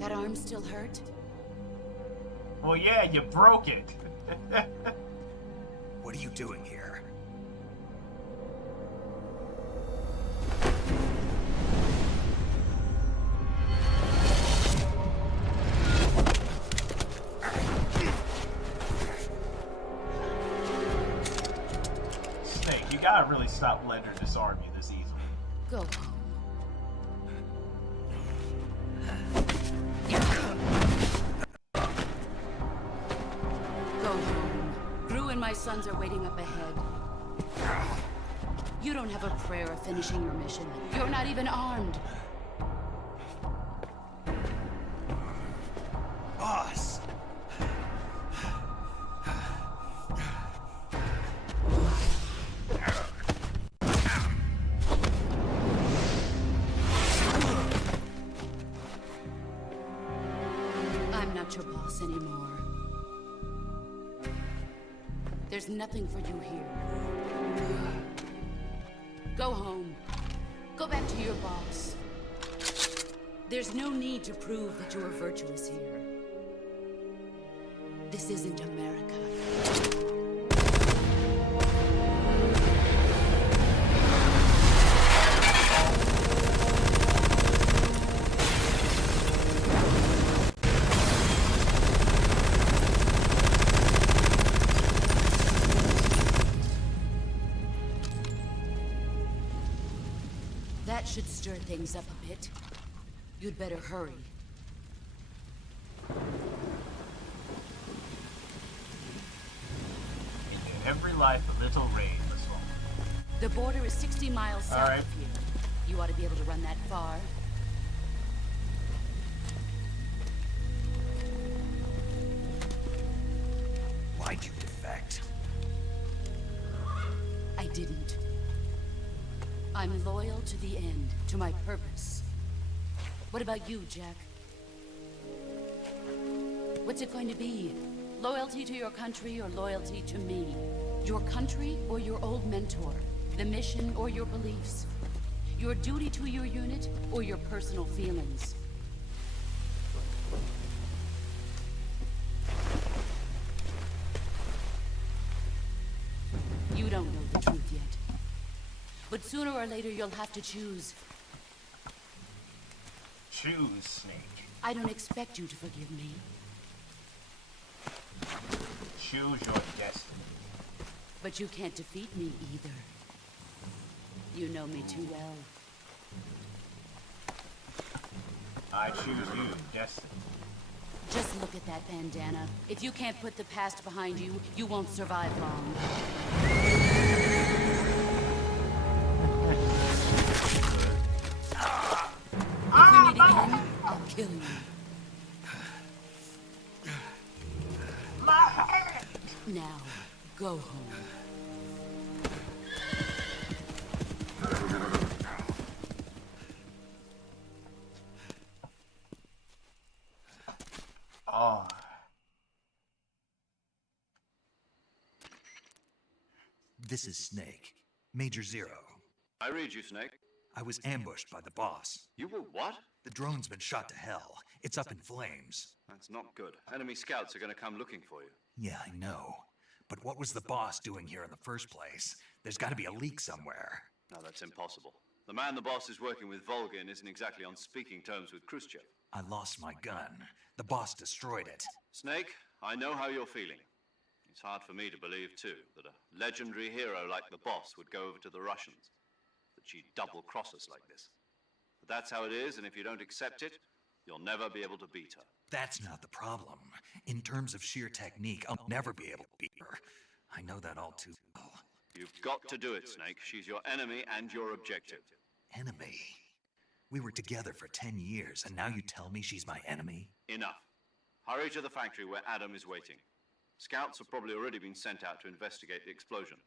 That arm still hurt? Well, yeah, you broke it. What are you doing here? Snake, you gotta really stop letting her disarm you this easily. Go. My sons are waiting up ahead. You don't have a prayer of finishing your mission. You're not even armed. Boss! I'm not your boss anymore. There's nothing for you here. Go home. Go back to your boss. There's no need to prove that you are virtuous here. This isn't America. That should stir things up a bit. You'd better hurry. In every life, a little rain was falling. The border is 60 miles south right. of here. You ought to be able to run that far. Why'd you defect? didn't. I'm loyal to the end, to my purpose. What about you, Jack? What's it going to be? Loyalty to your country or loyalty to me? Your country or your old mentor? The mission or your beliefs? Your duty to your unit or your personal feelings? You don't know the truth yet. But sooner or later you'll have to choose. Choose, Snake. I don't expect you to forgive me. Choose your destiny. But you can't defeat me either. You know me too well. I choose you, destiny. Just look at that bandana. If you can't put the past behind you, you won't survive long. If we meet again, I'll kill you. Now, go home. Oh. This is Snake. Major Zero. I read you, Snake. I was ambushed by the boss. You were what? The drone's been shot to hell. It's up in flames. That's not good. Enemy scouts are going to come looking for you. Yeah, I know. But what was the boss doing here in the first place? There's got to be a leak somewhere. No, that's impossible. The man the boss is working with, Volgin, isn't exactly on speaking terms with Khrushchev. I lost my gun. The boss destroyed it. Snake, I know how you're feeling. It's hard for me to believe, too, that a legendary hero like the boss would go over to the Russians. That she'd double-cross us like this. But that's how it is, and if you don't accept it, you'll never be able to beat her. That's not the problem. In terms of sheer technique, I'll never be able to beat her. I know that all too well. You've got to do it, Snake. She's your enemy and your objective. Enemy? We were together for 10 years, and now you tell me she's my enemy? Enough. Hurry to the factory where Adam is waiting. Scouts have probably already been sent out to investigate the explosion.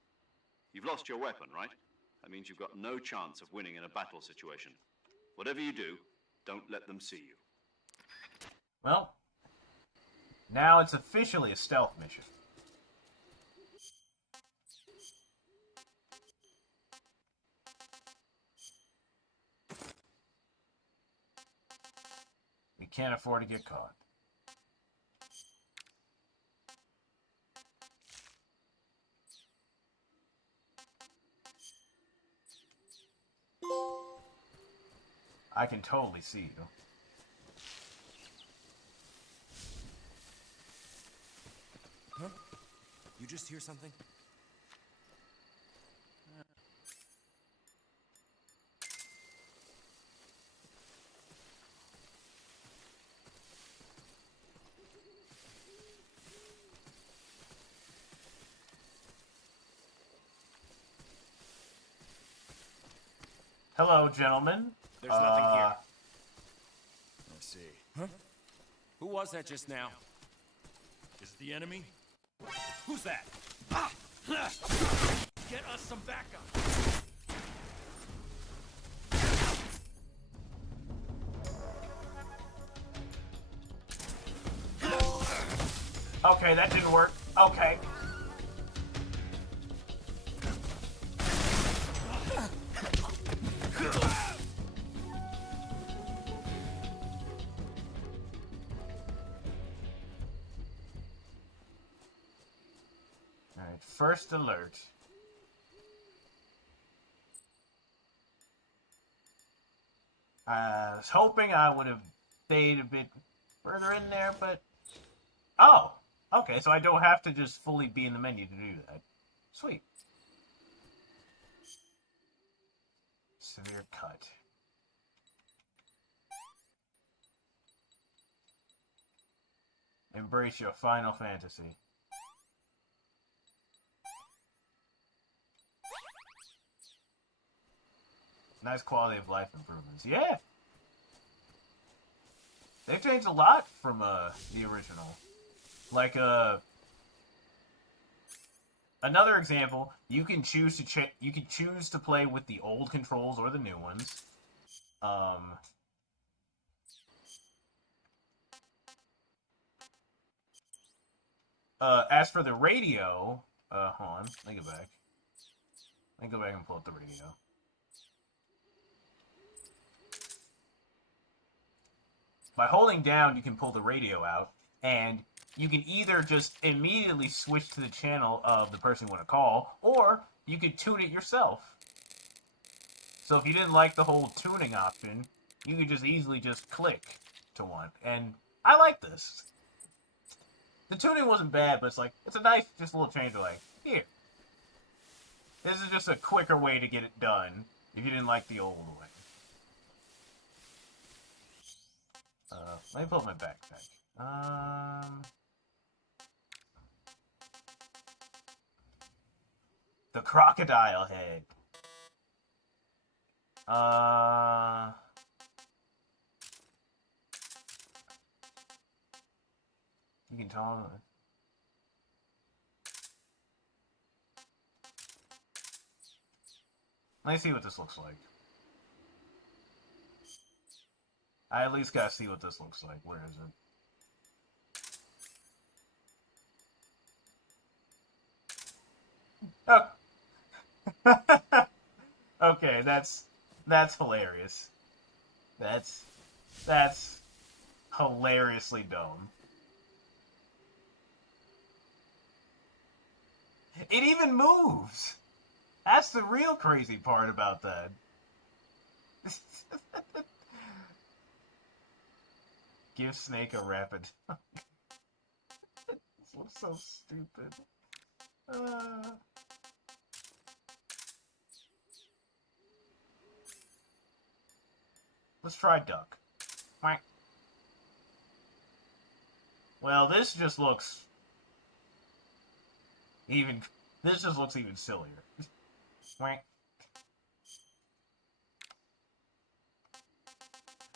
You've lost your weapon, right? That means you've got no chance of winning in a battle situation. Whatever you do, don't let them see you. Well, now it's officially a stealth mission. We can't afford to get caught. I can totally see you. Huh? You just hear something? Hello, gentlemen. There's nothing here. I see. Huh? Who was that just now? Is it the enemy? Who's that? Ah! Get us some backup. Okay, that didn't work. Okay. Alright, first alert. I was hoping I would have stayed a bit further in there, but... Oh! Okay, so I don't have to just fully be in the menu to do that. Sweet. Severe cut. Embrace your Final Fantasy. Nice quality of life improvements. Yeah! They've changed a lot from the original. Like, Another example, you can choose to play with the old controls or the new ones. As for the radio, hold on, let me go back. Let me go back and pull up the radio. By holding down, you can pull the radio out, and you can either just immediately switch to the channel of the person you want to call, or you could tune it yourself. So if you didn't like the whole tuning option, you could just easily just click to one. And I like this. The tuning wasn't bad, but it's a nice, just a little change of here. This is just a quicker way to get it done if you didn't like the old way. Let me pull up my backpack. The crocodile head. You can tell. Let me see what this looks like. I at least gotta see what this looks like. Where is it? Oh. Okay, that's hilarious. That's hilariously dumb. It even moves! That's the real crazy part about that. Give Snake a rapid. This looks so stupid. Let's try duck. Well, this just looks even. This just looks even sillier.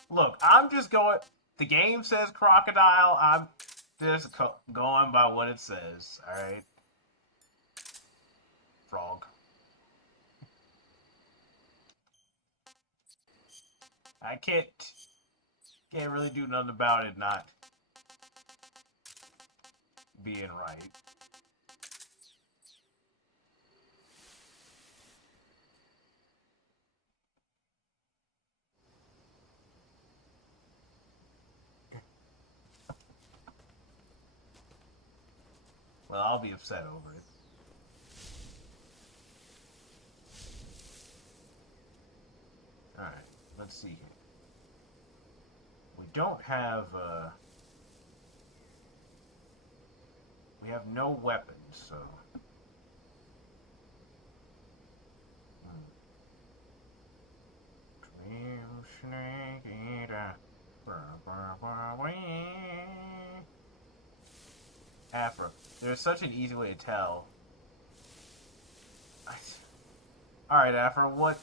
Look, I'm just going. The game says crocodile. I'm just going by what it says. All right. Frog. I can't really do nothing about it not being right. Well, I'll be upset over it. Alright, let's see here. We don't have, we have no weapons, so... Snake eater. Afro. There's such an easy way to tell. Alright, Afro, what...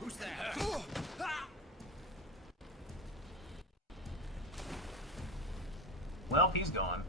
Who's there? Well, he's gone.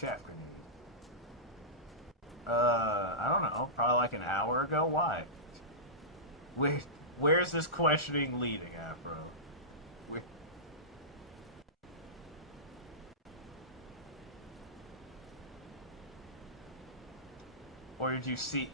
Chaff grenade. I don't know. Probably like an hour ago. Why? Where's this questioning leading, Afro? Or did you see...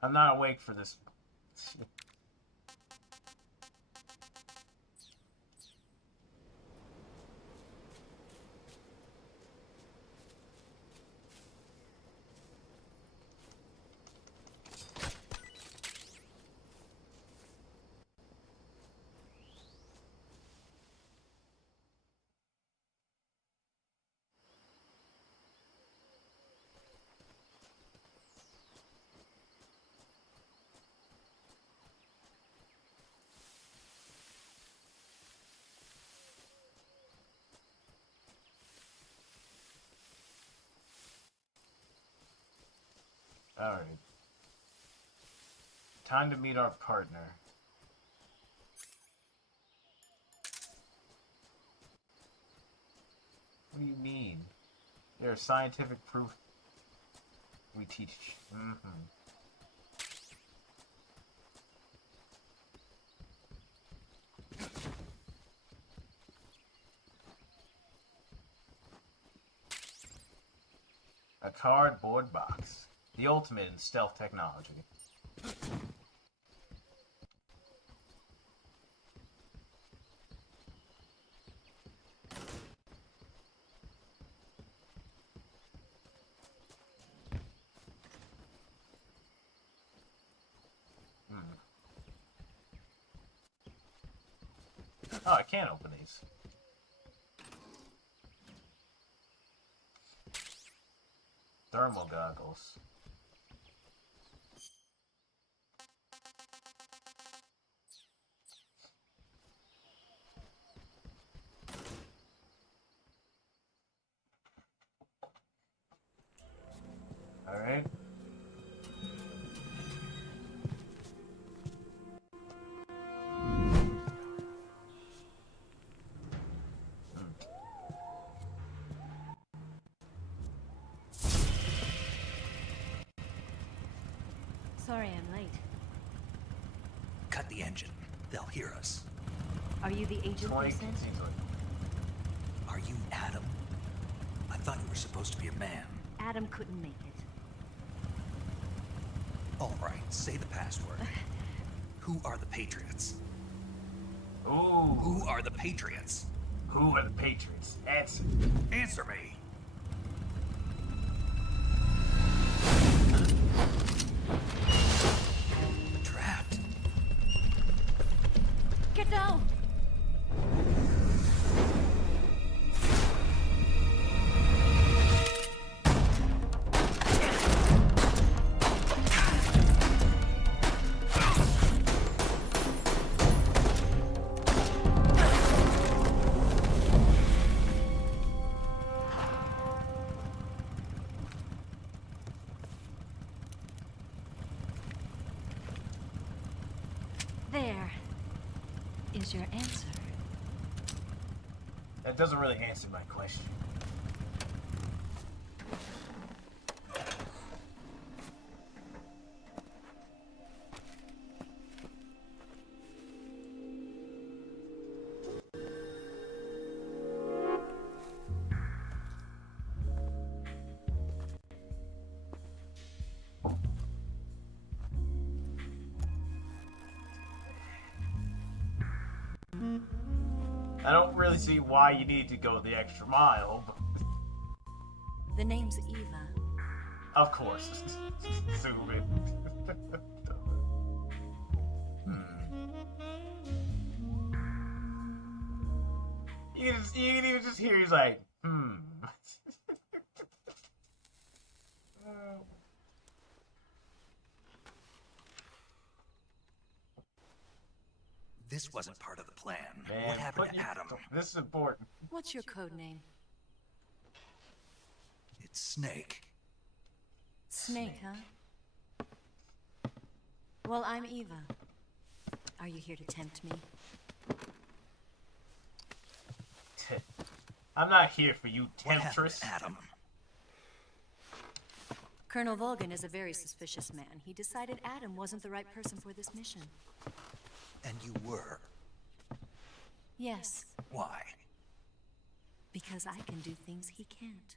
I'm not awake for this. Alright. Time to meet our partner. What do you mean? There's scientific proof we teach. A cardboard box. The ultimate in stealth technology. Oh, I can't open these. Thermal goggles. All right. Sorry I'm late. Cut the engine. They'll hear us. Are you the agent they sent? Are you Adam? I thought you were supposed to be a man. Adam couldn't make it. All right, say the password. Who are the Patriots? Ooh. Who are the Patriots? Who are the Patriots? Answer. Answer me. Trapped. Get down! There is your answer. That doesn't really answer my question. I don't really see why you need to go the extra mile, but... The name's Eva. Of course. Zoom in. You can even just hear he's like, This wasn't part of the plan. Man, What happened to Adam? This is important. What's your code name? It's Snake. Snake, huh? Well, I'm Eva. Are you here to tempt me? I'm not here for you, What happened temptress. to Adam? Colonel Volgan is a very suspicious man. He decided Adam wasn't the right person for this mission. And you were. Yes, Why? because I can do things he can't.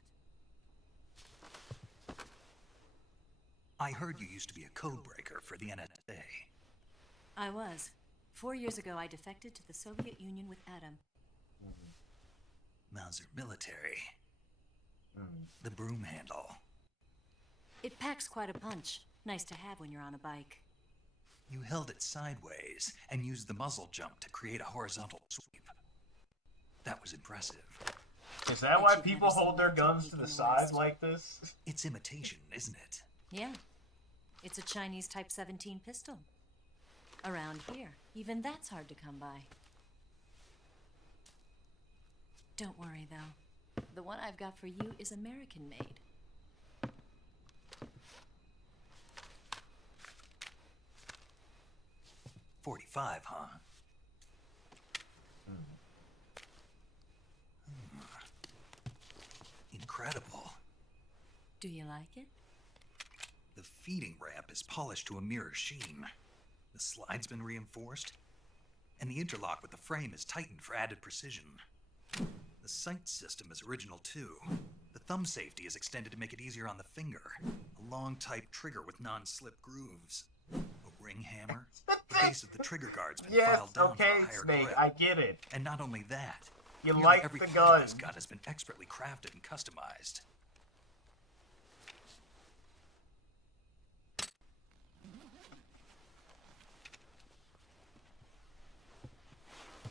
I heard you used to be a codebreaker for the NSA. I was. 4 years ago, I defected to the Soviet Union with Adam. Mauser military. The broom handle. It packs quite a punch. Nice to have when you're on a bike. You held it sideways and used the muzzle jump to create a horizontal sweep. That was impressive. Is that why people hold their guns to the side like this? It's imitation, isn't it? Yeah. It's a Chinese Type 17 pistol. Around here, even that's hard to come by. Don't worry, though. The one I've got for you is American-made. .45, huh? Incredible. Do you like it? The feeding ramp is polished to a mirror sheen. The slide's been reinforced, and the interlock with the frame is tightened for added precision. The sight system is original too. The thumb safety is extended to make it easier on the finger. A long type trigger with non-slip grooves. A ring hammer. The base of the trigger guard's been filed down for a higher Snake, grip. I get it. And not only that, You nearly like every the part of gun. this gun has been expertly crafted and customized.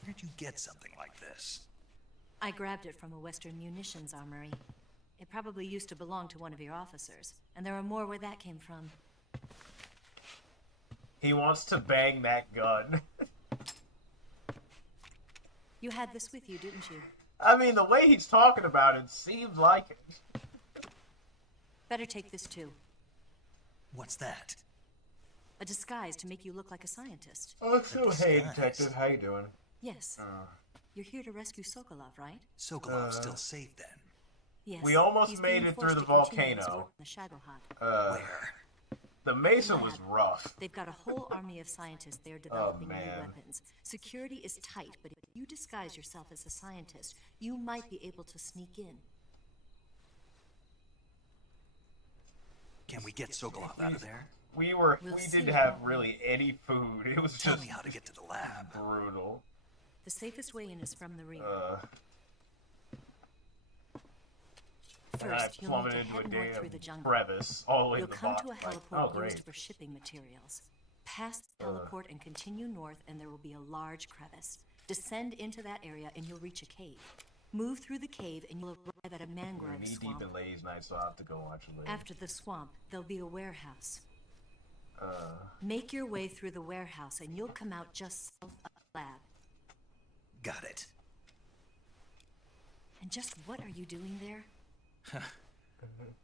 Where'd you get something like this? I grabbed it from a Western munitions armory. It probably used to belong to one of your officers, and there are more where that came from. He wants to bang that gun. You had this with you, didn't you? I mean, the way he's talking about it seems like it. Better take this too. What's that? A disguise to make you look like a scientist. Oh, so hey, detective, how you doing? Yes. You're here to rescue Sokolov, right? Sokolov's still safe then. Yes. We almost He's made being it forced through the to continue his volcano. work in the Shagohod. Where? The Mesa was rough. They've got a whole army of scientists there developing new man. weapons. Security is tight, but if you disguise yourself as a scientist, you might be able to sneak in. Can we get Sokolov out of there? We We'll didn't see. have really any food. It was Tell just me how to get to the lab. brutal. The safest way in is from the rear. And I First, you'll need plummeted to into a head north through the damn jungle. crevice all the way You'll to the come bottom. to a Like, heliport oh, used great. for shipping materials. Pass the heliport and continue north, and there will be a large crevice. Descend into that area, and you'll reach a cave. Move through the cave, and you'll arrive at a We're mangrove knee swamp. deep in ladies' night, so I'll have to go watch it later. After the swamp, there'll be a warehouse. Make your way through the warehouse, and you'll come out just south of the lab. Got it. And just what are you doing there?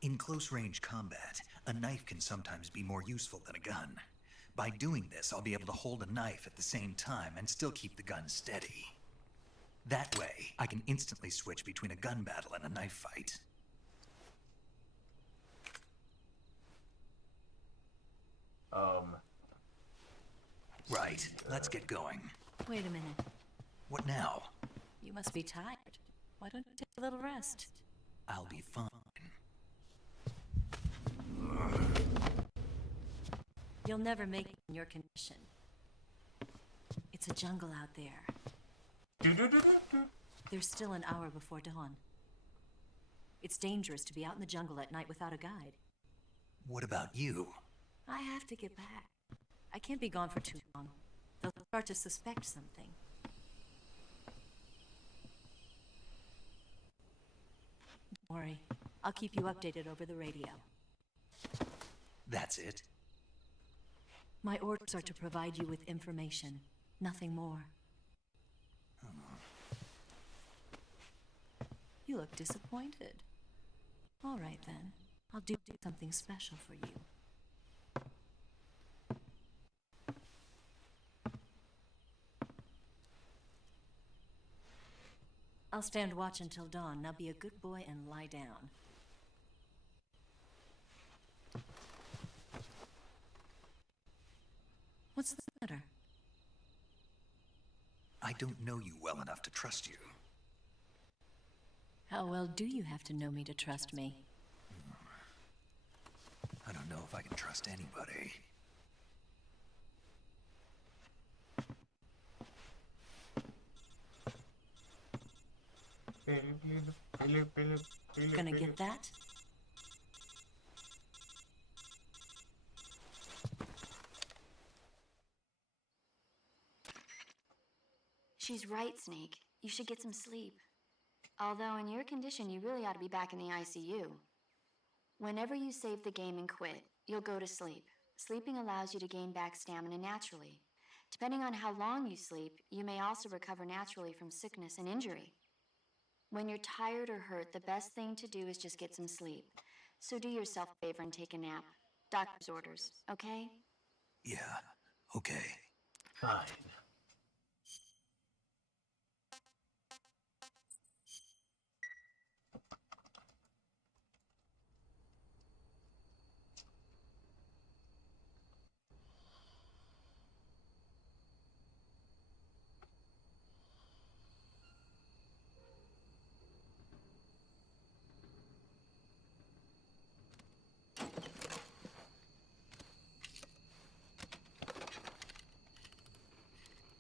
In close-range combat, a knife can sometimes be more useful than a gun. By doing this, I'll be able to hold a knife at the same time and still keep the gun steady. That way, I can instantly switch between a gun battle and a knife fight. Right, let's get going. Wait a minute. What now? You must be tired. Why don't you take a little rest? I'll be fine. You'll never make it in your condition. It's a jungle out there. There's still an hour before dawn. It's dangerous to be out in the jungle at night without a guide. What about you? I have to get back. I can't be gone for too long. They'll start to suspect something. Don't worry. I'll keep you updated over the radio. That's it? My orders are to provide you with information, nothing more. You look disappointed. All right then. I'll do something special for you. I'll stand watch until dawn. Now be a good boy and lie down. What's the matter? I don't know you well enough to trust you. How well do you have to know me to trust me? I don't know if I can trust anybody. Gonna get that? She's right, Snake. You should get some sleep. Although in your condition, you really ought to be back in the ICU. Whenever you save the game and quit, you'll go to sleep. Sleeping allows you to gain back stamina naturally. Depending on how long you sleep, you may also recover naturally from sickness and injury. When you're tired or hurt, the best thing to do is just get some sleep. So do yourself a favor and take a nap. Doctor's orders, okay? Yeah, okay. Fine.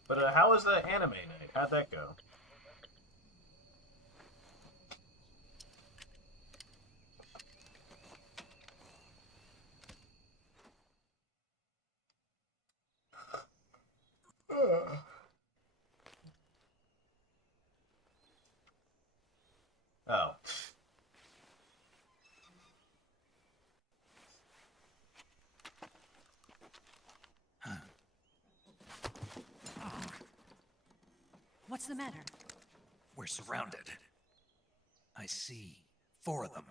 But how was the anime night? How'd that go? Oh. What's the matter? We're surrounded. I see 4 of them.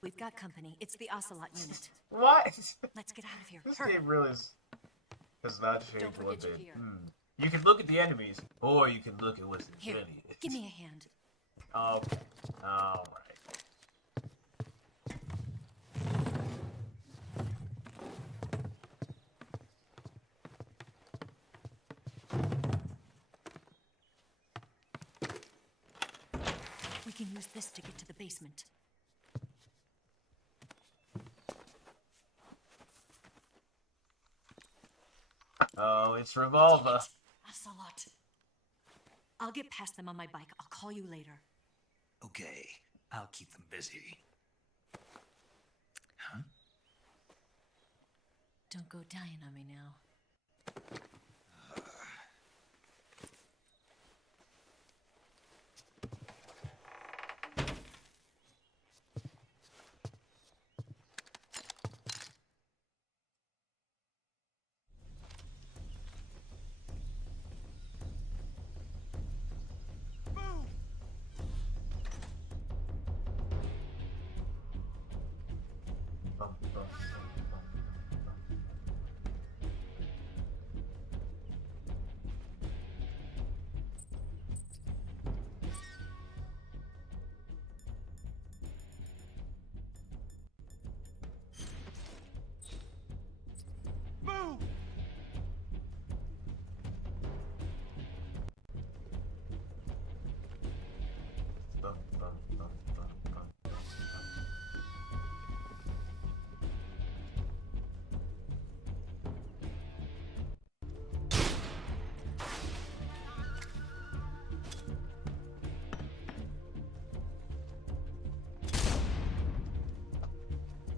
We've got company. It's the Ocelot unit. What? Let's get out of here. This Hurry. game really has not changed Don't one forget you're bit. here. You can look at the enemies, or you can look at what's in Here, the give me a hand. Okay. Alright. We can use this to get to the basement. Oh, it's Revolver. Ocelot. I'll get past them on my bike. I'll call you later. Okay, I'll keep them busy. Huh? Don't go dying on me now.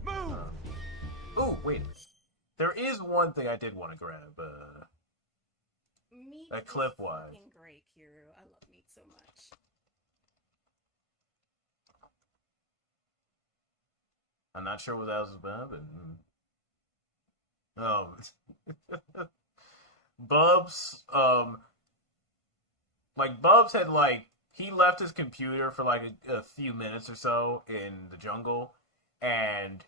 Move! Oh, wait. There is one thing I did want to grab. Meat That is clip-wise. fucking great, Kiru. I love meat so much. I'm not sure what that was about, but... Um, Bubs, like Bubs had he left his computer for like a few minutes or so in the jungle, and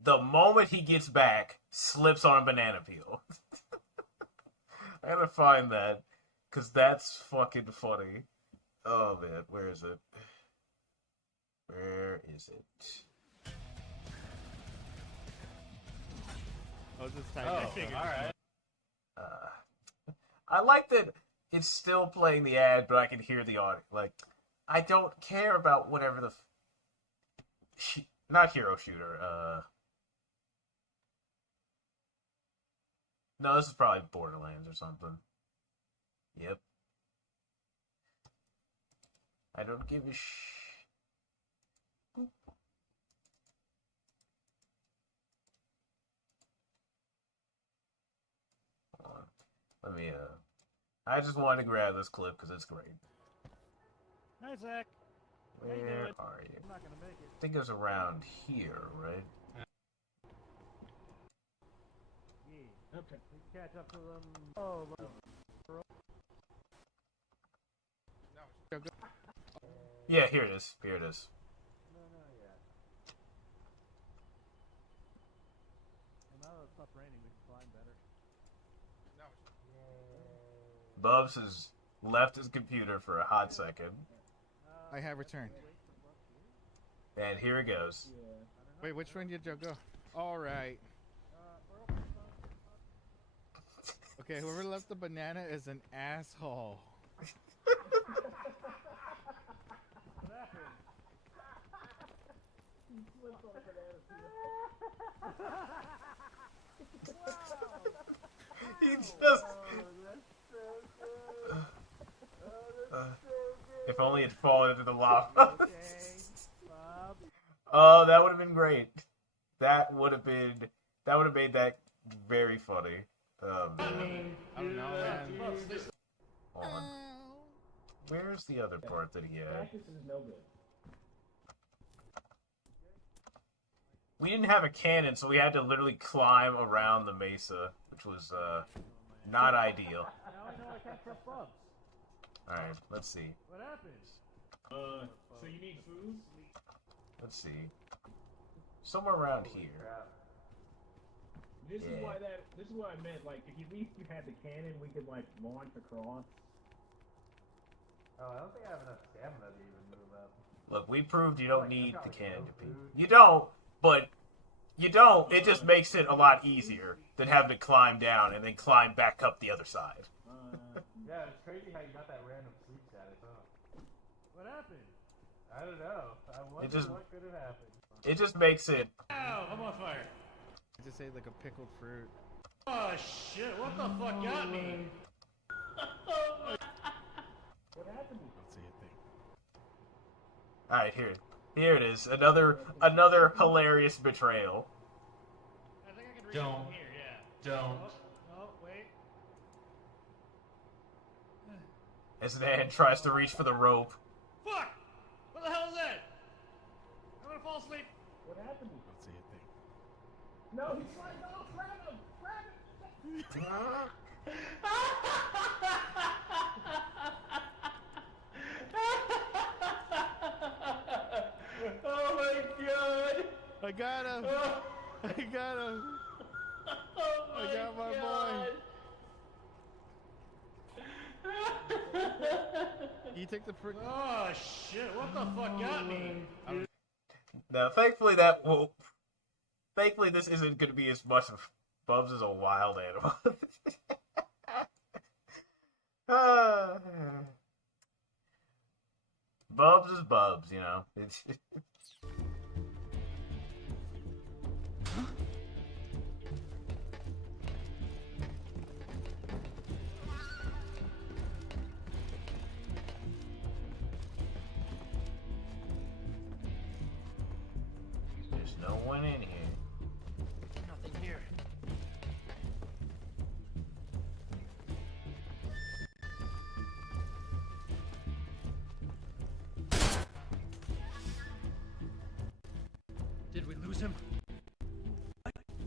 the moment he gets back, slips on a banana peel. I gotta find that, cause that's fucking funny. Oh man, where is it? Where is it? I'll just type it. Alright. I like that it's still playing the ad, but I can hear the audio. Like, I don't care about whatever the... not Hero Shooter, No, this is probably Borderlands or something. Yep. I don't give a Hold on. Let me, I just wanted to grab this clip because it's great. Hi, Zach. Where are you? I'm not gonna make it. I think it was around here, right? Yeah. Okay. We can catch up to them. Oh, Yeah, here it is. Here it is. No, yeah. Well, now that it stopped raining, we can climb better. Bubs has left his computer for a hot second. I have returned. And here it goes. Wait, which one did you go? All right. Okay, whoever left the banana is an asshole. He just... if only it fallen into the lava. Oh, that would have been great. That would have made that very funny. Oh, man. I don't know, man. Hold on. Where's the other part that he had? We didn't have a cannon, so we had to literally climb around the mesa, which was not ideal. Now I know I can't trust Bubs. Alright, let's see. What happened? So you need food? Let's see. Somewhere around here. This is what I meant. Like, if at least you had the cannon, we could like launch across. Oh, I don't think I have enough stamina to even move up. Look, we proved you don't need the cannon to beat. You don't, but you don't. It just makes it a lot easier than having to climb down and then climb back up the other side. Yeah, it's crazy how you got that random sleep status, huh? What happened? I don't know. I wonder what could have happened. It just makes it... Ow, I'm on fire. I just ate like a pickled fruit. Oh shit, what the fuck got me? What happened? Let's see a thing. Alright, here it is. Another hilarious betrayal. I think I can reach from here, yeah. Don't. Oh, wait. As Nan tries to reach for the rope. Fuck! What the hell is that? I'm gonna fall asleep. What happened? Let's see a thing. No, he's like, no, grab him! Grab him! Oh my god! I got him! I got him! Oh I got my boy! You took the prick. Oh shit, what the fuck got me? Now, thankfully this isn't going to be as much of... Bubs is a wild animal. Bubs is Bubs, you know. There's no one in here. Nothing here. Did we lose him?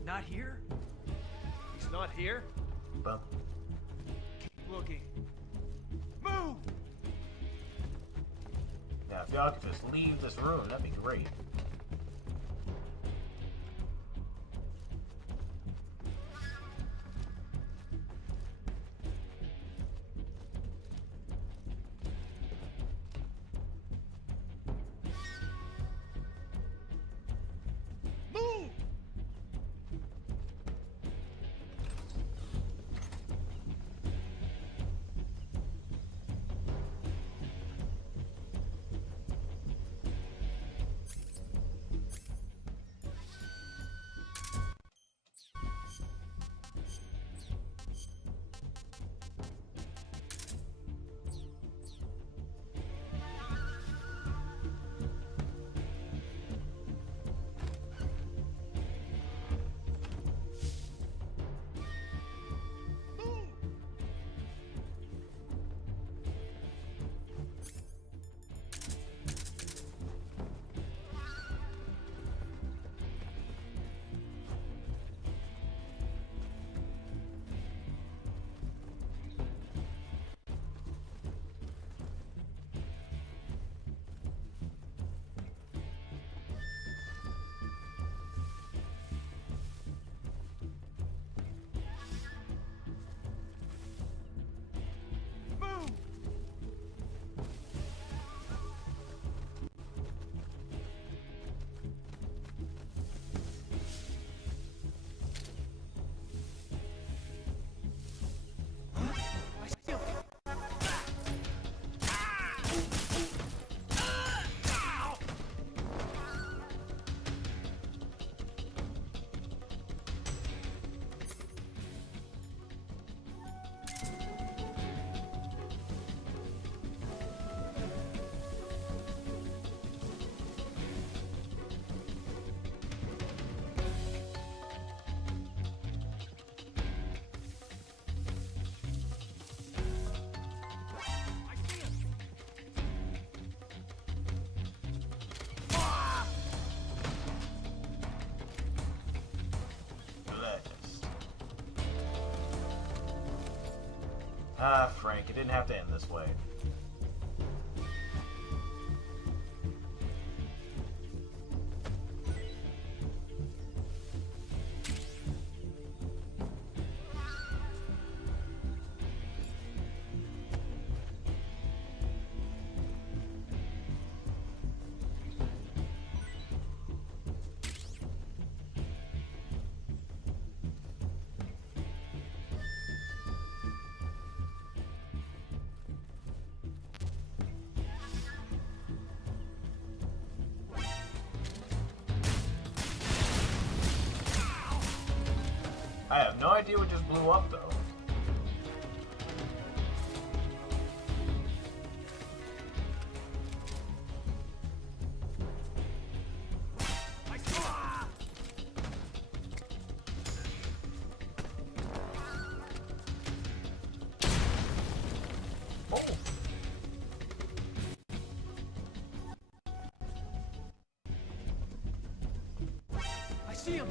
Not here? He's not here? But Keep looking. Move! now, if y'all could just leave this room, that'd be great. Move! Move! I see him. Ah, Frank, it didn't have to end this way. I have no idea what just blew up, though. I see him.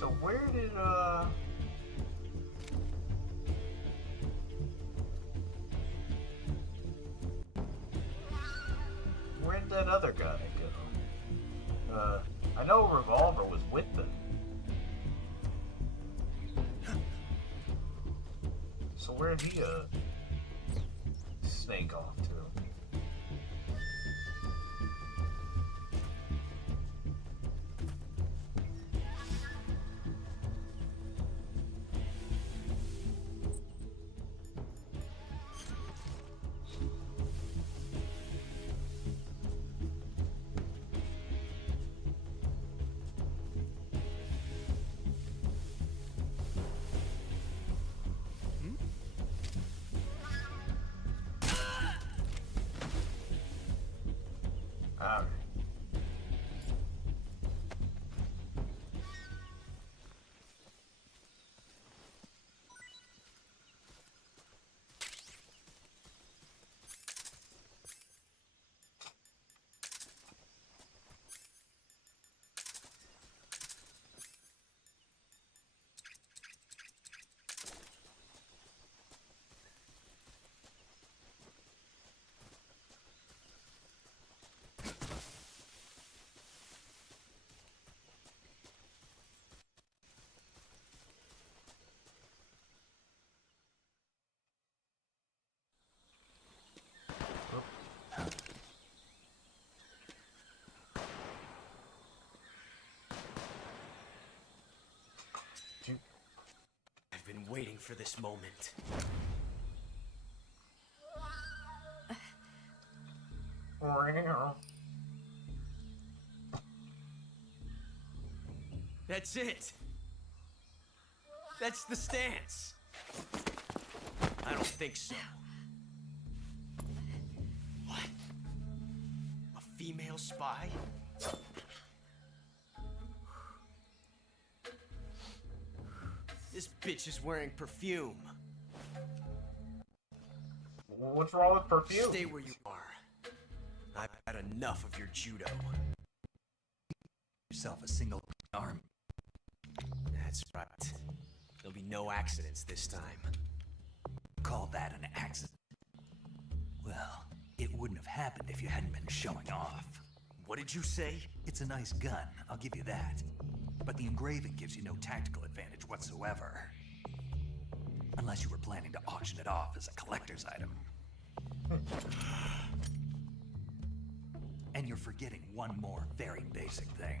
So where did, where did that other guy go? I know Revolver was with them. So where did he, snake off to? Alright. I've been waiting for this moment. That's it. That's the stance. I don't think so. What? A female spy? This bitch is wearing perfume. What's wrong with perfume? Stay where you are. I've had enough of your judo. Yourself a single arm. That's right. There'll be no accidents this time. Call that an accident? Well, it wouldn't have happened if you hadn't been showing off. What did you say? It's a nice gun, I'll give you that. But the engraving gives you no tactical advantage whatsoever. Unless you were planning to auction it off as a collector's item. And you're forgetting one more very basic thing.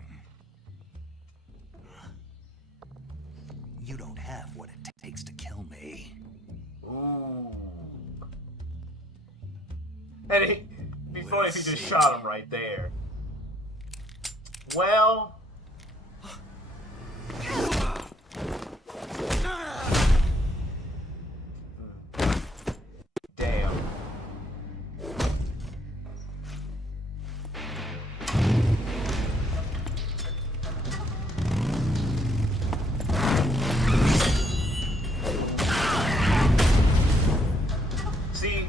You don't have what it takes to kill me. Ooh. And it'd be funny if he just shot him right there. Well... Damn. See,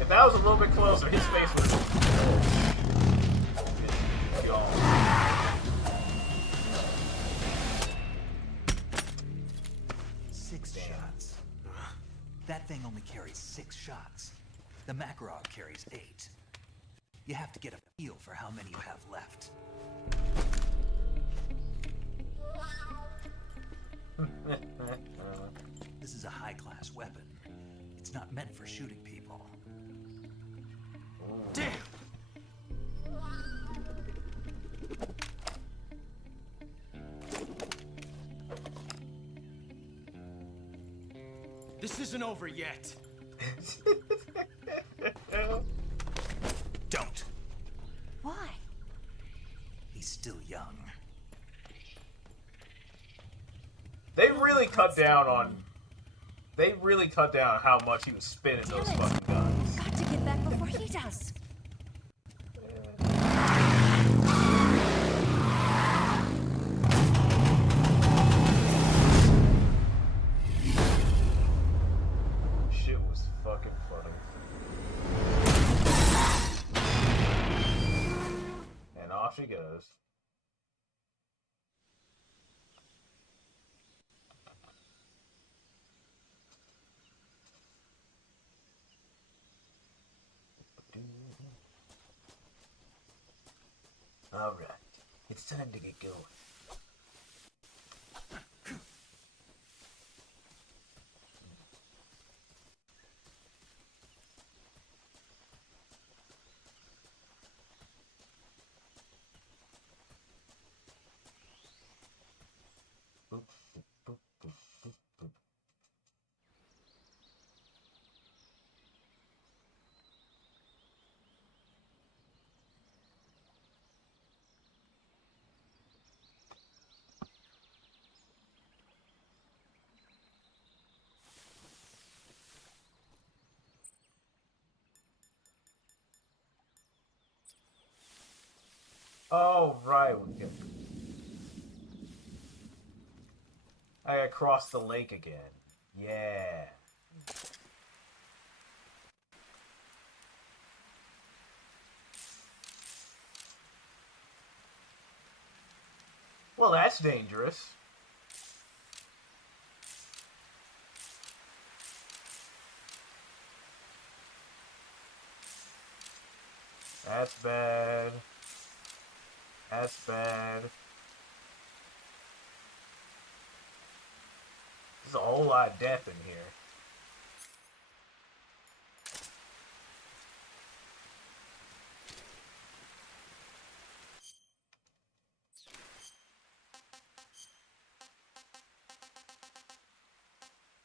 if that was a little bit closer, his face would have gone. 6 shots. That thing only carries 6 shots. The Makarov carries 8. You have to get a feel for how many you have left. This is a high-class weapon. It's not meant for shooting people. Damn! This isn't over yet. Don't. Why? He's still young. They really cut down on... They really cut down on how much he was spinning those fucking guns. Got to get back before he does. Shit was fucking funny. And off she goes. Alright, it's time to get going. Oh, right. I gotta cross the lake again. Yeah. Well, that's dangerous. That's bad. That's bad. There's a whole lot of death in here.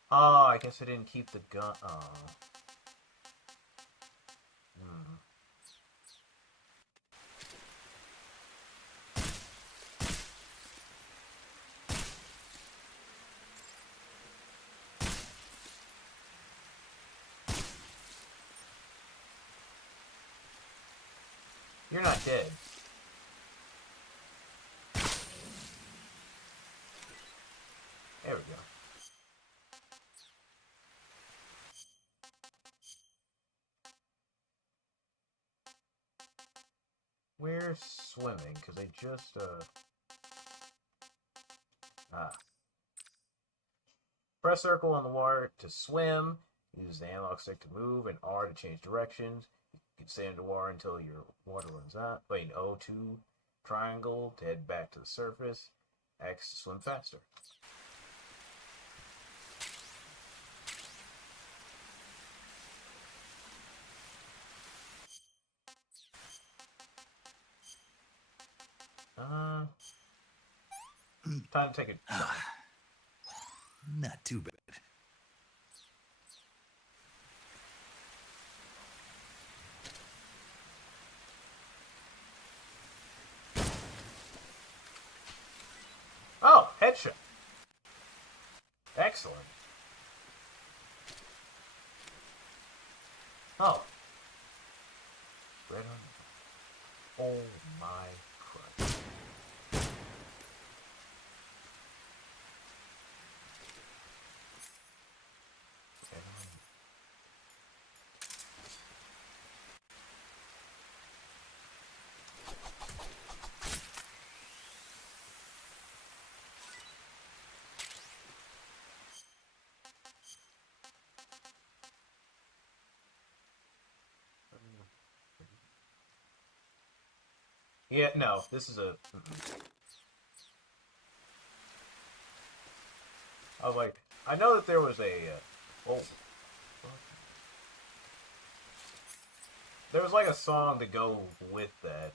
Oh, I guess I didn't keep the gun. Oh. You're not dead. There we go. Where's swimming? Because I just, Press circle on the water to swim. Use the analog stick to move and R to change directions. You can stay underwater until your water runs out. Playing O2 triangle to head back to the surface. X to swim faster. Time to take a Not too bad. Oh, headshot. Excellent. Oh. Right on. Oh my Christ. Yeah, no, this is a... I was like, I know that there was a... oh. There was like a song to go with that.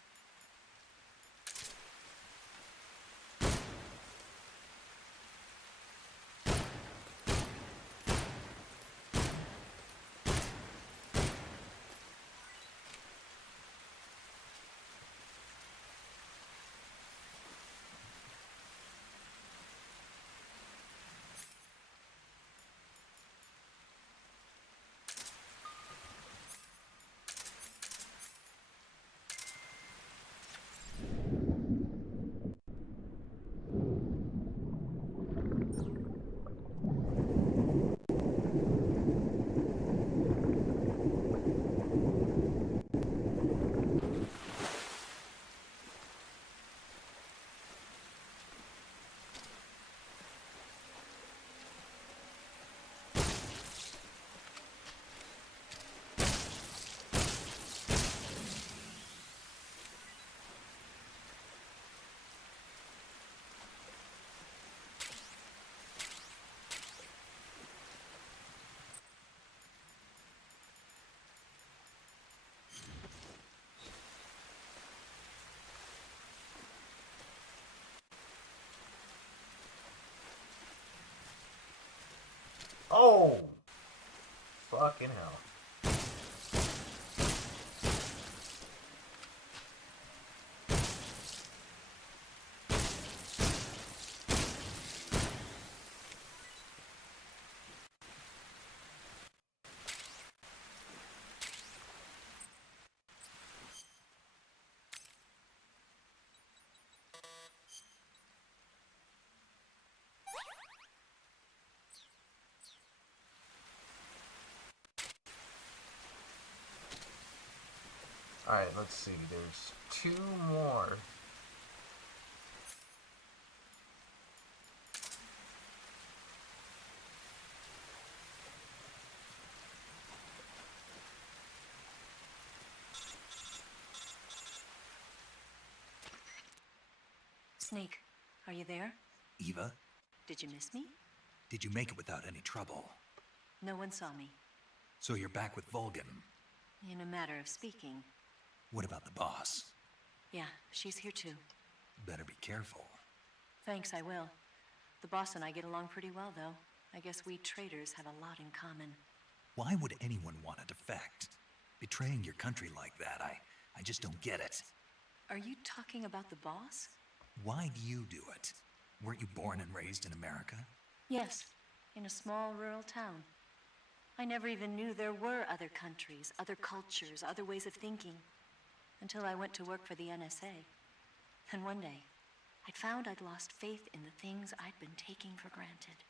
Oh! Fucking hell. Alright, let's see. There's 2 more. Snake, are you there? Eva, Did you miss me? did you make it without any trouble? No one saw me. So you're back with Vulcan. In a matter of speaking. What about the boss? Yeah, she's here too. Better be careful. Thanks, I will. The boss and I get along pretty well, though. I guess we traitors have a lot in common. Why would anyone want to defect? Betraying your country like that, I just don't get it. Are you talking about the boss? Why do you do it? Weren't you born and raised in America? Yes, in a small rural town. I never even knew there were other countries, other cultures, other ways of thinking, until I went to work for the NSA. And one day, I'd found I'd lost faith in the things I'd been taking for granted.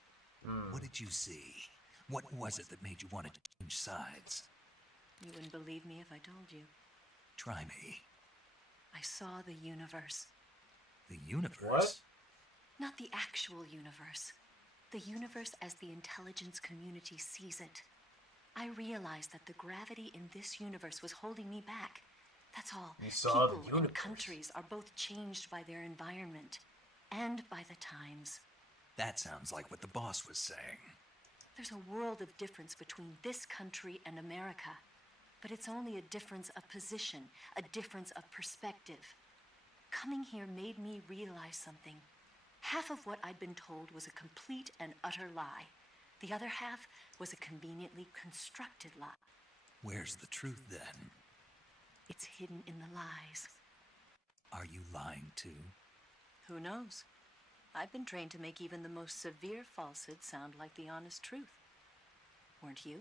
What did you see? What was it that made you want to change sides? You wouldn't believe me if I told you. Try me. I saw the universe. The universe? What? Not the actual universe. The universe as the intelligence community sees it. I realized that the gravity in this universe was holding me back. That's all. You saw the People and universe. countries are both changed by their environment and by the times. That sounds like what the boss was saying. There's a world of difference between this country and America. But it's only a difference of position, a difference of perspective. Coming here made me realize something. Half of what I'd been told was a complete and utter lie. The other half was a conveniently constructed lie. Where's the truth then? It's hidden in the lies. Are you lying too? Who knows? I've been trained to make even the most severe falsehood sound like the honest truth. Weren't you?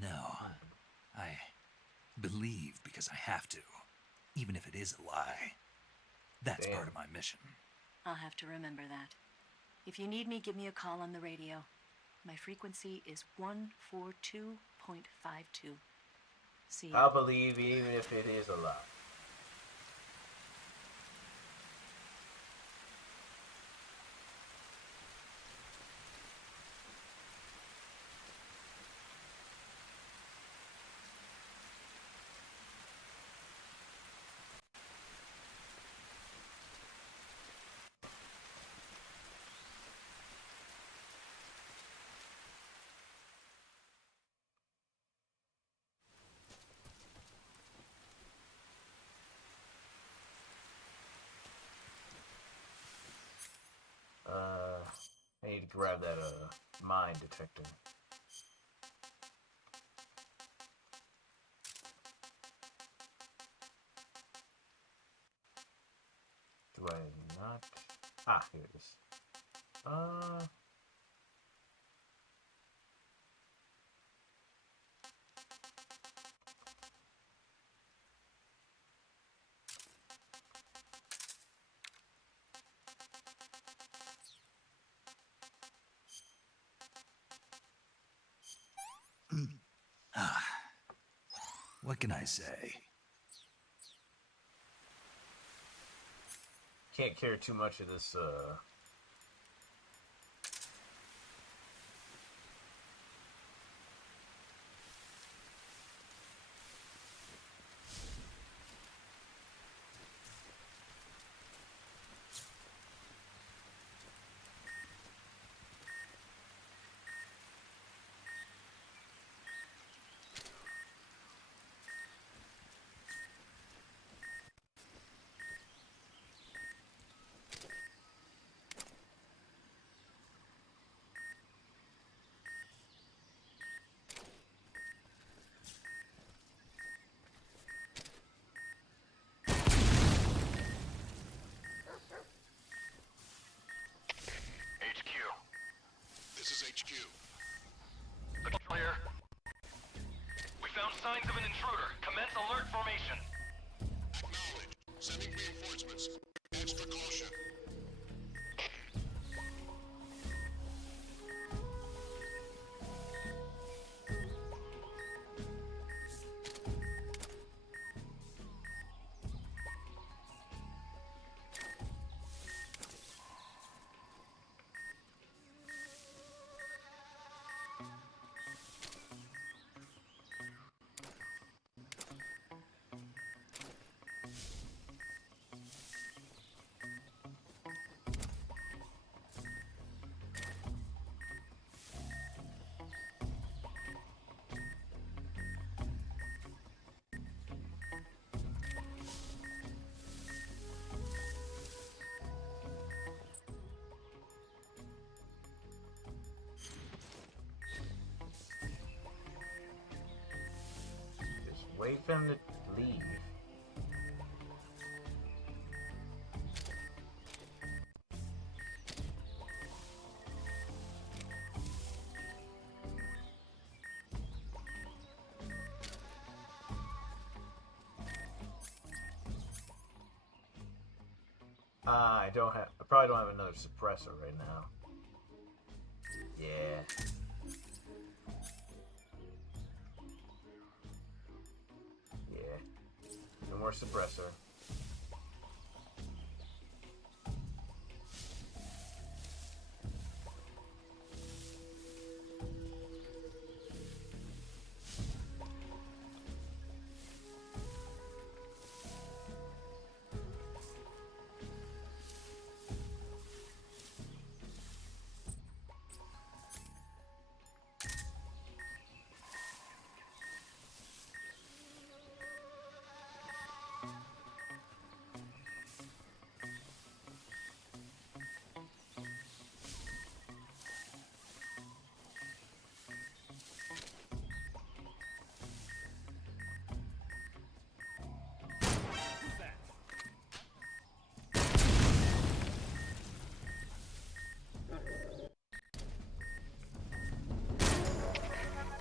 No. I believe because I have to, even if it is a lie. That's part of my mission. I'll have to remember that. If you need me, give me a call on the radio. My frequency is 142.52. See you. I'll believe even if it is a lie. I need to grab that mine detector. Do I not? Ah, here it is. What can I say? Can't care too much of this, This is HQ. Clear. We found signs of an intruder. Commence alert formation. Acknowledged. Sending reinforcements. Extra caution. Wait for him to leave. I probably don't have another suppressor right now. Yeah. Yeah. No more suppressor.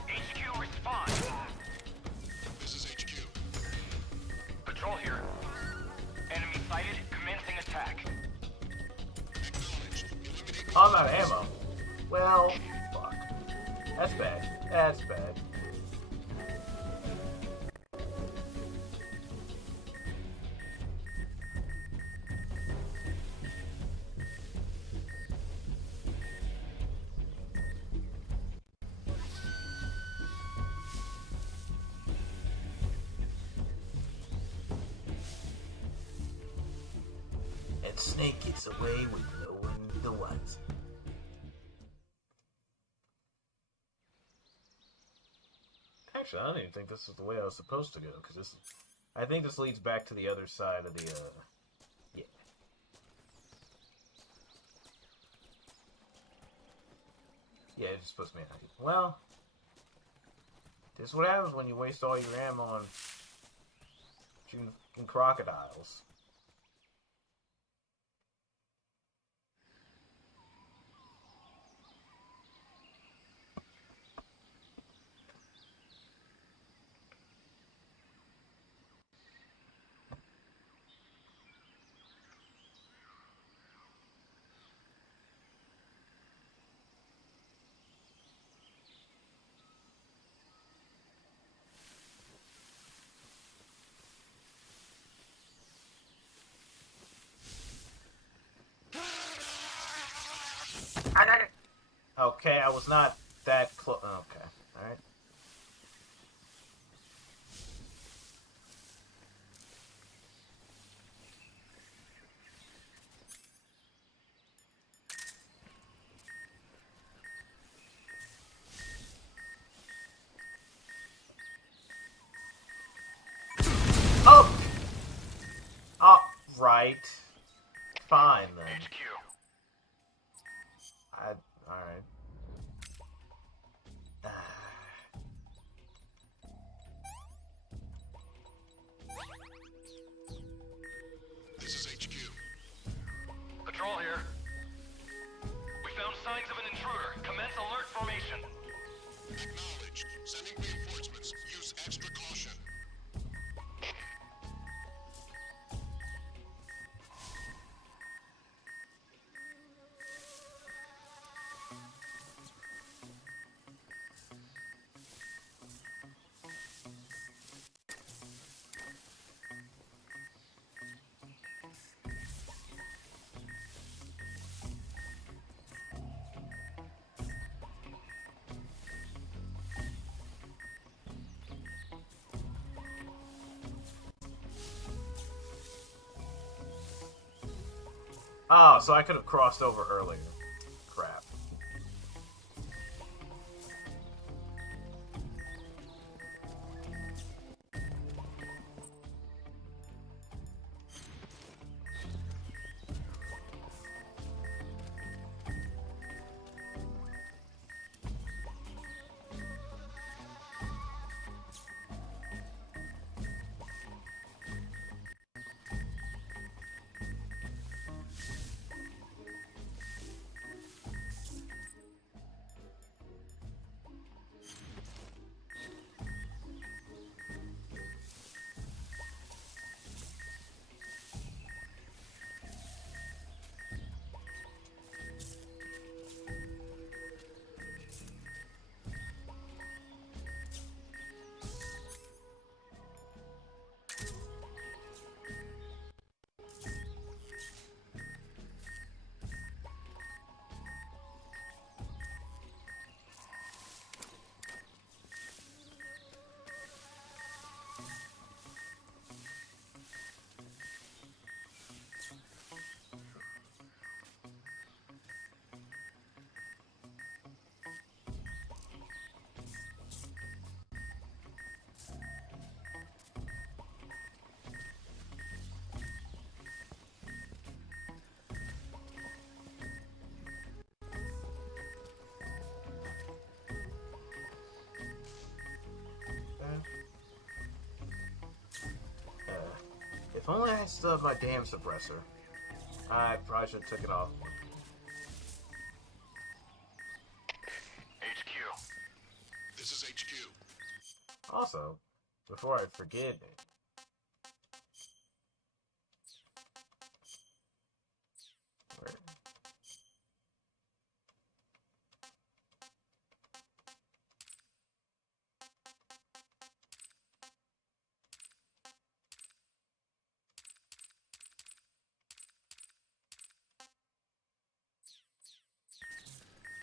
HQ respond. This is HQ. Patrol here. Enemy sighted. Commencing attack. I'm out of ammo. Well, fuck. That's bad. That's bad. And Snake gets away with no one the ones. Actually, I don't even think this is the way I was supposed to go, because this... I think this leads back to the other side of the, yeah. Yeah, it's supposed to be out here. Well, this is what happens when you waste all your ammo on shooting crocodiles. Okay, I was not that close. Okay, alright. Oh! Right. Fine, then. Alright. This is HQ. Patrol here. We found signs of an intruder. Commence alert formation. Acknowledged. Sending reinforcements. Use extra caution. Oh, so I could have crossed over earlier. Crap. If only I still have my damn suppressor. I probably should have took it off. HQ. This is HQ. Also, before I forget it. Where?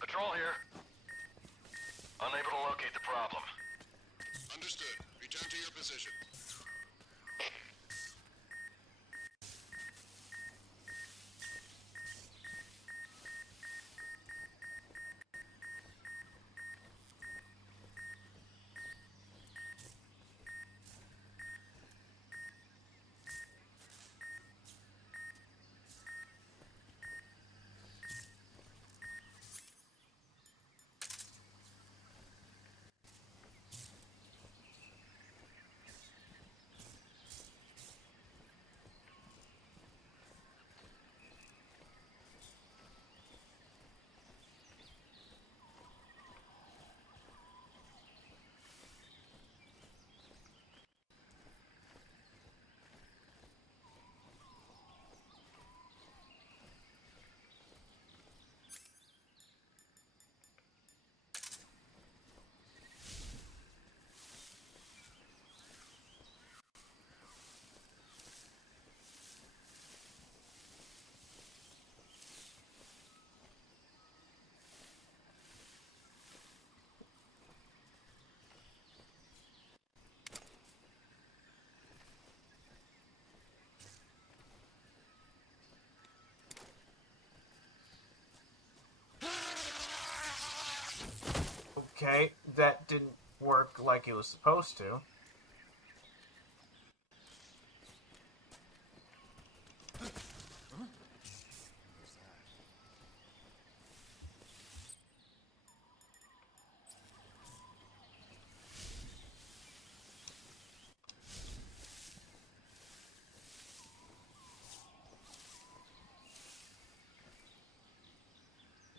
Patrol here. Unable to locate the problem. Understood. Return to your position. Okay, that didn't work like it was supposed to.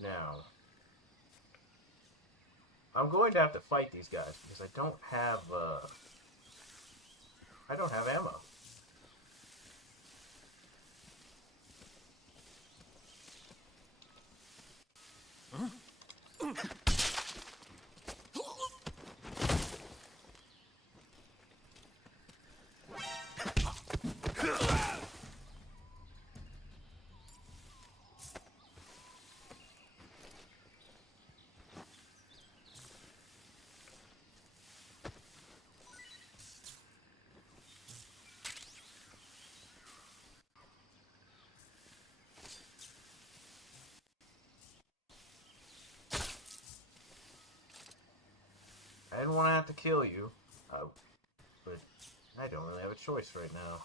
Now, I'm going to have to fight these guys because I don't have ammo. I didn't want to have to kill you, but I don't really have a choice right now.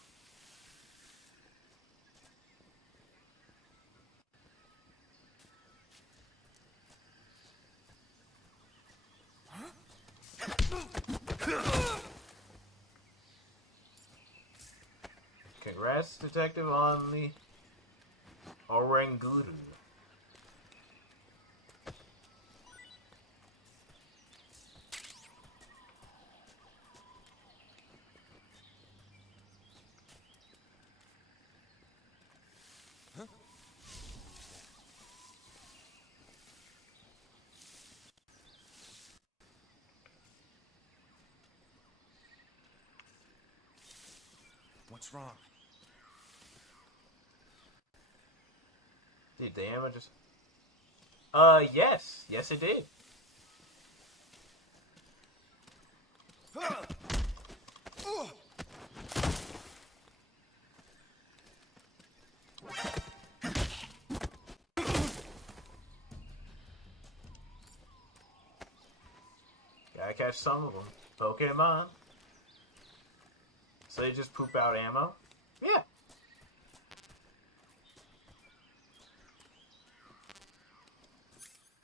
Congrats, Detective, on the Oranguru. What's wrong? Did the ammo just... yes. Yes, it did. Gotta catch some of them. Pokemon. So they just poop out ammo? Yeah.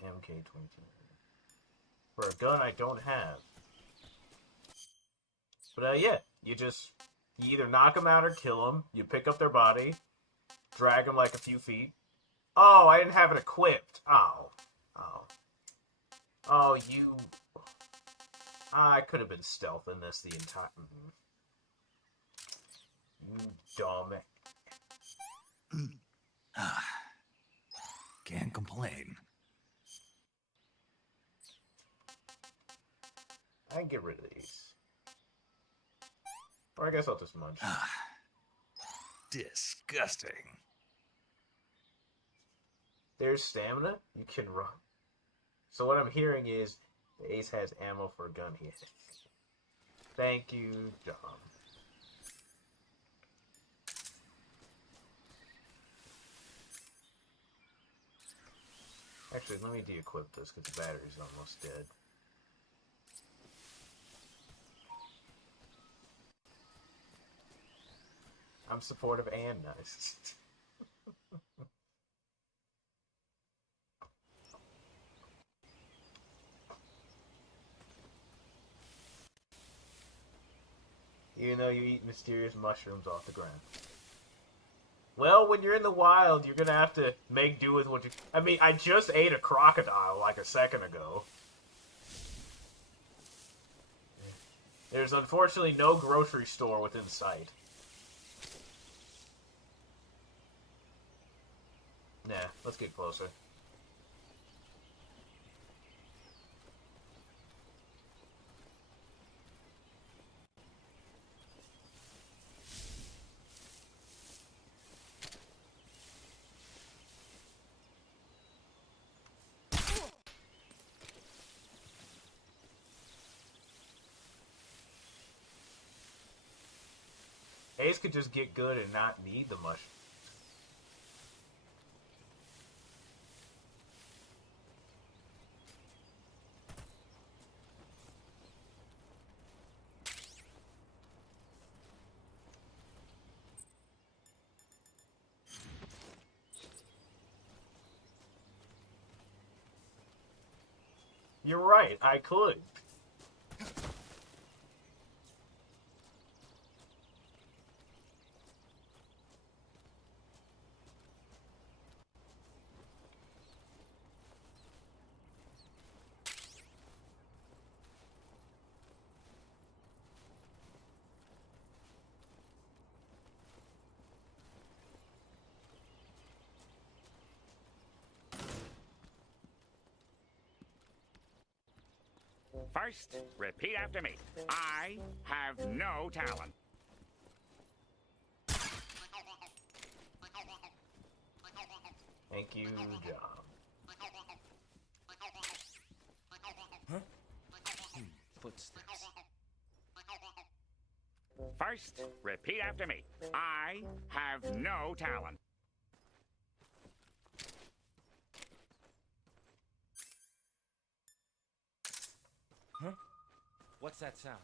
MK-22. For a gun I don't have. But yeah, you just You either knock them out or kill them. You pick up their body, drag them like a few feet. Oh, I didn't have it equipped. Oh. Oh, you... I could have been stealthing this the entire... You dumb... Can't complain. I can get rid of these. Or I guess I'll just munch. Disgusting. There's stamina? You can run. So what I'm hearing is the Ace has ammo for a gun here. Thank you, John. Actually, let me de-equip this because the battery's almost dead. I'm supportive and nice. Even though you eat mysterious mushrooms off the ground. Well, when you're in the wild, you're gonna have to make do with what you... I mean, I just ate a crocodile like a second ago. There's unfortunately no grocery store within sight. Nah, let's get closer. Ace could just get good and not need the mushroom. You're right, I could. First, repeat after me. I have no talent. Thank you, John. Huh? Footsteps. First, repeat after me. I have no talent. Huh? What's that sound?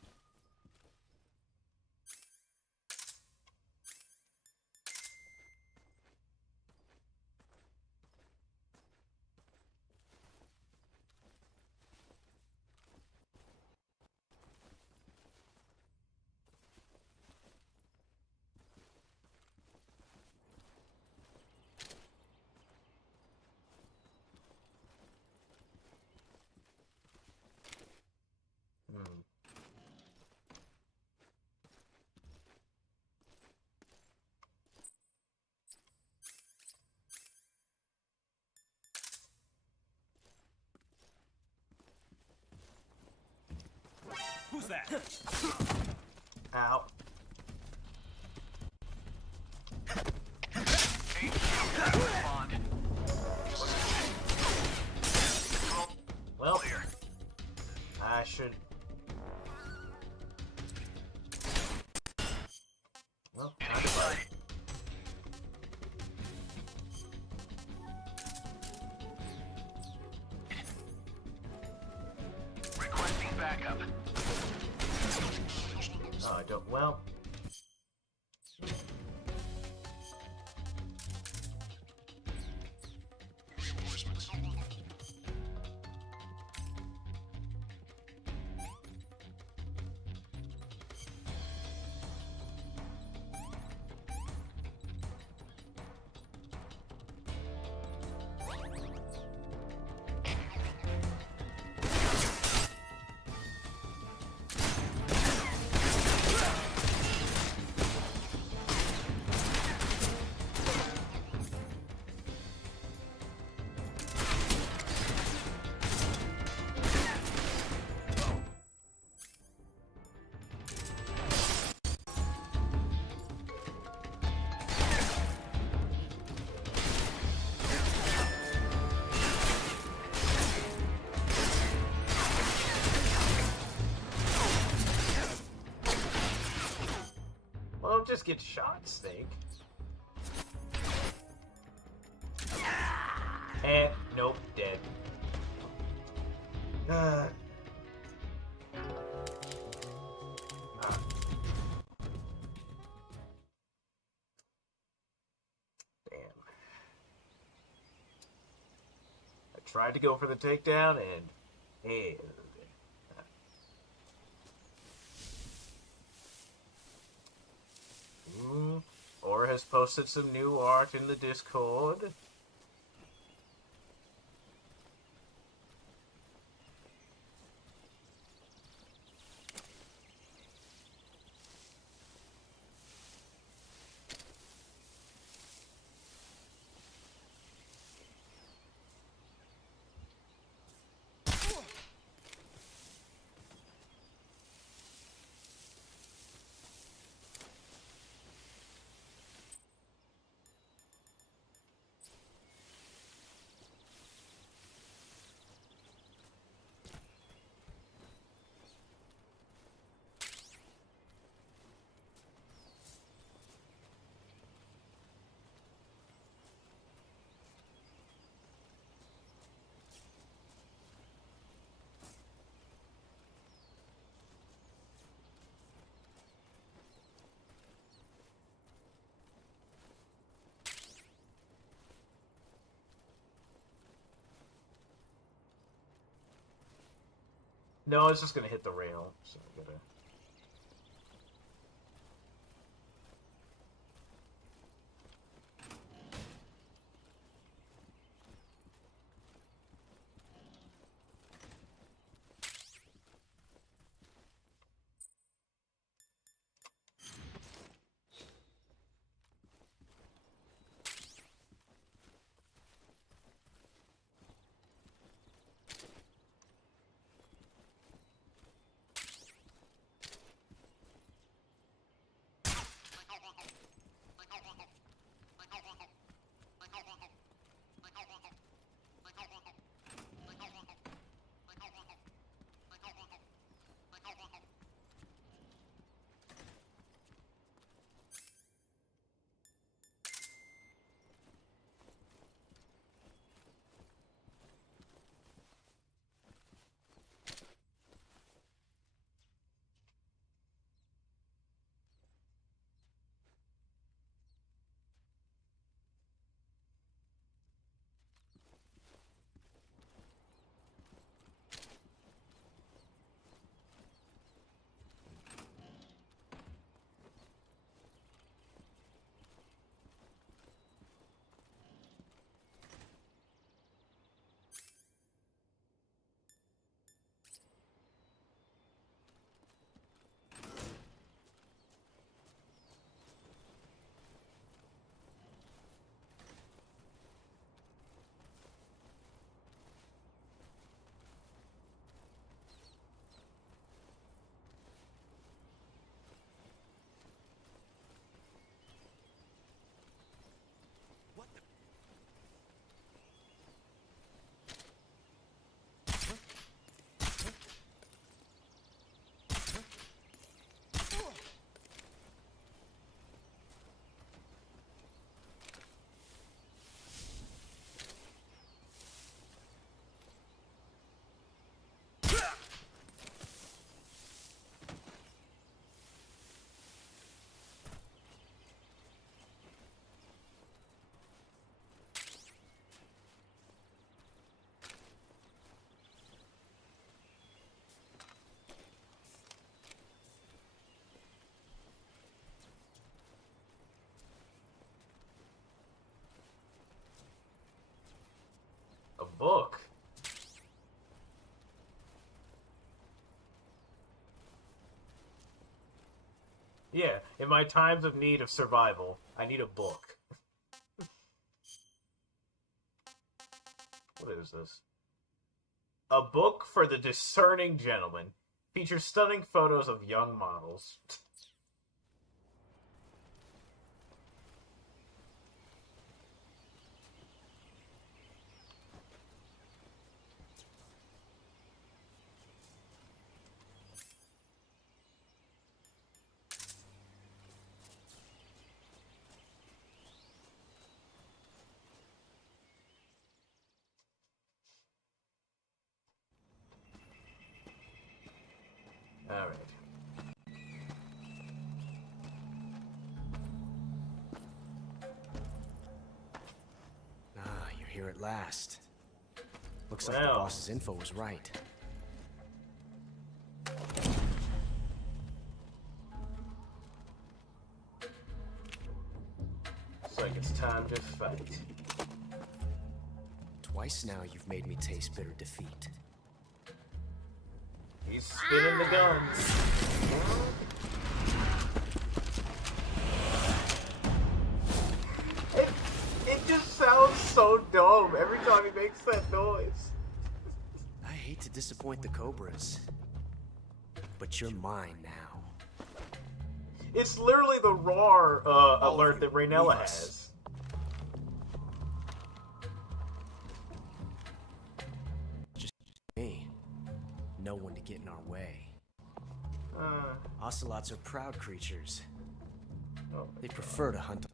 Who's that? Ow. Well, I should... Well, not bad. Requesting backup. Oh, I don't... Well... just get shot, Snake. And nope, dead. Damn. I tried to go for the takedown and failed. Or has posted some new art in the Discord. No, it's just gonna hit the rail, so I gotta... A book? Yeah, in my times of need of survival, I need a book. What is this? A book for the discerning gentleman. Features stunning photos of young models. here at last. Looks like the Well. boss's info was right. Looks like it's time to fight. Twice now you've made me taste bitter defeat. He's spinning the guns. It just sounds so dumb every time he makes that noise. I hate to disappoint the Cobras, but you're mine now. It's literally the roar alert that Raynella leave us. has. Me. No one to get in our way. Ocelots are proud creatures. They prefer to hunt.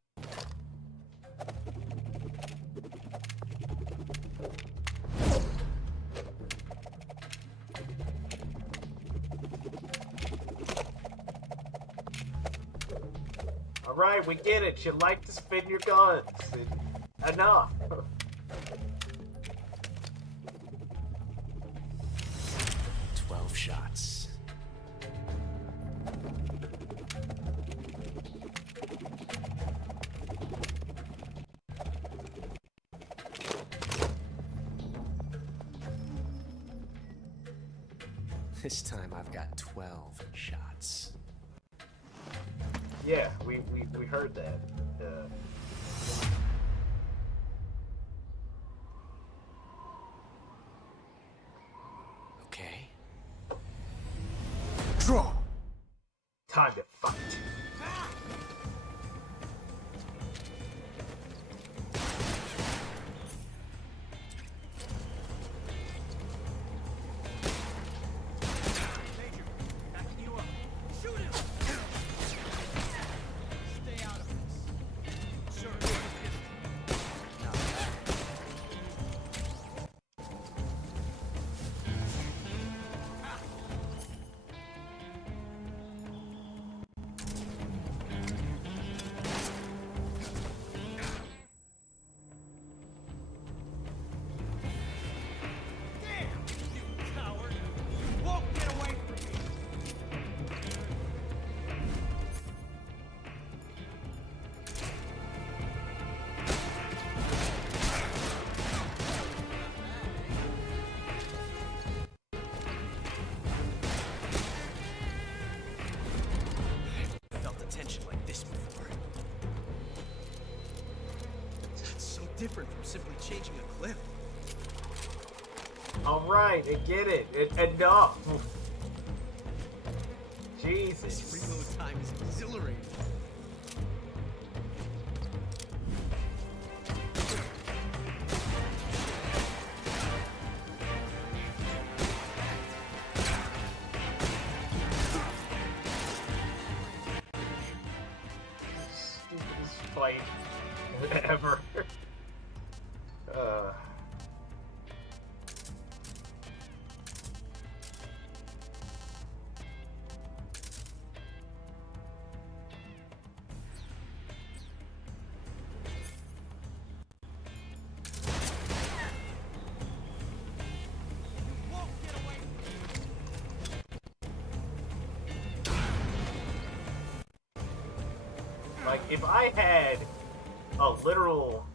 Alright, we get it. You like to spin your guns. Enough. 12 shots. This time I've got 12 shots. Yeah, we heard that. Okay. Draw. Time to fight. Different from simply changing a clip. Alright, I get it. Enough. Jesus. This reload time is exhilarating. Stupidest fight ever. Like, if I had a literal...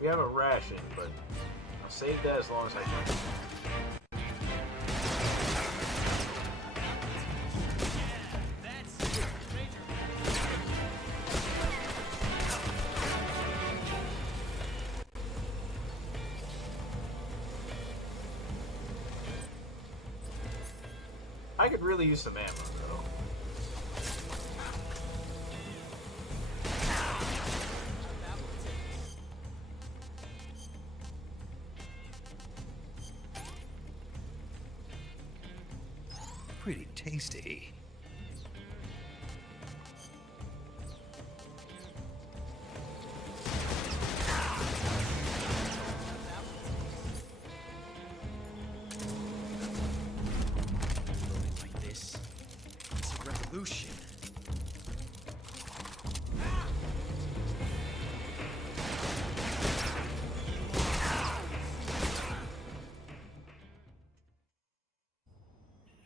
We have a ration, but I'll save that as long as I can. I could really use some ammo, though. Pretty tasty. Like this, it's a revolution.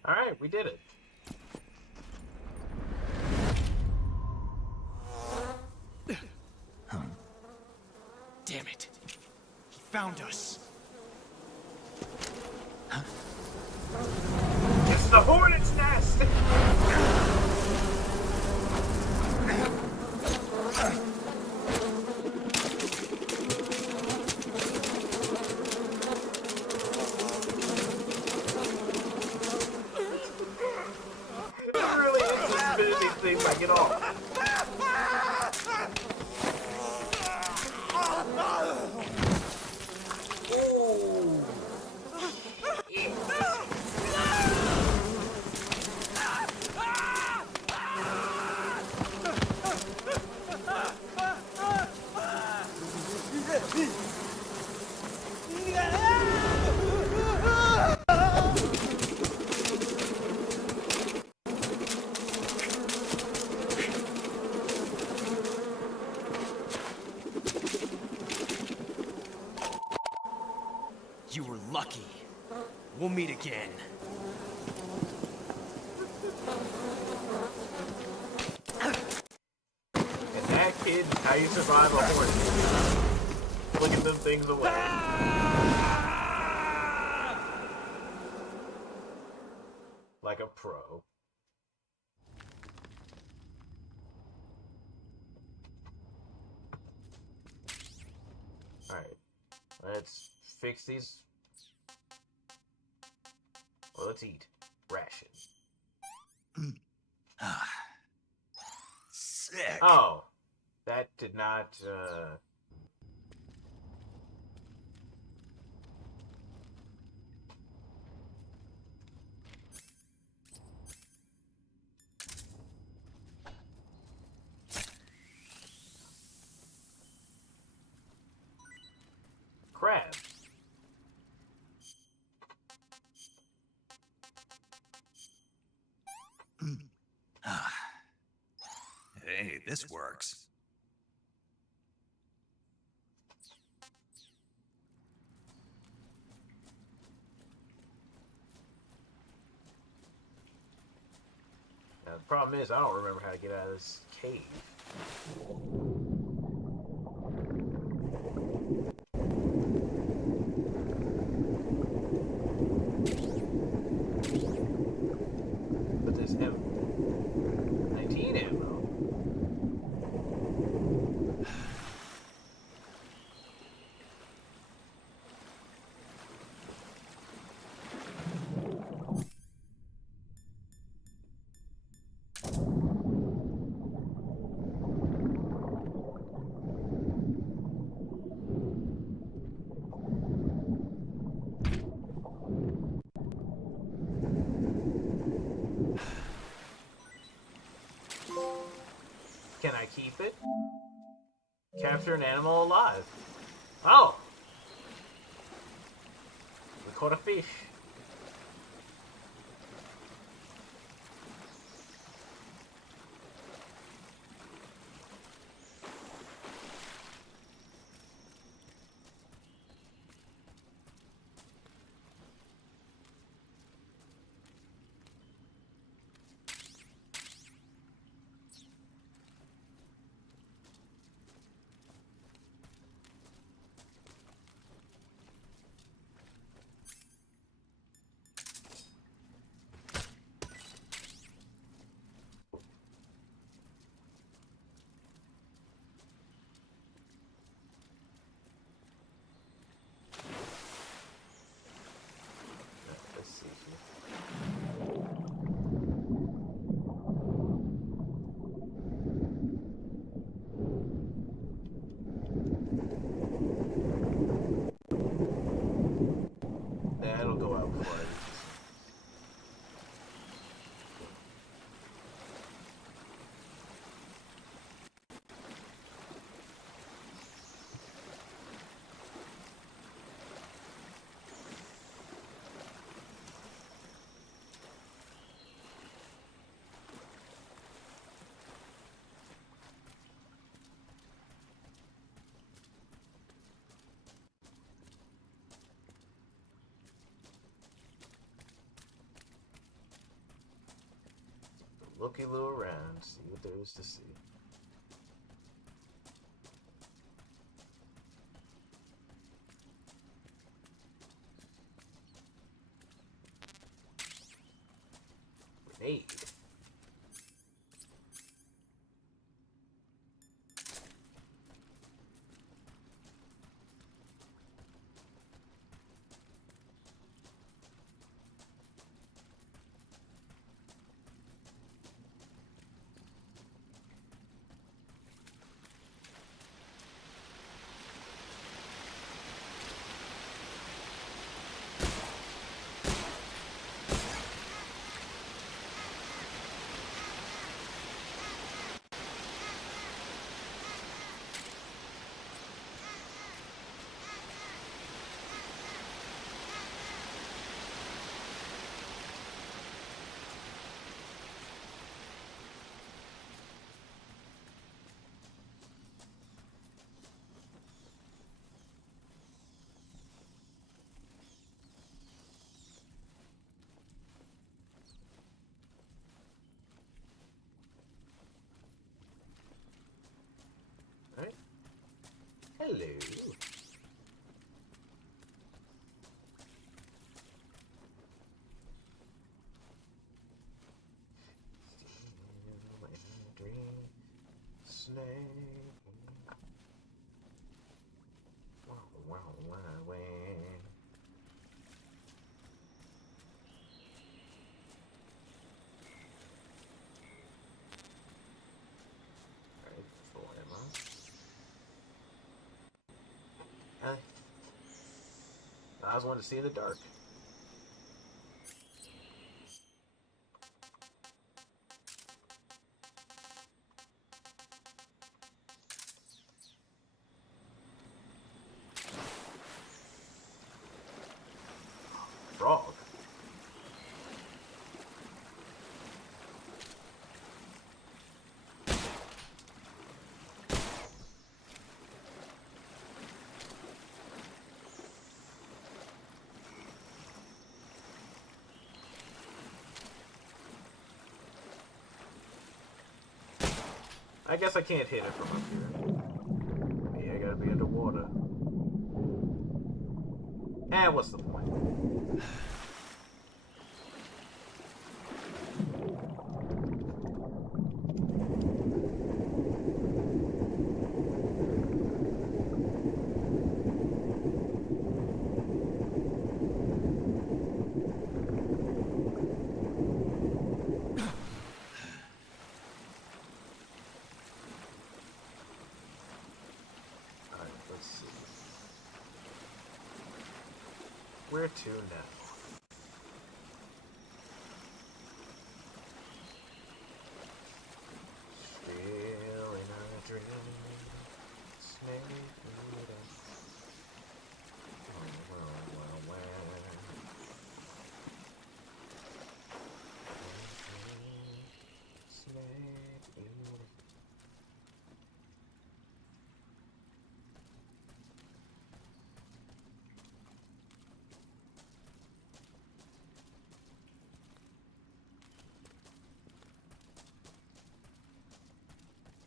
Alright, we did it. Damn it. He found us. It's the hornet's nest! It really is the spinning thing I get off. You were lucky. We'll meet again. And that, kid, is how you survive a hornet. Flicking them things away. Like a pro. Alright. Let's fix these. Well, let's eat. Ration. Sick. Oh. That did not, crab. Hey, this works. Now, the problem is, I don't remember how to get out of this cave. But there's M19 ammo. Can I keep it? Capture an animal alive. Oh! We caught a fish. look a little around, see what there is to see. Grenade. Alright. Hello. Snake. Wow, wow, wow, wow. Alright, full ammo. I was wanting to see in the dark. Frog. I guess I can't hit it from up here. Yeah, I gotta be underwater. And what's the point? Where to now? Still in a dream, snake eater. Snake eater.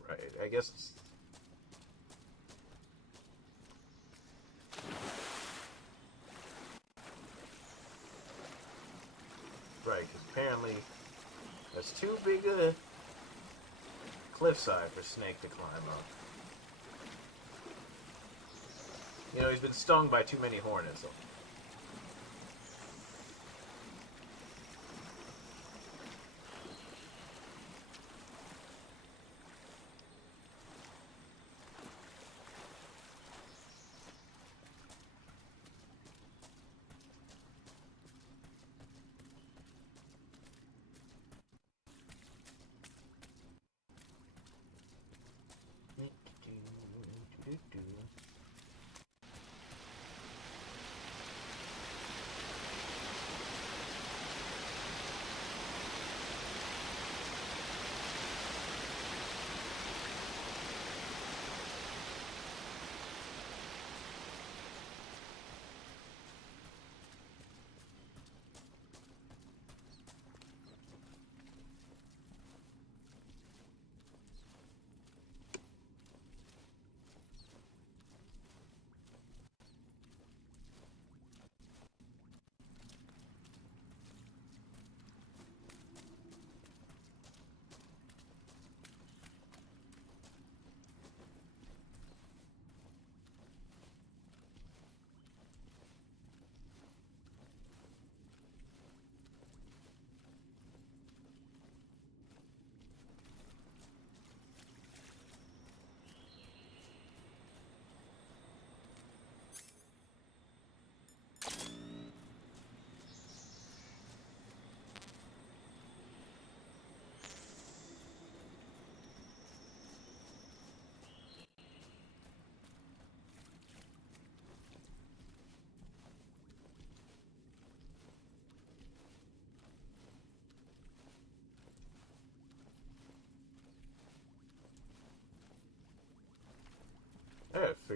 Right, I guess it's... Right, because apparently that's too big a cliffside for Snake to climb up. You know, he's been stung by too many hornets.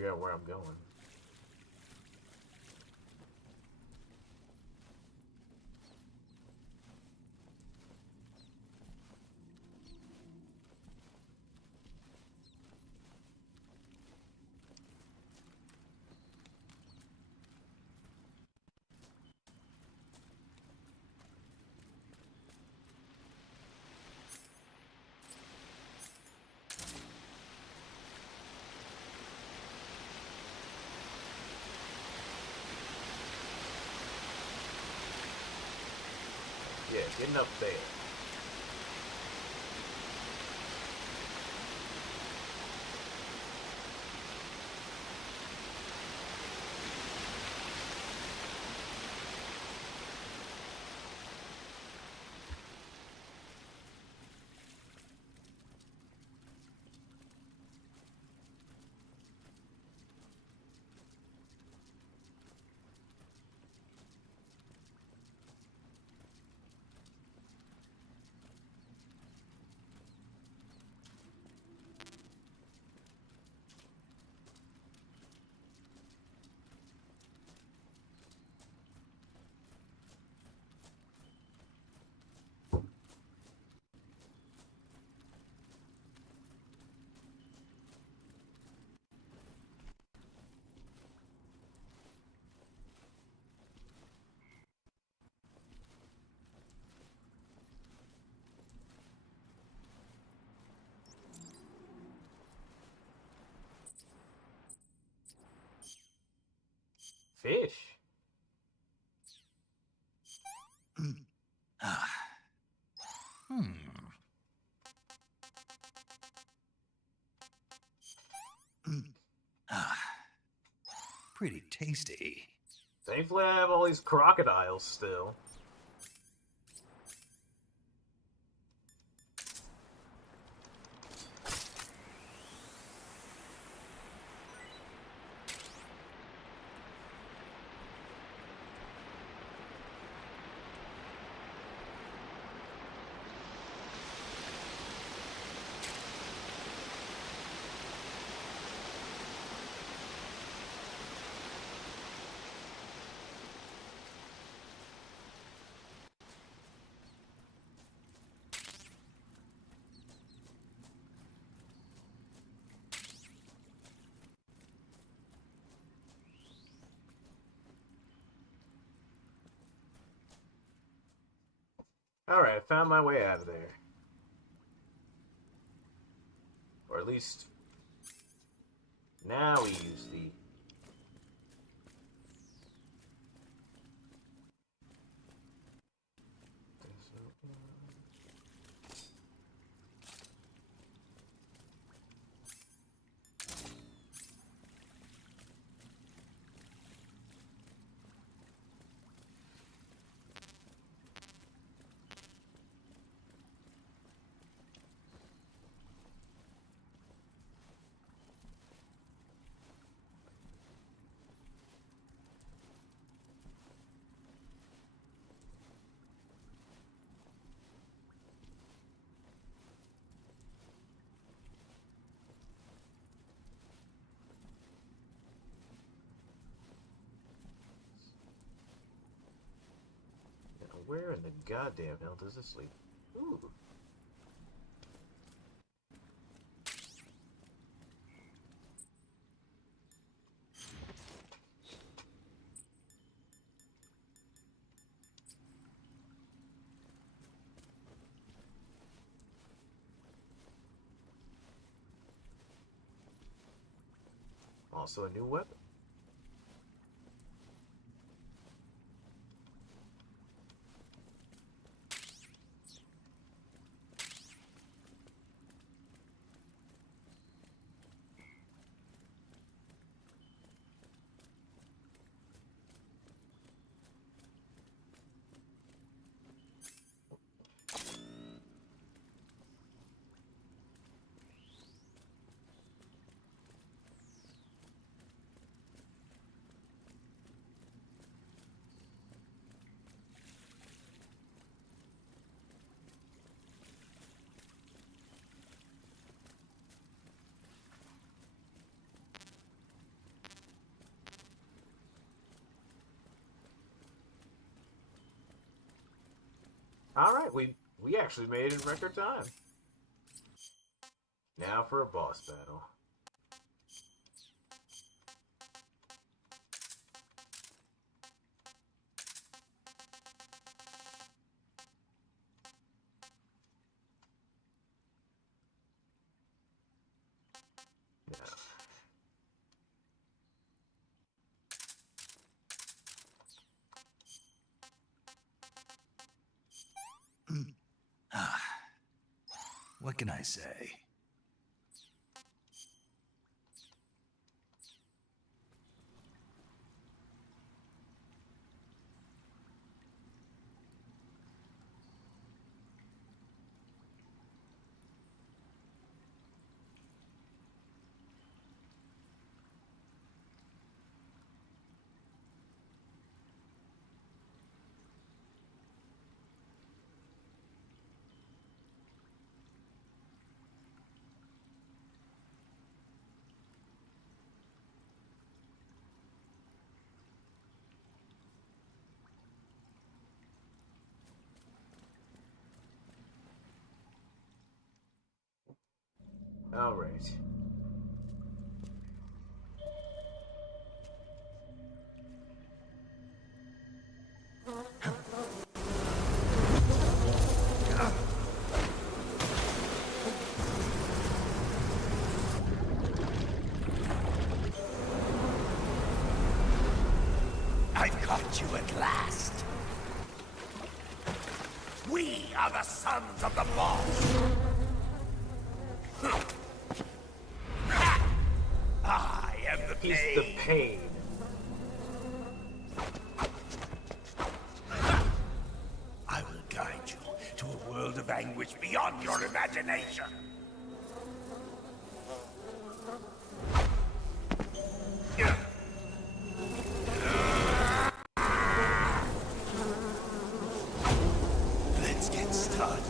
figure out where I'm going. Yeah, getting up there. Fish. Pretty tasty. Thankfully, I have all these crocodiles still. Alright, I found my way out of there. Or at least... now we use the... Where in the goddamn hell does this lead? Ooh. Also a new weapon. Alright, we actually made it in record time. Now for a boss battle. What can I say? All right. I've caught you at last. We are the sons of the boss. I am the pain. He's the pain. I will guide you to a world of anguish beyond your imagination. Let's get started.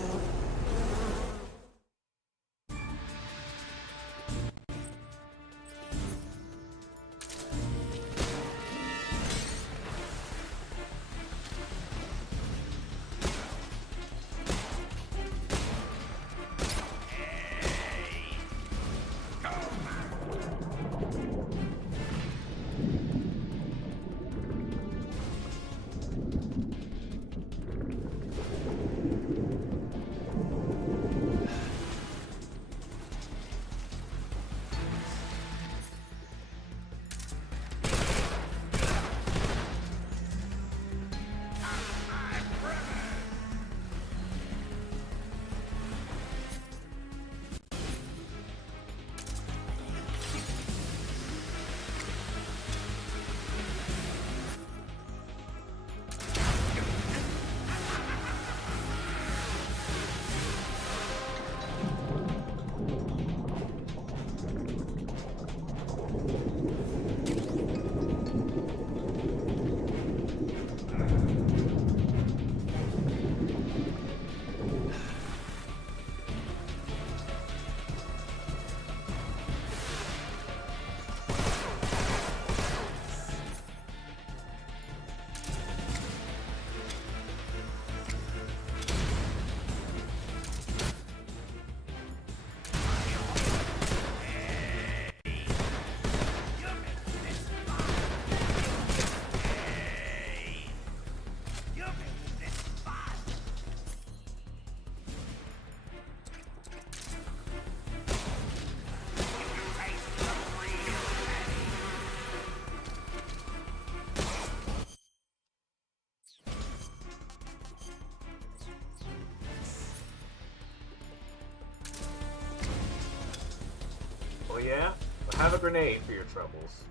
Oh yeah? Well, have a grenade for your troubles.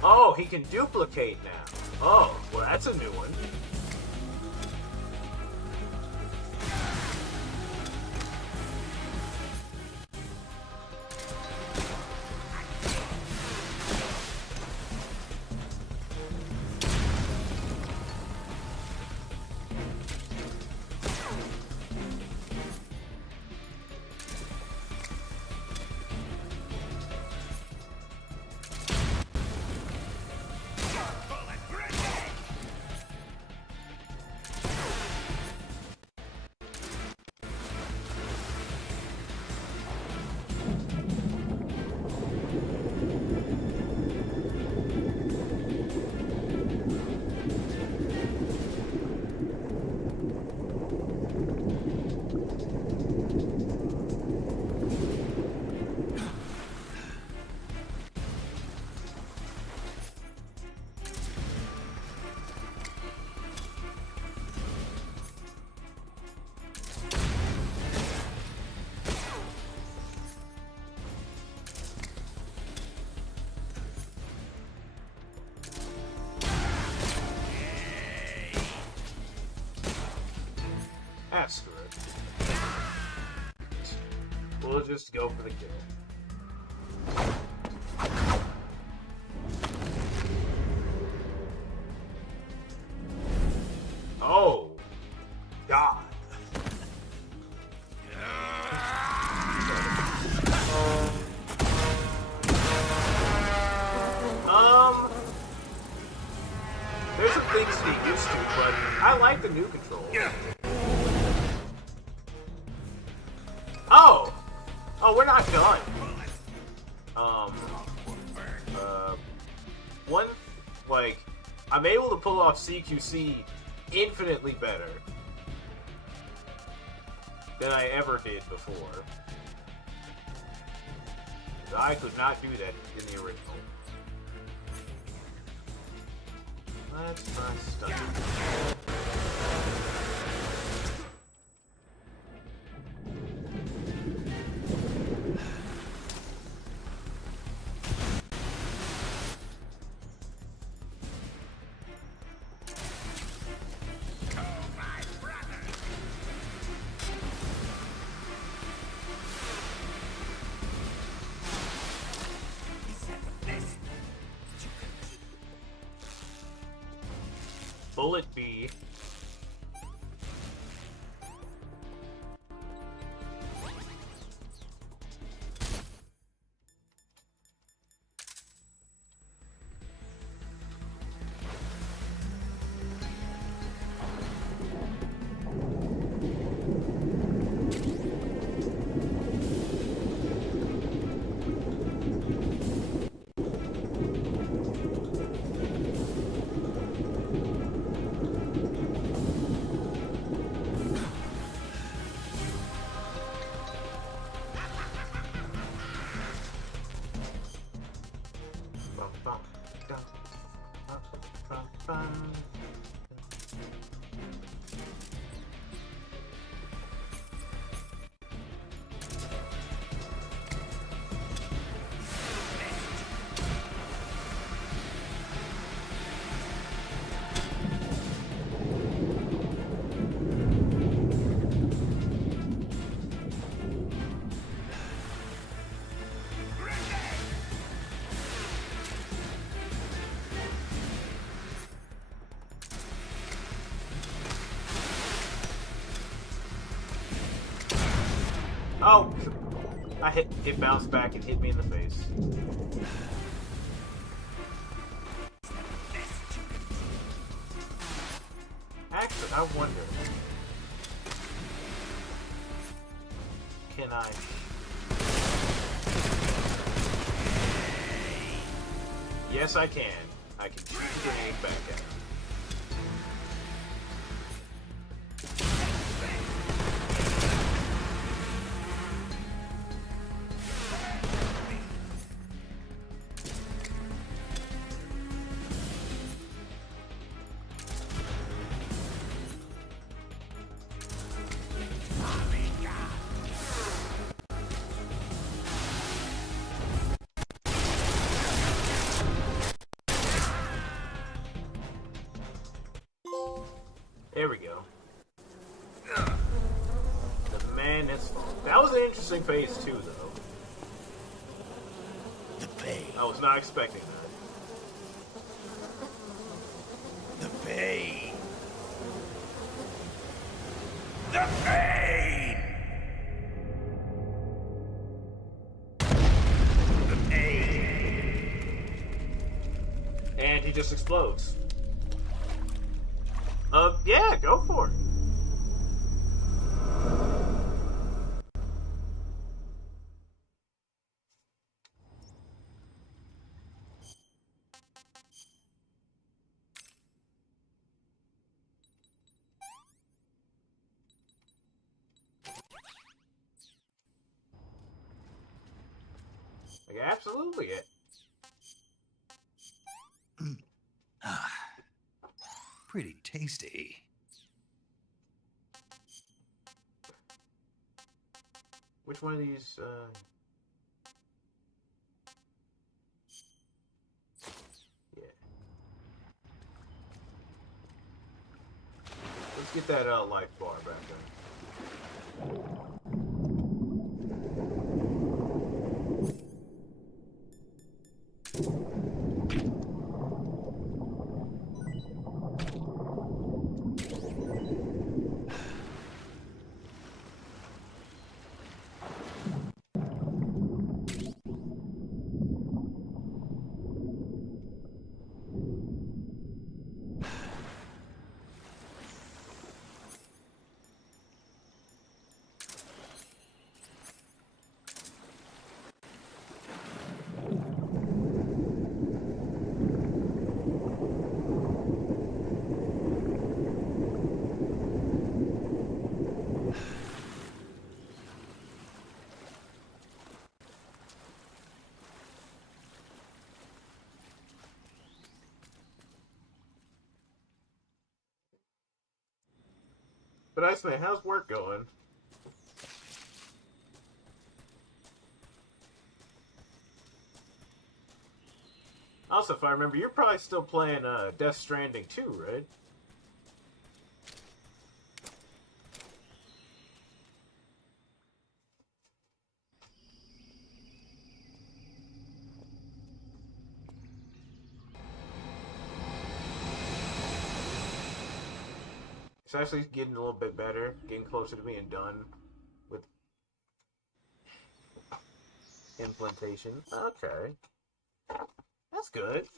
Oh, he can duplicate now. Oh, well that's a new one. Ah, screw it. We'll just go for the kill. Oh, God. There's some things to get used to, but I like the new controls. Oh! Oh, we're not done. One, like, I'm able to pull off CQC infinitely better than I ever did before. I could not do that in the original. Let's not stun. Bullet B. Oh! It bounced back and hit me in the face. Actually, I wonder... Can I... Yes, I can. I can shoot the grenade back at him. There we go. The man that's that was an interesting phase too, though. The pain. I was not expecting that. The pain. The pain. The pain. And he just explodes. Yeah, go for it. Like, absolutely it. Pretty tasty. Which one of these, yeah. Let's get that, life bar back there. But Iceman, how's work going? Also, if I remember, you're probably still playing Death Stranding 2, right? It's actually getting a little bit better, getting closer to being done with implementation. Okay. That's good.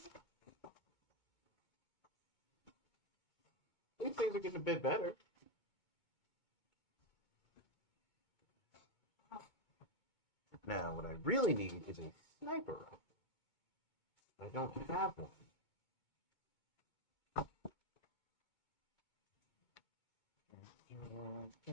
These things are getting a bit better. Now, what I really need is a sniper rifle. I don't have one. I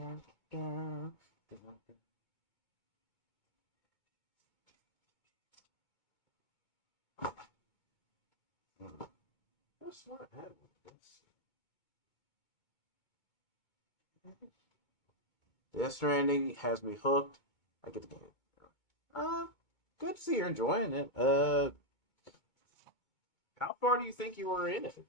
swear I had one. Death Stranding has me hooked. I get the game. Good to see you're enjoying it. How far do you think you were in it?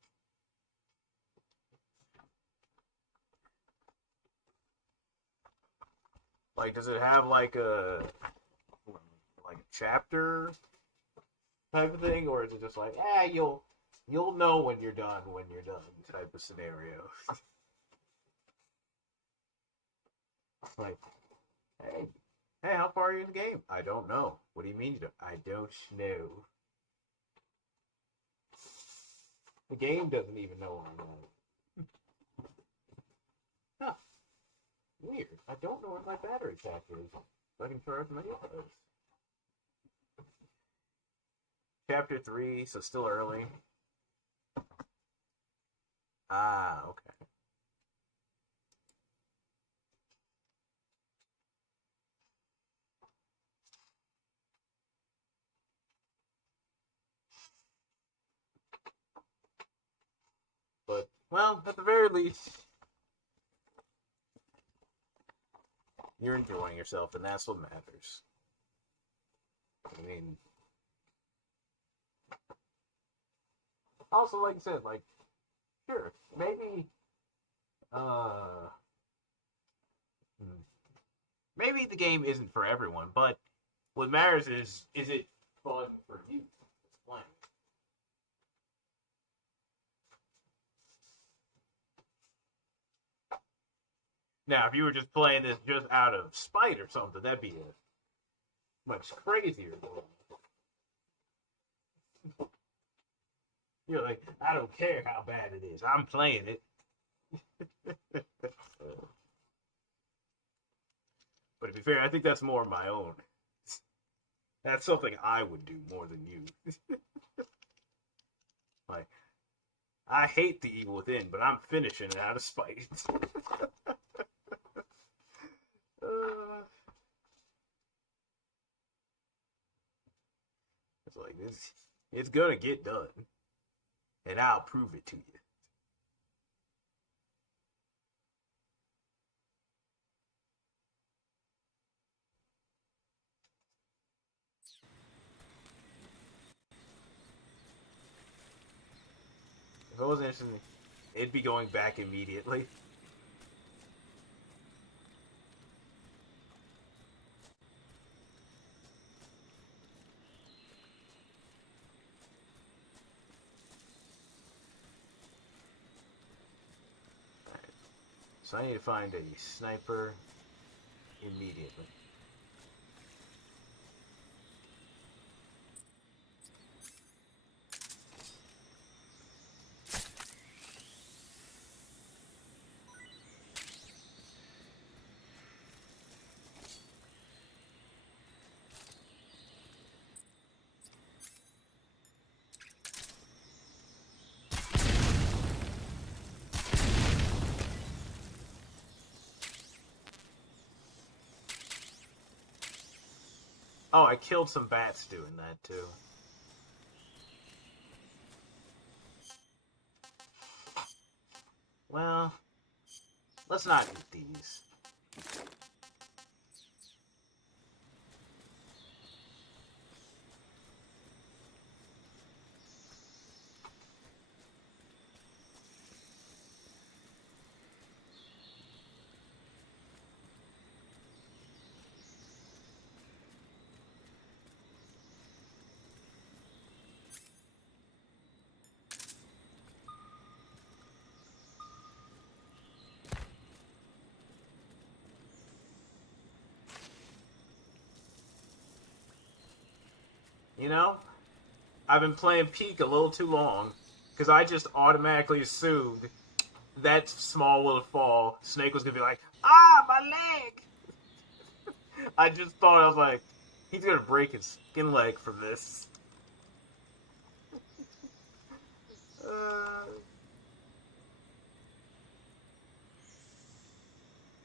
Like, does it have like a chapter type of thing, or is it just like, you'll know when you're done type of scenario? Like, hey, how far are you in the game? I don't know. What do you mean you don't? I don't know. The game doesn't even know where I'm at. Huh. Weird. I don't know where my battery pack is. So I can charge my earbuds. Chapter 3, so still early. Ah, okay. But, well, at the very least, you're enjoying yourself, and that's what matters. I mean, also, like I said, like, sure, maybe the game isn't for everyone, but what matters is it fun for you? It's playing. Now, if you were just playing this just out of spite or something, that'd be a much crazier game. You're like, I don't care how bad it is. I'm playing it. But to be fair, I think that's more my own. That's something I would do more than you. Like, I hate the evil within, but I'm finishing it out of spite. It's like this. It's gonna get done, and I'll prove it to you. If it wasn't interesting, it'd be going back immediately. So I need to find a sniper immediately. Oh, I killed some bats doing that, too. Well, let's not eat these. You know, I've been playing Peak a little too long, because I just automatically assumed that small will fall. Snake was going to be like, ah, my leg! I just thought, I was like, he's going to break his skin leg from this.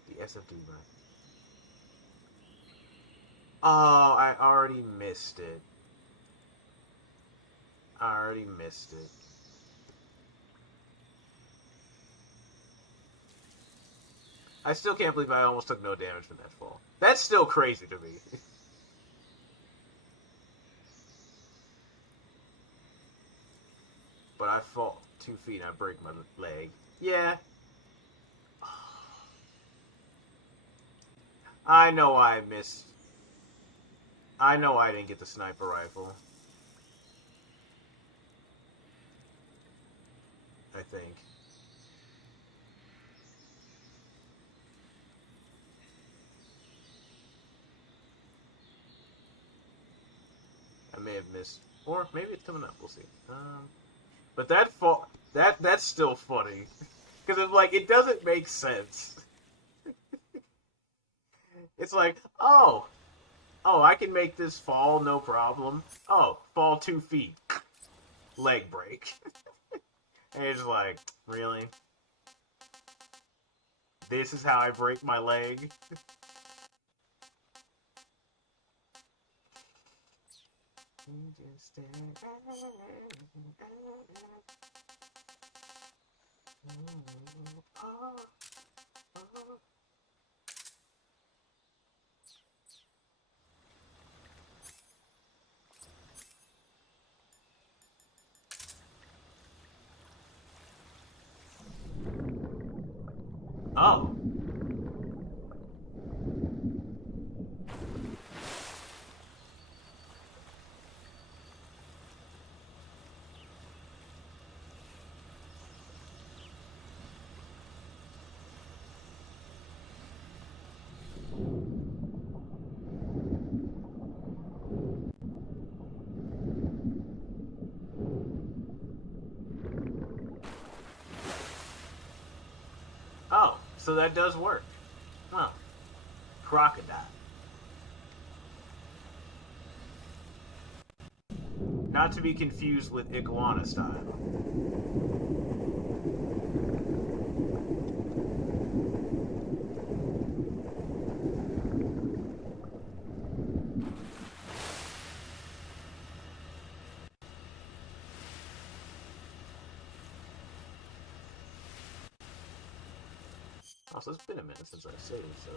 The SFD run. Oh, I already missed it. I already missed it. I still can't believe I almost took no damage from that fall. That's still crazy to me. But I fall 2 feet and I break my leg. Yeah. I know I missed. I know I didn't get the sniper rifle. I think. I may have missed. Or maybe it's coming up. We'll see. But that fall... That's still funny. Because it's like, it doesn't make sense. It's like, oh, I can make this fall, no problem. Oh, fall 2 feet. Leg break. And it's like, really? This is how I break my leg? Oh. Oh, so that does work. Huh. Crocodile. Not to be confused with iguana style. Also, it's been a minute since I've saved, so...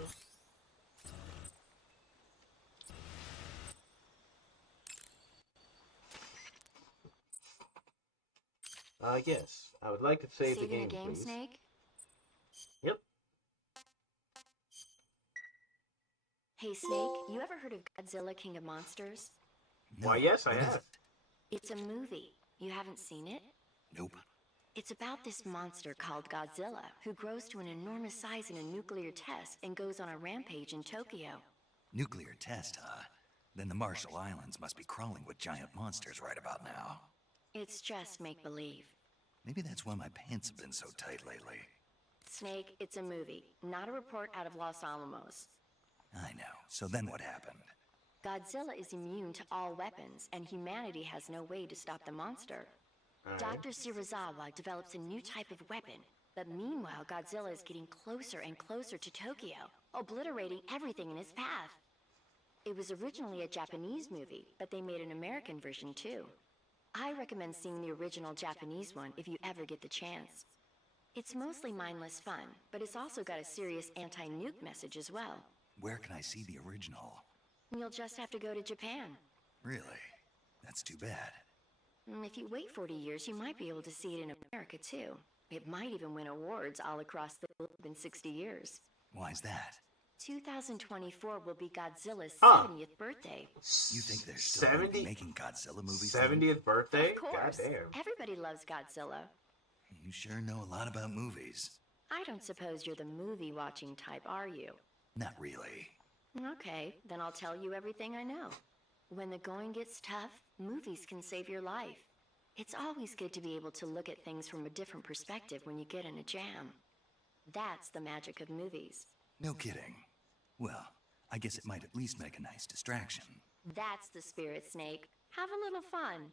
Yes. I would like to save the game, please. Snake? Yep. Hey, Snake, you ever heard of Godzilla King of Monsters? Why, yes, I have. It's a movie. You haven't seen it? Nope. It's about this monster called Godzilla, who grows to an enormous size in a nuclear test and goes on a rampage in Tokyo. Nuclear test, huh? Then the Marshall Islands must be crawling with giant monsters right about now. It's just make-believe. Maybe that's why my pants have been so tight lately. Snake, it's a movie, not a report out of Los Alamos. I know. So then what happened? Godzilla is immune to all weapons, and humanity has no way to stop the monster. Dr. Shirazawa develops a new type of weapon, but meanwhile Godzilla is getting closer and closer to Tokyo, obliterating everything in his path. It was originally a Japanese movie, but they made an American version too. I recommend seeing the original Japanese one if you ever get the chance. It's mostly mindless fun, but it's also got a serious anti-nuke message as well. Where can I see the original? You'll just have to go to Japan. Really? That's too bad. If you wait 40 years, you might be able to see it in America too. It might even win awards all across the globe in 60 years. Why's that? 2024 will be Godzilla's 70th birthday. You think they're still gonna be making Godzilla movies? 70th birthday? Of course. Goddamn. Everybody loves Godzilla. You sure know a lot about movies. I don't suppose you're the movie-watching type, are you? Not really. Okay, then I'll tell you everything I know. When the going gets tough, movies can save your life. It's always good to be able to look at things from a different perspective when you get in a jam. That's the magic of movies. No kidding. Well, I guess it might at least make a nice distraction. That's the spirit, Snake. Have a little fun.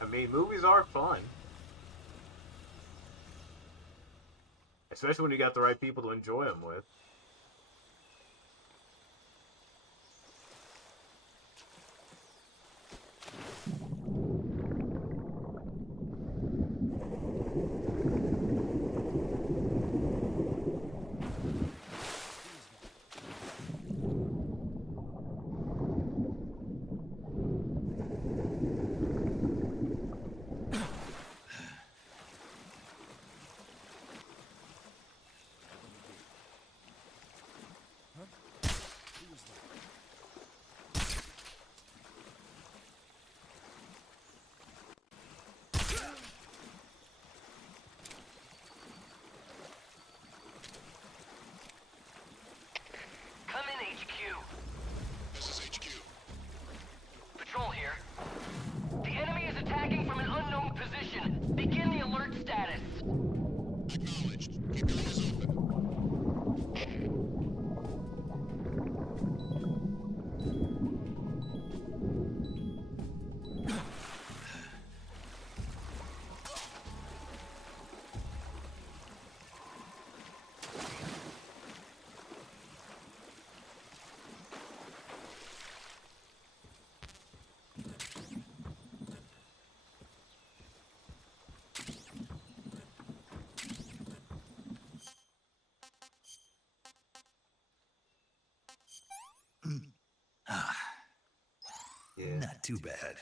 I mean, movies are fun. Especially when you got the right people to enjoy them with. Come in, HQ. This is HQ. Patrol here. The enemy is attacking from an unknown position. Begin the alert status. Acknowledged. Keep your eyes open. Not too bad.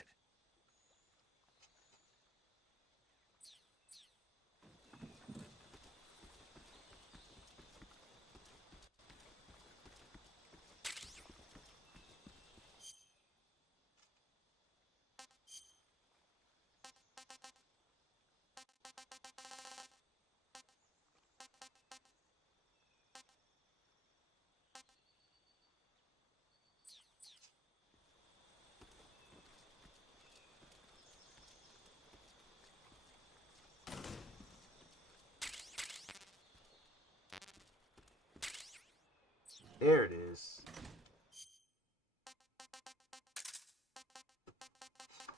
There it is.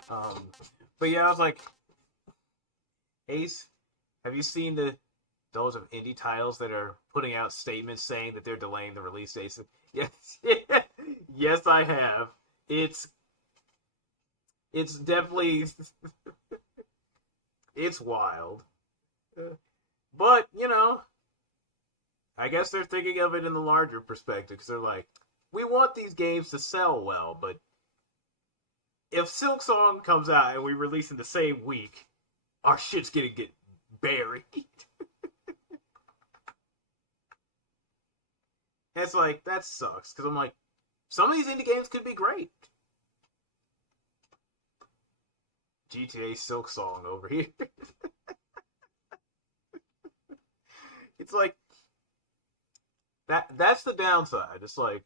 But yeah, I was like, Ace, have you seen those of indie titles that are putting out statements saying that they're delaying the release dates? Yes, yes, I have. It's definitely it's wild, but you know, I guess they're thinking of it in the larger perspective because they're like, we want these games to sell well, but if Silk Song comes out and we release in the same week, our shit's gonna get buried. It's like, that sucks, because I'm like, Some of these indie games could be great. GTA Silk Song over here. It's like that's the downside. It's like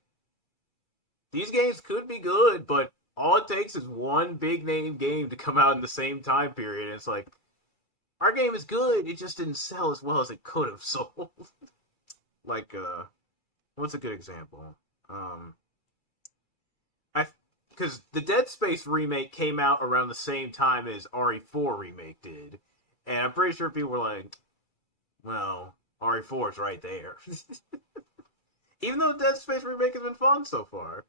these games could be good, but all it takes is one big name game to come out in the same time period. And it's like, our game is good, it just didn't sell as well as it could have sold. Like, what's a good example? Because the Dead Space remake came out around the same time as RE4 remake did. And I'm pretty sure people were like, well, RE4 is right there. Even though Dead Space remake has been fun so far.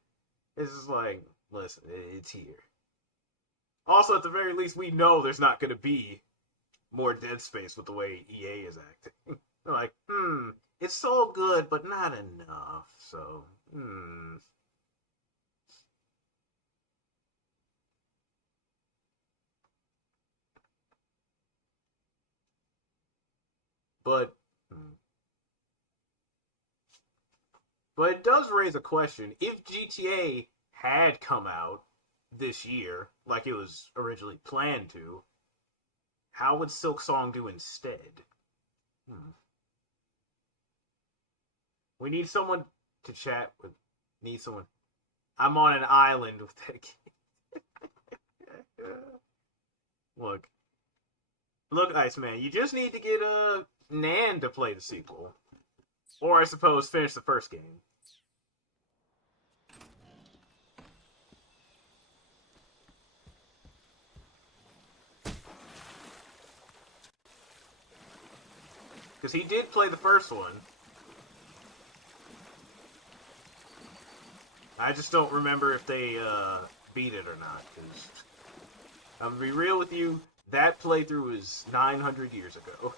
It's just like, listen, it's here. Also, at the very least, we know there's not going to be more Dead Space with the way EA is acting. They're like, it's so good, but not enough, so, But it does raise a question. If GTA had come out this year, like it was originally planned to, how would Silk Song do instead? We need someone to chat with. Need someone. I'm on an island with that game. Look, Iceman, you just need to get Nan to play the sequel. Or, I suppose, finish the first game. Because he did play the first one. I just don't remember if they beat it or not. Because I'm going to be real with you, that playthrough was 900 years ago.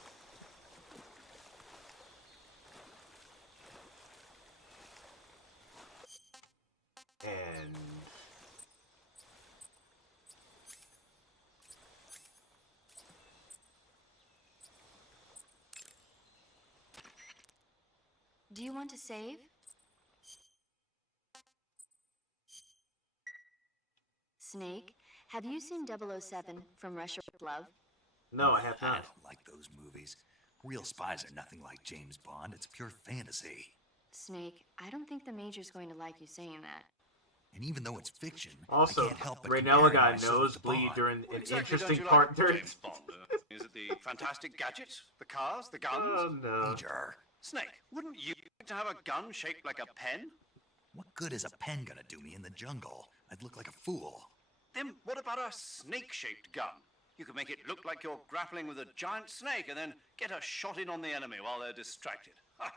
And do you want to save? Snake, have you seen 007 from Russia with Love? No, I have I not. don't like those movies. Real spies are nothing like James Bond. It's pure fantasy. Snake, I don't think the Major's going to like you saying that. And even though it's fiction, Also, I can't help but Raynella compare got myself to nosebleed Bond. during What an exactly interesting don't you part like during. James Bond? Is it the fantastic gadgets, the cars, the guns? Oh no! Major, Snake, wouldn't you like to have a gun shaped like a pen? what good is a pen gonna do me in the jungle? I'd look like a fool. Then what about a snake-shaped gun? You could make it look like you're grappling with a giant snake and then get a shot in on the enemy while they're distracted. Ha!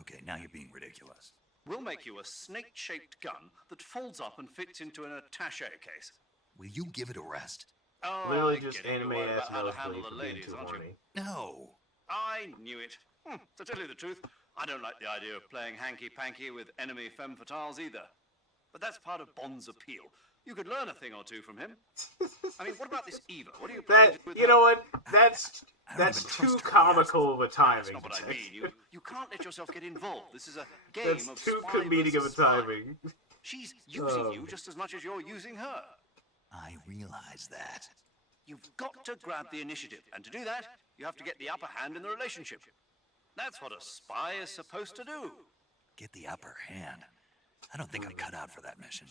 Okay, now you're being ridiculous. We'll make you a snake-shaped gun that folds up and fits into an attaché case. Will you give it a rest? Oh, Literally I just get it. You're anime worried ass about how to handle nosebleed the for being ladies, too aren't you? horny. No. I knew it. To tell you the truth, I don't like the idea of playing hanky-panky with enemy femme fatales either. But that's part of Bond's appeal. You could learn a thing or two from him. I mean, what about this Eva? What are you planning to do with You her? know what? That's too comical of a timing. That's not what I mean. You can't let yourself get involved. This is a game That's of too spy comedic of a versus spy. timing. She's using Oh. you just as much as you're using her. I realize that. You've got to grab the initiative, and to do that, you have to get the upper hand in the relationship. That's what a spy is supposed to do. Get the upper hand. I don't think I'm cut out for that mission.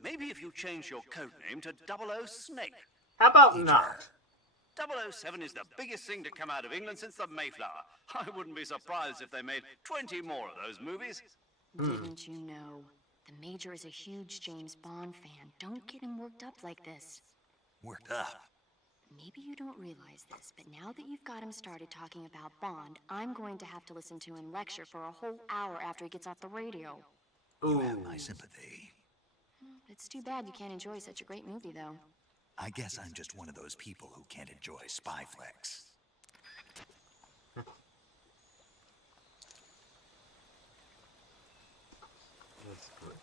Maybe if you change your code name to 00 Snake. How about not? 007 is the biggest thing to come out of England since the Mayflower. I wouldn't be surprised if they made 20 more of those movies. Didn't you know? The Major is a huge James Bond fan. Don't get him worked up like this. Worked up? Maybe you don't realize this, but now that you've got him started talking about Bond, I'm going to have to listen to him lecture for a whole hour after he gets off the radio. You have my sympathy. It's too bad you can't enjoy such a great movie, though. I guess I'm just one of those people who can't enjoy spy flicks. That's good.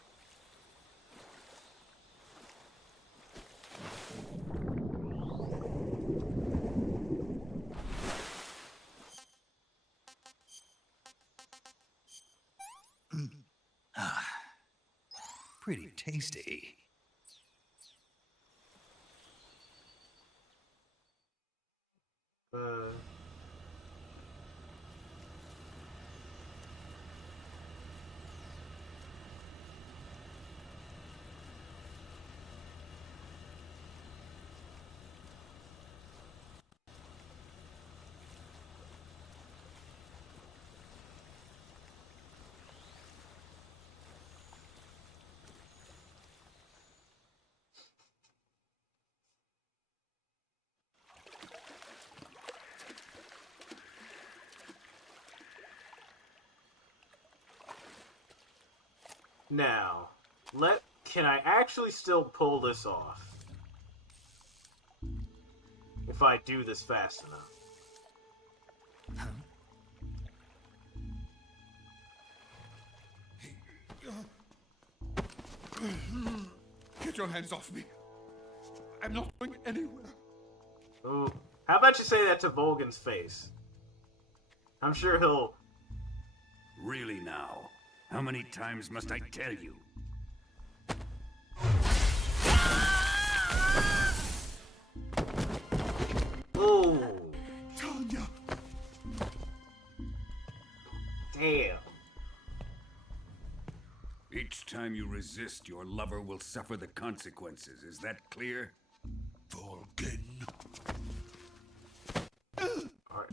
pretty tasty. Now, can I actually still pull this off? If I do this fast enough. Get your hands off me. I'm not going anywhere. Ooh. How about you say that to Volgan's face? I'm sure he'll... Really now? How many times must I tell you? Ooh. Tanya. Damn. Each time you resist, your lover will suffer the consequences. Is that clear? Volgan. Alright.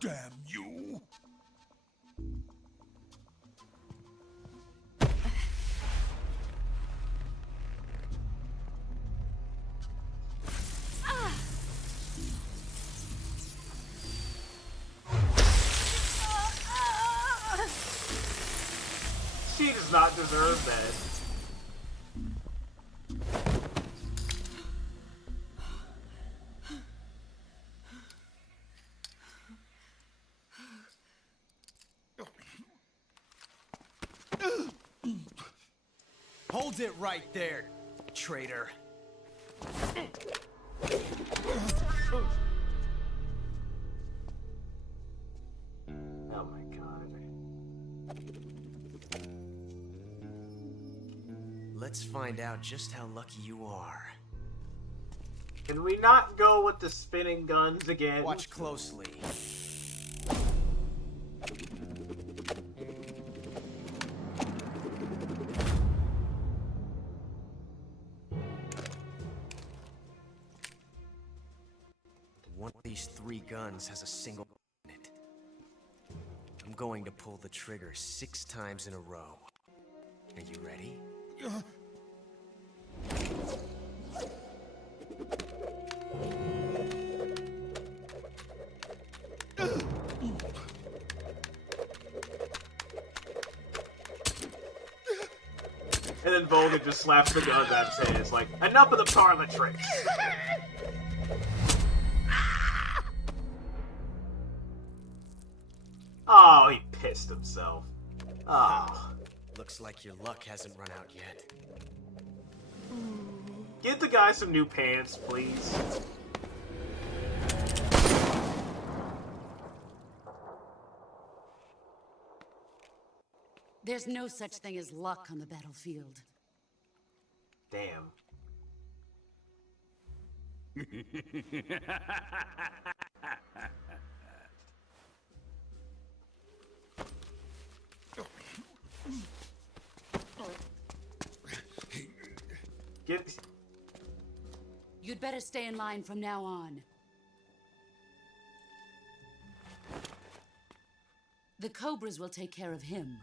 Damn you! She does not deserve that. Hold it right there, traitor. Oh my god. Let's find out just how lucky you are. Can we not go with the spinning guns again? Watch closely. One of these 3 guns has a single in it. I'm going to pull the trigger 6 times in a row. Are you ready? And then Volgan just slaps the gun out of his hands, like, enough of the parlor tricks! Oh, he pissed himself. Oh. Looks like your luck hasn't run out yet. Get the guy some new pants, please. There's no such thing as luck on the battlefield. Damn. You'd better stay in line from now on. The Cobras will take care of him.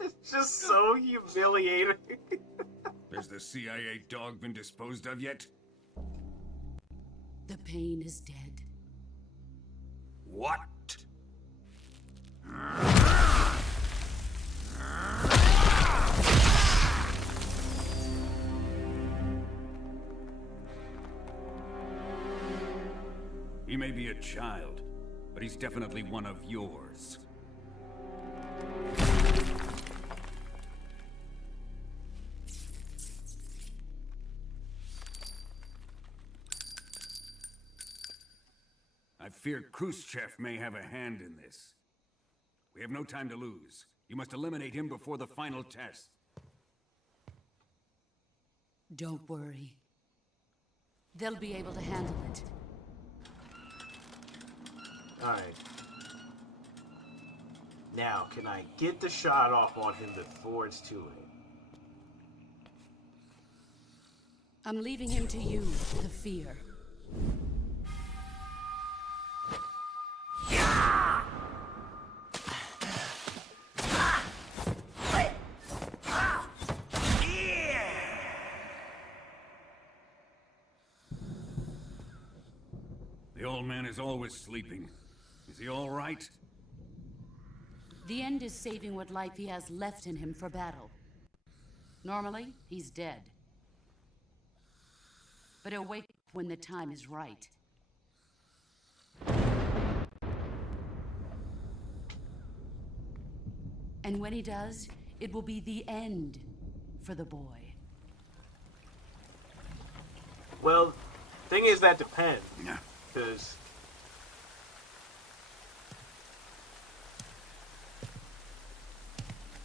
It's just so humiliating. Has the CIA dog been disposed of yet? The pain is dead. What? He may be a child, but he's definitely one of yours. I fear Khrushchev may have a hand in this. We have no time to lose. You must eliminate him before the final test. Don't worry. They'll be able to handle it. Alright. Now, can I get the shot off on him before it's too late? I'm leaving him to you, the fear. The old man is always sleeping. Is he all right? The end is saving what life he has left in him for battle. Normally, he's dead. But he'll wake up when the time is right. And when he does, it will be the end for the boy. Well, thing is, that depends. Because...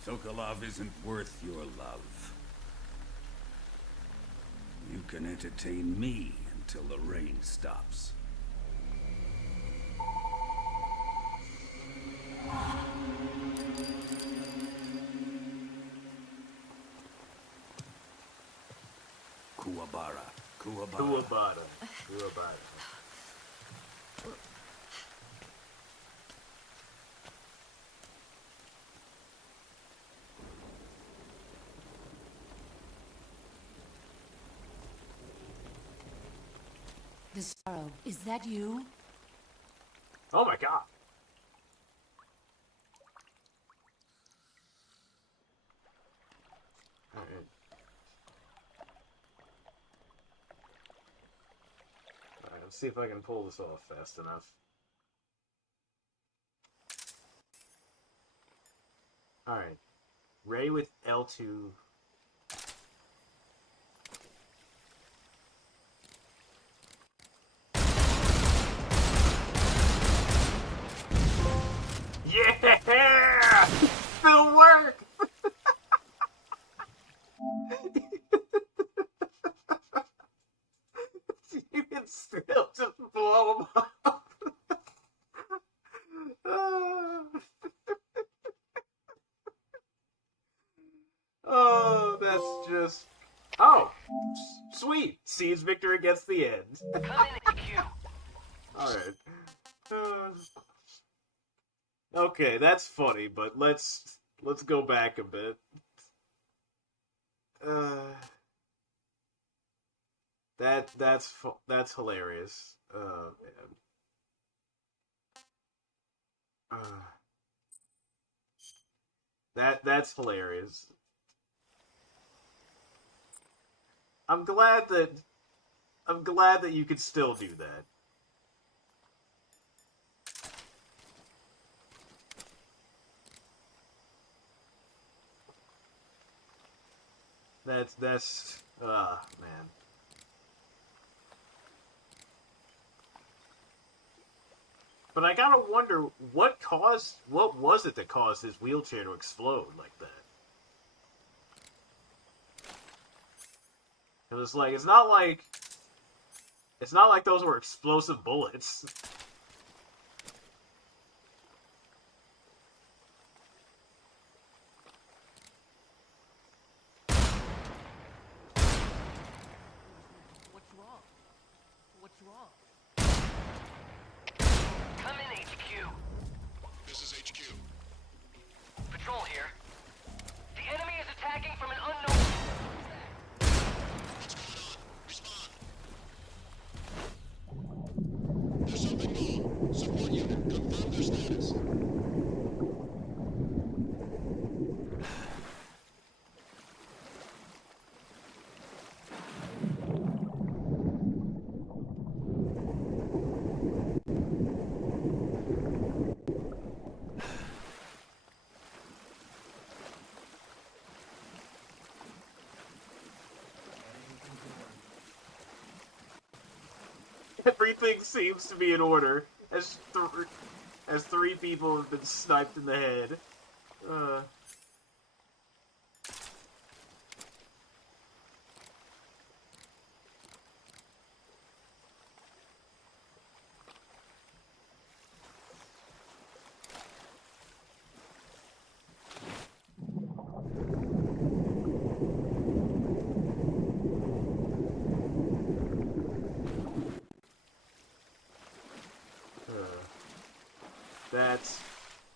Sokolov isn't worth your love. You can entertain me until the rain stops. Kuwabara. Kuwabara. The sorrow, is that you? Oh my god. Alright. Alright, let's see if I can pull this off fast enough. Alright. Ray with L2. Yeah! It'll work! You can still just blow them up. Oh, that's just... Oh! Sweet! Sees victor against the end. Alright. Okay, that's funny, but let's go back a bit. That's hilarious. Man. That's hilarious. I'm glad that you could still do that. That's man. But I gotta wonder, what was it that caused his wheelchair to explode like that? It was like, it's not like those were explosive bullets. What's wrong? Come in, HQ. This is HQ. Patrol here. The enemy is attacking from an unknown... What's going on? Respond. There's something wrong. Support unit, confirm their status. Everything seems to be in order. as three people have been sniped in the head.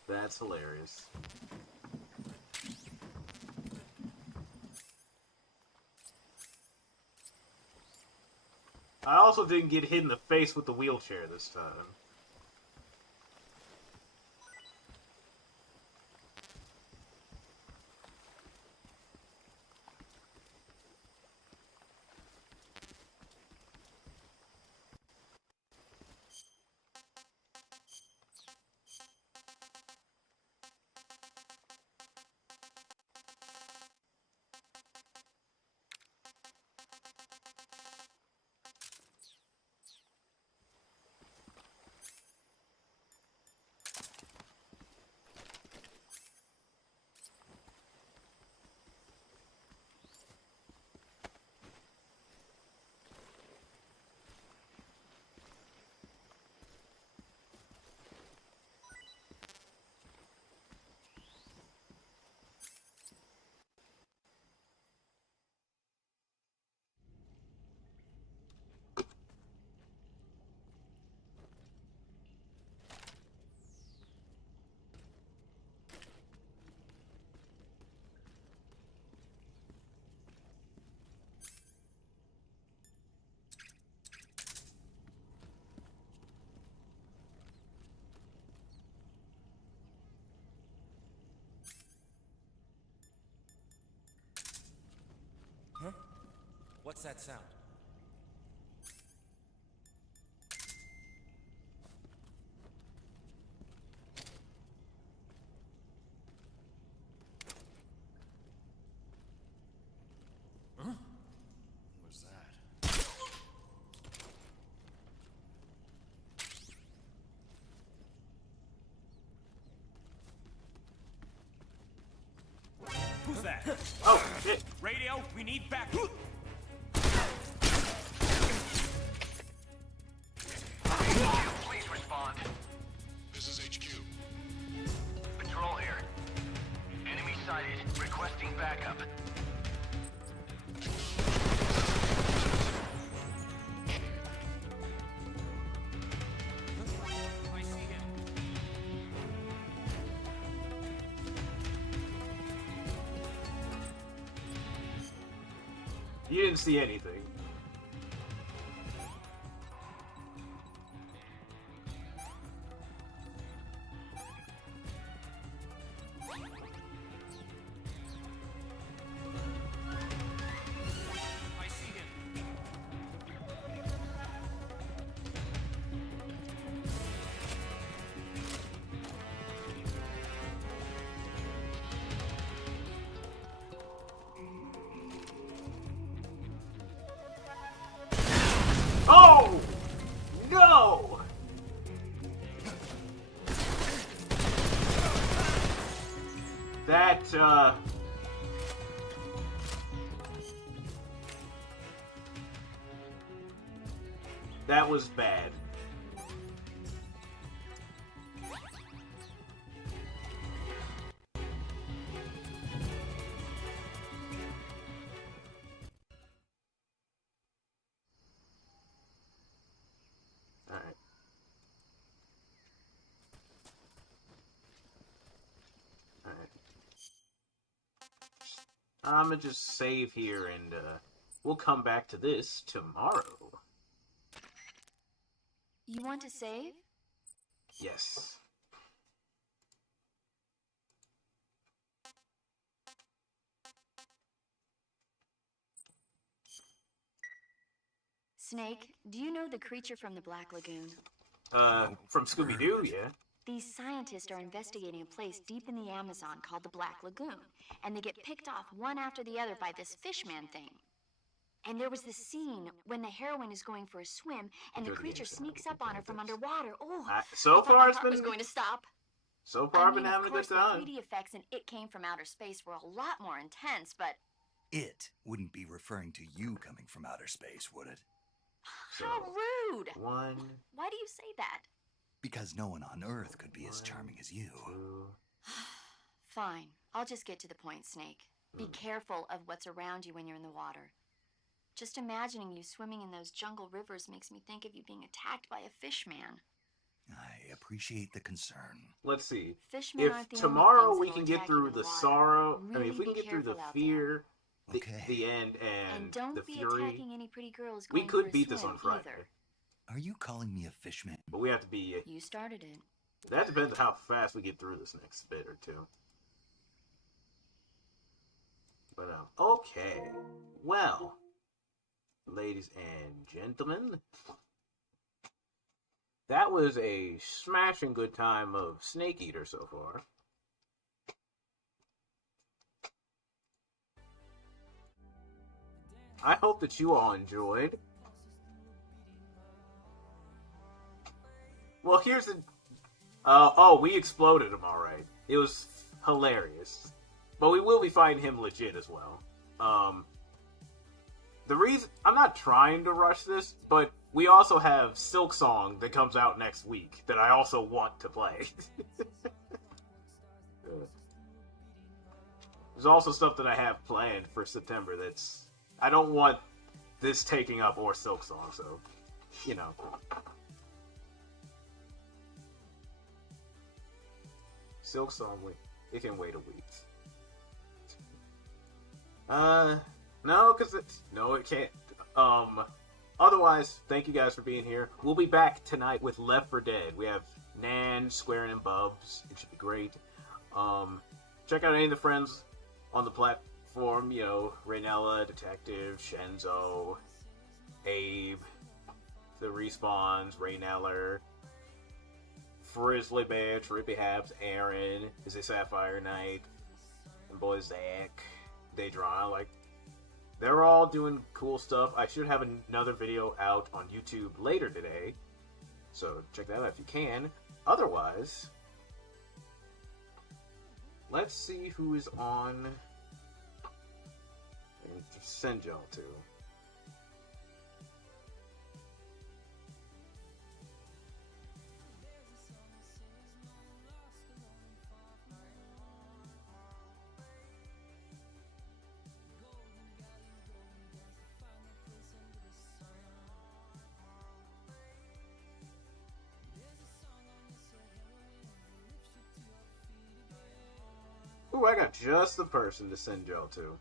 That's hilarious. I also didn't get hit in the face with the wheelchair this time. Huh? What's that sound? Huh? What was that? Who's that? Oh, shit. Radio, we need backup. Please respond. This is HQ. Patrol here. Enemy sighted. Requesting backup. I see him. You didn't see anything. I see him. Oh! No! That was bad. Alright. Alright. I'ma just save here and, we'll come back to this tomorrow. You want to save? Yes. Snake, do you know the creature from the Black Lagoon? From Scooby-Doo, yeah. These scientists are investigating a place deep in the Amazon called the Black Lagoon, and they get picked off one after the other by this fishman thing. And there was this scene when the heroine is going for a swim and the Enjoy the creature game, Sam. sneaks up on her from underwater. Oh, So I thought far, my it's heart been was going to stop. So far, I've I mean, been having of a good course, the time. 3D effects and It Came from Outer Space were a lot more intense, but It wouldn't be referring to you coming from outer space, would it? how rude! One. Why do you say that? Because no one on Earth could be as charming as you. Fine, I'll just get to the point, Snake. Be careful of what's around you when you're in the water. Just imagining you swimming in those jungle rivers makes me think of you being attacked by a fish man. I appreciate the concern. Let's see. Fishmen If aren't the only tomorrow things we that'll can get attack you through in the the water. sorrow, I mean, Really if we can be get through the careful out fear, the Okay. end, And and don't the be fury, attacking any pretty girls we going could for a beat this swim on Friday. either. Are you calling me a fishman? But we have to be. You started it. That depends on how fast we get through this next bit or two. But, okay. Well, ladies and gentlemen, that was a smashing good time of Snake Eater so far. I hope that you all enjoyed. Well, here's the... oh, we exploded him alright. It was hilarious. But we will be fighting him legit as well. The reason... I'm not trying to rush this, but we also have Silk Song that comes out next week that I also want to play. There's also stuff that I have planned for September that's... I don't want this taking up or Silk Song, so, you know. Silk Song, it can wait a week. No, because no, it can't. Otherwise, thank you guys for being here. We'll be back tonight with Left 4 Dead. We have Nan, Squaring, and Bubs. It should be great. Check out any of the friends on the platform, you know, Raynella, Detective, Shenzo, Abe, the Respawns, Rayneller, Frizzly Bear, Trippy Haps, Aaron, Is it Sapphire Knight, and boy Zach, Daedron, like, they're all doing cool stuff. I should have another video out on YouTube later today, so check that out if you can. Otherwise, let's see who is on and send y'all to. Ooh, I got just the person to send y'all to.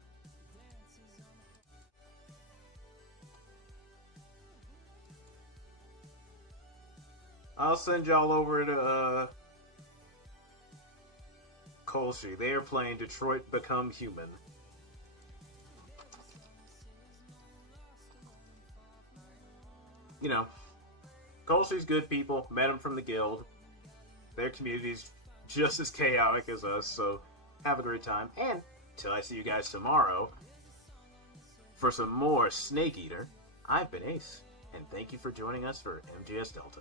I'll send y'all over to Colsey. They are playing Detroit Become Human. You know, Colsey's good people. Met them from the guild. Their community's just as chaotic as us, so have a great time. And till I see you guys tomorrow for some more Snake Eater, I've been Ace, and thank you for joining us for MGS Delta.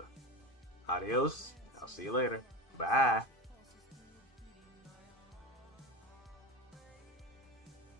Adios. I'll see you later. Bye.